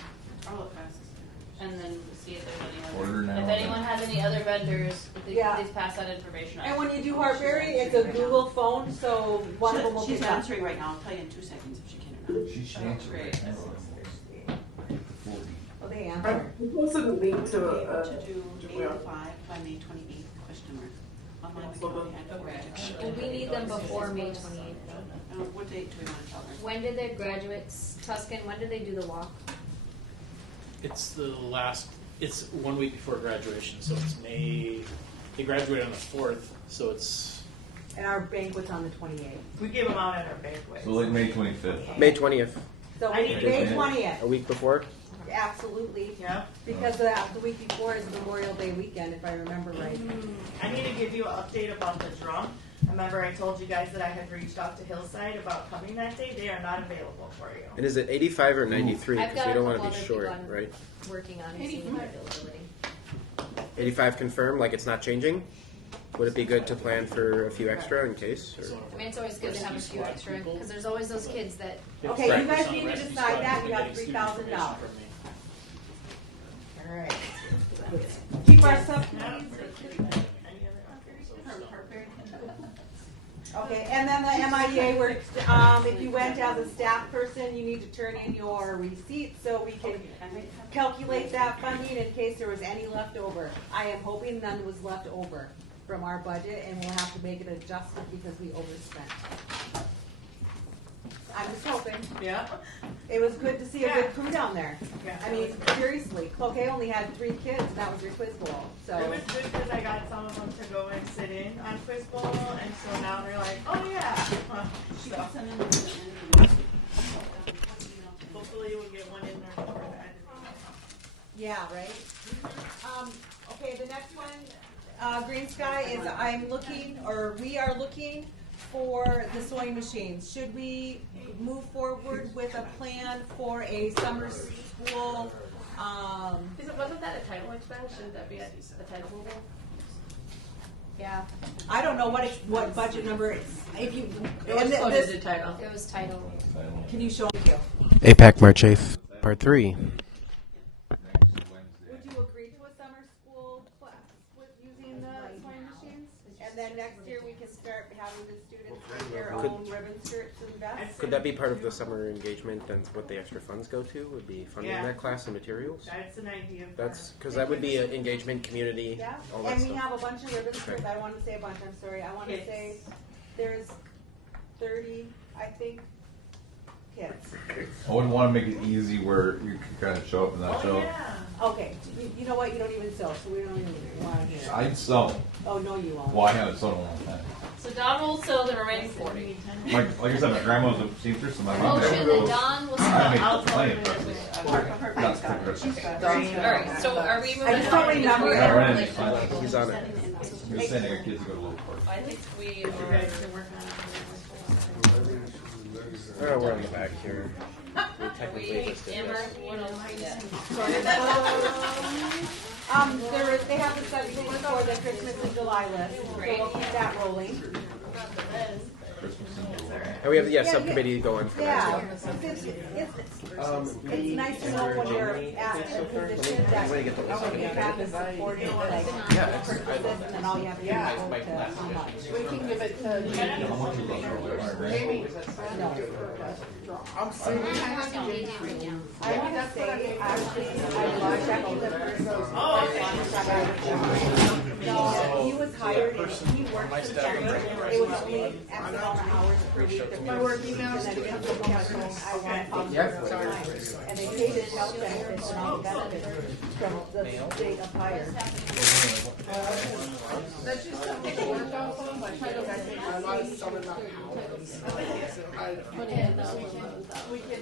And then see if there's any Order other. now. If anyone has any other vendors, please pass that information on. And when you do Hartberry, it's a Google phone, so one of them will She's pick up. answering right now. I'll tell you in 2 seconds if she can or not. She's answering. Oh, they answer. We posted a link to Be able a, to do 8 to 5 by May 28th, question mark. Online with county and Okay. Well, we need them before May 28th. What date do we want to tell her? When did the graduates, Tuscan, when did they do the walk? It's 1 week before graduation, so it's May, they graduate on the 4th, so it's. And our banquet's on the 28th. We give them out at our banquet. So like May 25th. May 20th. So I need to May do it. 20th. A week before? Absolutely. Yeah. Because the week before is Memorial Day weekend, if I remember right. I need to give you an update about the drum. Remember I told you guys that I had reached out to Hillside about coming that day? They are not available for you. And is it 85 or 93? I've Because got we a don't want to couple be other short, people I'm right? working on and seeing my availability. 85 confirmed, like it's not changing? Would it be good to plan for a few extra in case? Or? I mean, it's always good to have a few extra because there's always those kids that. Okay, Right. you guys need to decide that. You have $3,000. All right. Keep our stuff. Okay, and then the MIA work, if you went as a staff person, you need to turn in your receipts so we can calculate that funding in case there was any left over. I am hoping none was left over from our budget, and we'll have to make an adjustment because we overspent. I'm just hoping. Yeah. It was good to see a good crew down there. Yeah. I mean, seriously, Cloquet only had 3 kids, and that was your quiz bowl. So It was good because I got some of them to go and sit in on Quiz Bowl, and so now they're like, oh yeah. Hopefully we'll get one in there for that. yeah, right. Okay, the next one, Green Sky is we are looking for the sewing machines. Should we move forward with a plan for a summer school? Wasn't that a title expense? Shouldn't that be a title moving? Yeah. I don't know what budget number it's. If you It was quoted as a title. It was title. Can you show me? AIPAC March 8th, Part 3. Would you agree to a summer school class with using the sewing machines? And then next year we can start having the students make their own ribbon skirts and vests? Could that be part of the summer engagement and what the extra funds go to? Would be funding Yeah. that class and materials? That's an idea. That's because that would be an engagement, community, Yeah, all that and we stuff. have a bunch of ribbon skirts. I want to say a bunch, I'm sorry. I want to say there's 30, I think, kids. I wouldn't want to make it easy where you can kind of show up and not show up. Okay, you know what? You don't even sew, so we don't even want to hear it. I'd sew. Oh, no, you won't. Well, I haven't sewn in a long time. So Don will sew the remaining 40. Like I said, my grandma was a seamstress, so my Oh, mom shit, then Don will sew. I made I'll plenty sew of it. dresses. That's for Christmas. Alright, so are we moving I just don't on? remember. Yeah, right, it's fine. He's on it. I'm just saying I got kids to go to little parties. I think we You are. guys can work on it. Oh, we're on the back here. We Are technically we, just did Amber, this. what else? Yeah. They have the subject for the Christmas in July list, so we'll keep that rolling. And we have the subcommittee going for Yeah, that. it's nice to know when you're at a position that Way to get the list. you have is supported, like, Yeah, purchases, and then all you have to do is go to how much. We can give it to Jamie. No. I'm saying. I want to say, actually, I checked the person. No, he was hired and he worked for Denver. It was only X amount of hours per week that we were working, and then we have to look at I want to and they paid his health benefits and all the benefits from the state of hire. That's just something to work out on, but I think a lot of some of that we can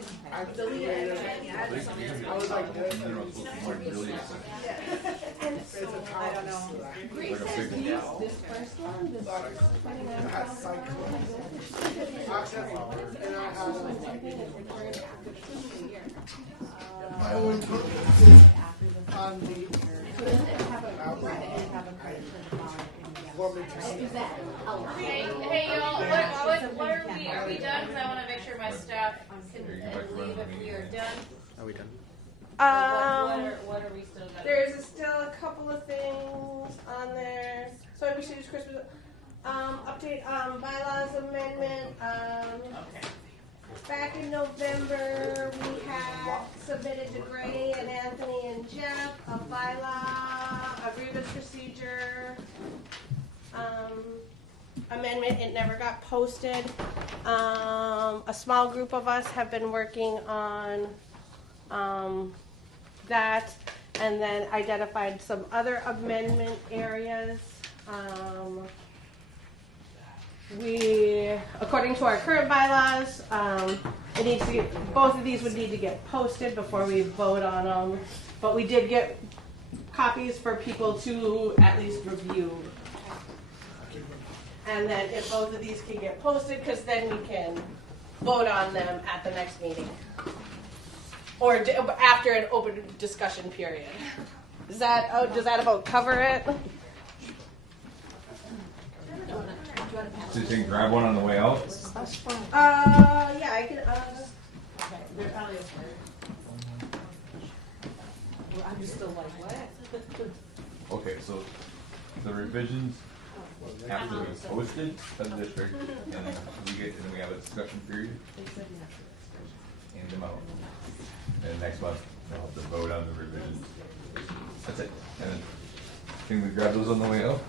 delete it and add something. I was like, good. I don't know. This first one, this has psychology. And I have my own on the Hey y'all, what are we done? Because I want to make sure my staff can leave if we are done. Are we done? What are we still done? There's still a couple of things on there. So we should use Christmas. Update bylaws amendment. Back in November, we had submitted to Gray and Anthony and Jeff a bylaw, a grievance procedure amendment. It never got posted. A small group of us have been working on that, and then identified some other amendment areas. We, according to our current bylaws, it needs to get, both of these would need to get posted before we vote on them. But we did get copies for people to at least review. And then if both of these can get posted, because then we can vote on them at the next meeting. Or after an open discussion period. Does that about cover it? So you can grab one on the way out? Yeah, I can, Okay, they're probably I'm just still like, what? Okay, so the revisions have to be posted by the district, and then we have a discussion period. Hand them out. And next month, we'll have to vote on the revisions. That's it. And then, can we grab those on the way out?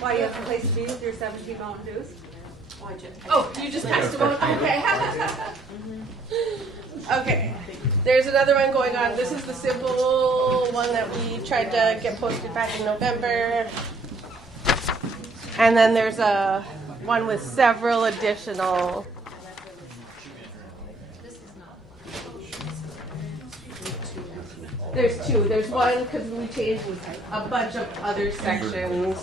Why, you have a place to be with your 17 Mountain Dews? oh, you just passed them on? Okay. Okay. There's another one going on. This is the simple one that we tried to get posted back in November. And then there's a one with several additional. There's two. There's one because we changed a bunch of other sections.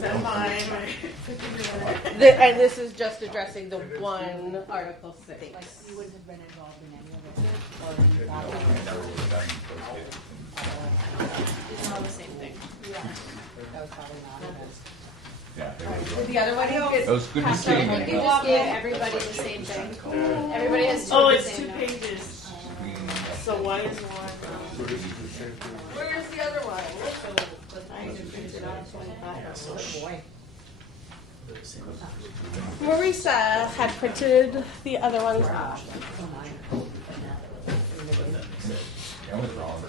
That's fine. And this is just addressing the one Article 6. Like, you wouldn't have been involved in any of it? Or you thought It's all the same thing. Yeah. That was probably not it. Yeah. The other one is That was good to see. You just gave everybody the same thing. Everybody has two Oh, of the it's same 2 notes. pages. So why is one? Where's the other one? I even printed it out 25. Oh, boy. Marisa had printed the other ones out. I was wrong.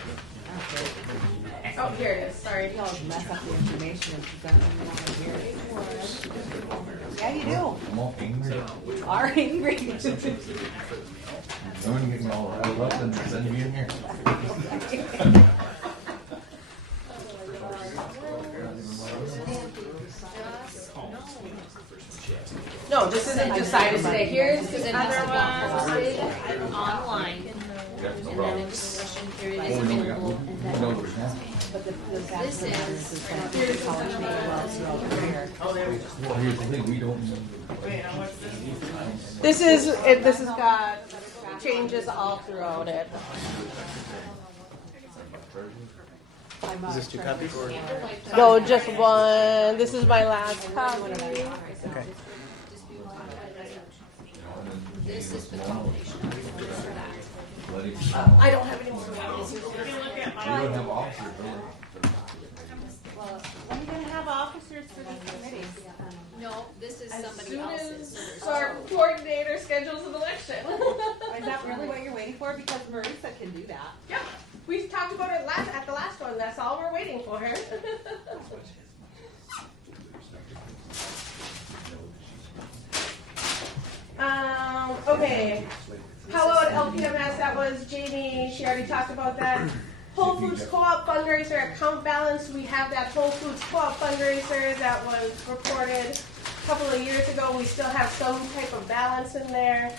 Oh, here it is. Sorry. You always mess up the information if you don't even want to hear it. Yeah, you do. I'm all angry. You are angry. No one getting all riled up and send me in here. No, this isn't decided today. Here's Because it the has other to be one. posted online, Yeah, no and then a problem. discussion period Oh, is we got available. one. No, there's not. But the This fact of the matter is- is that the college made well throughout the year. Oh, there we go. Well, here's the thing, we don't know. Wait, now what's this? This has got changes all throughout it. Is this 2 copies? No, just one. This is my last copy. Okay. This is the combination for that. I don't have any more. You can look at We my. don't have officers, do we? Well, when are you going to have officers for these committees? No, this is As somebody soon else's. as our coordinator schedules an election. Is that really what you're waiting for? Because Marisa can do that. Yeah, we talked about it at the last one. That's all we're waiting for. Okay. How about LPMS? That was Jamie. She already talked about that. Whole Foods Co-op fundraiser account balance. We have that Whole Foods Co-op fundraiser that was reported a couple of years ago. We still have some type of balance in there.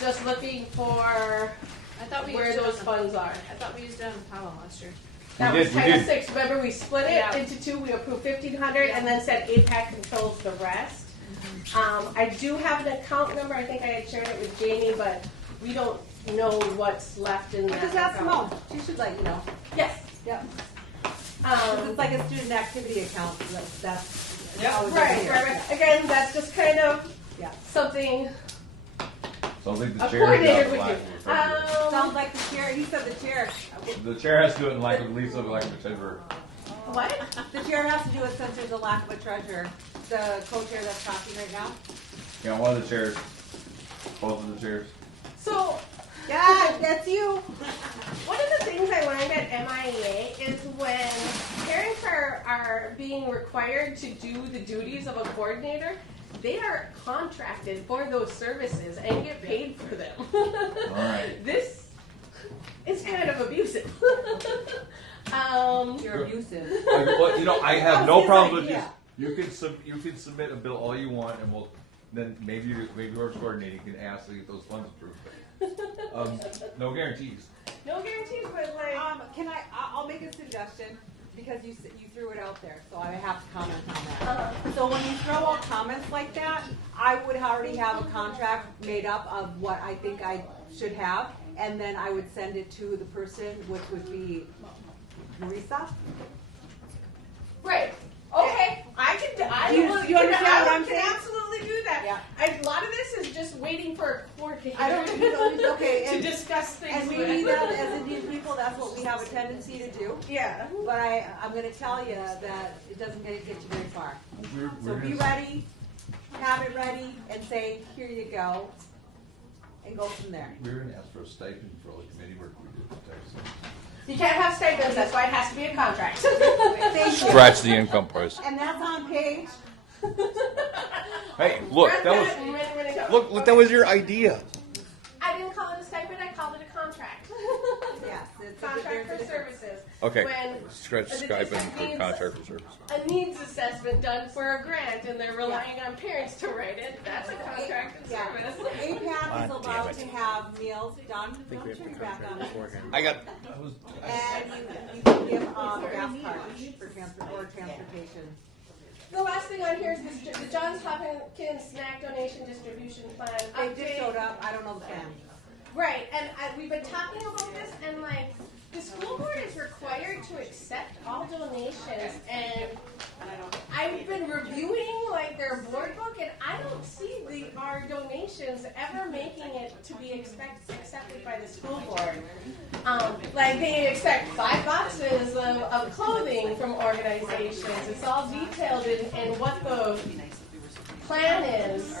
Just looking for I thought we where used it those on funds are. I thought we used it on the powwow last year. That We was did, we Title did. 6. Remember, we split it Yeah. into two. We approved 1,500 and then said AIPAC controls the rest. I do have an account number. I think I had shared it with Jamie, but we don't know what's left in that Just ask account. Simone. She should let you know. Yes. Yep. It's like a student activity account. That's always Right, here. right. Again, that's just kind of Yeah. something So I think the a chair coordinator got would black. do. Sounds like the chair. He said the chair. The chair has to do it in lack of Lisa, like the treasurer. What? The chair has to do it since there's a lack of a treasurer. The co-chair that's talking right now. Yeah, one of the chairs. Both of the chairs. So, Yeah, that's you. one of the things I learned at MIA is when parents are being required to do the duties of a coordinator, they are contracted for those services and get paid for them. All right. This is kind of abusive. You're abusive. Well, you know, I have That no was his problem with idea. this. You can submit a bill all you want, and then maybe your coordinating can ask to get those funds approved. No guarantees. No guarantees, but like, I'll make a suggestion because you threw it out there, so I have to comment on that. So when you throw out comments like that, I would already have a contract made up of what I think I should have, and then I would send it to the person, which would be Marisa. Right. Okay. You understand what I'm saying? Absolutely do that. Yeah. A lot of this is just waiting for a coordinator I don't know. Okay, to discuss things. And we need that as Indian people. That's what we have a tendency to do. Yeah. But I'm going to tell you that it doesn't get you very far. So be ready, have it ready, and say, here you go, and go from there. We were going to ask for a stipend for all the committee work we did in Texas. You can't have stipends. That's why it has to be a contract. Scratch the income price. And that's on page. Hey, look, that was your idea. I didn't call it a stipend. I called it a contract. Yes, it's contract for services. Okay. When Scratch the stipend district for needs contract for service. a needs assessment done for a grant, and they're relying on parents to write it. That's a contract of service. AIPAC is allowed to have meals done. Don't turn your back on it. And you can give gas cards for transportation. The last thing on here is the Johns Hopkins Snack Donation Distribution Plan. They just showed up. I don't know the plan. Right, and we've been talking about this, and like the school board is required to accept all donations, and I've been reviewing like their board book, and I don't see our donations ever making it to be accepted by the school board. Like they expect 5 boxes of clothing from organizations. It's all detailed in what the plan is.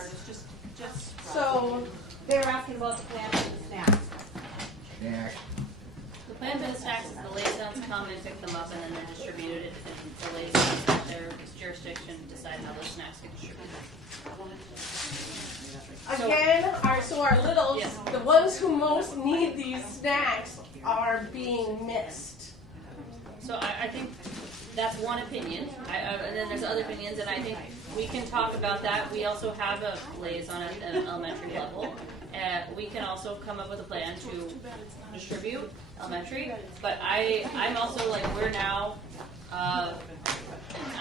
So they were asking about the plan for the snacks. The plan for the snacks is the liaisons come and pick them up and then they're distributed, and the liaisons at their jurisdiction decide how those snacks get distributed. Again, our littles, the ones who most need these snacks, are being missed. So I think that's one opinion, and then there's other opinions, and I think we can talk about that. We also have a liaison at the elementary level. We can also come up with a plan to distribute elementary, but I'm also like, we're now an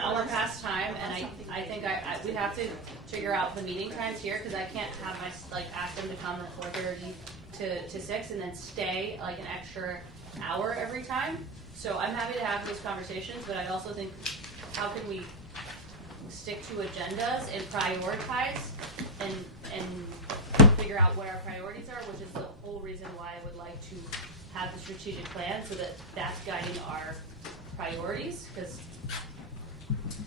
hour past time, and I think we have to figure out the meeting times here, because I can't have ask them to come at 4:30 to 6 and then stay like an extra hour every time. So I'm happy to have those conversations, but I also think, how can we stick to agendas and prioritize and figure out what our priorities are, which is the whole reason why I would like to have the strategic plan, so that that's guiding our priorities. Because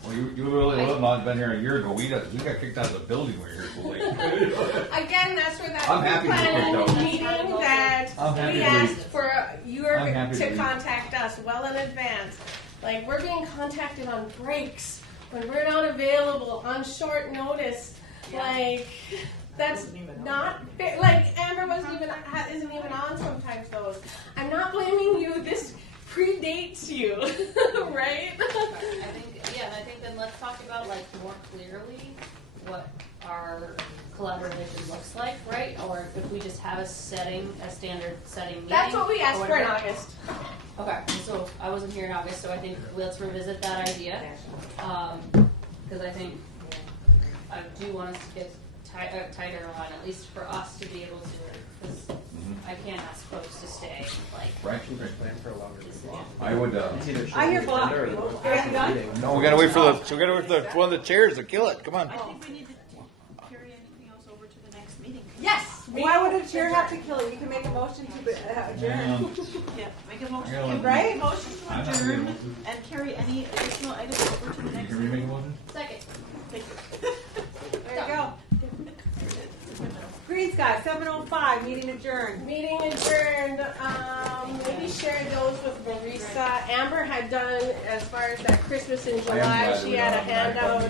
well, you really would not have been here a year ago. We got kicked out of the building when we were here so late. Again, that's where that I'm happy plan meeting that we asked for you to leave. Contact us well in advance. Like, we're being contacted on breaks when we're not available on short notice. Like, that's not fair. Like, Amber isn't even on sometimes those. I'm not blaming you. This predates you, right? I think then let's talk about like more clearly what our collaboration looks like, right? Or if we just have a standard setting meeting. That's what we asked for in August. Okay, so I wasn't here in August, so I think let's revisit that idea. Because I think I do want us to get tighter on, at least for us to be able to, because I can't ask folks to stay Right. Plan for a longer meeting. I would. I hear Bob. No, we gotta wait for the one of the chairs to kill it. Come on. I think we need to carry anything else over to the next meeting. Yes. Why would a chair have to kill it? You can make a motion to adjourn. Yeah, make a motion. Yeah, right? Motion to adjourn and carry any additional items over to the next Can we make a meeting. motion? Second. Thank you. There you go. Green Sky, 7:05, meeting adjourned. Meeting adjourned. Maybe share those with Marisa. Amber had done, as far as that Christmas in July, she had a handout.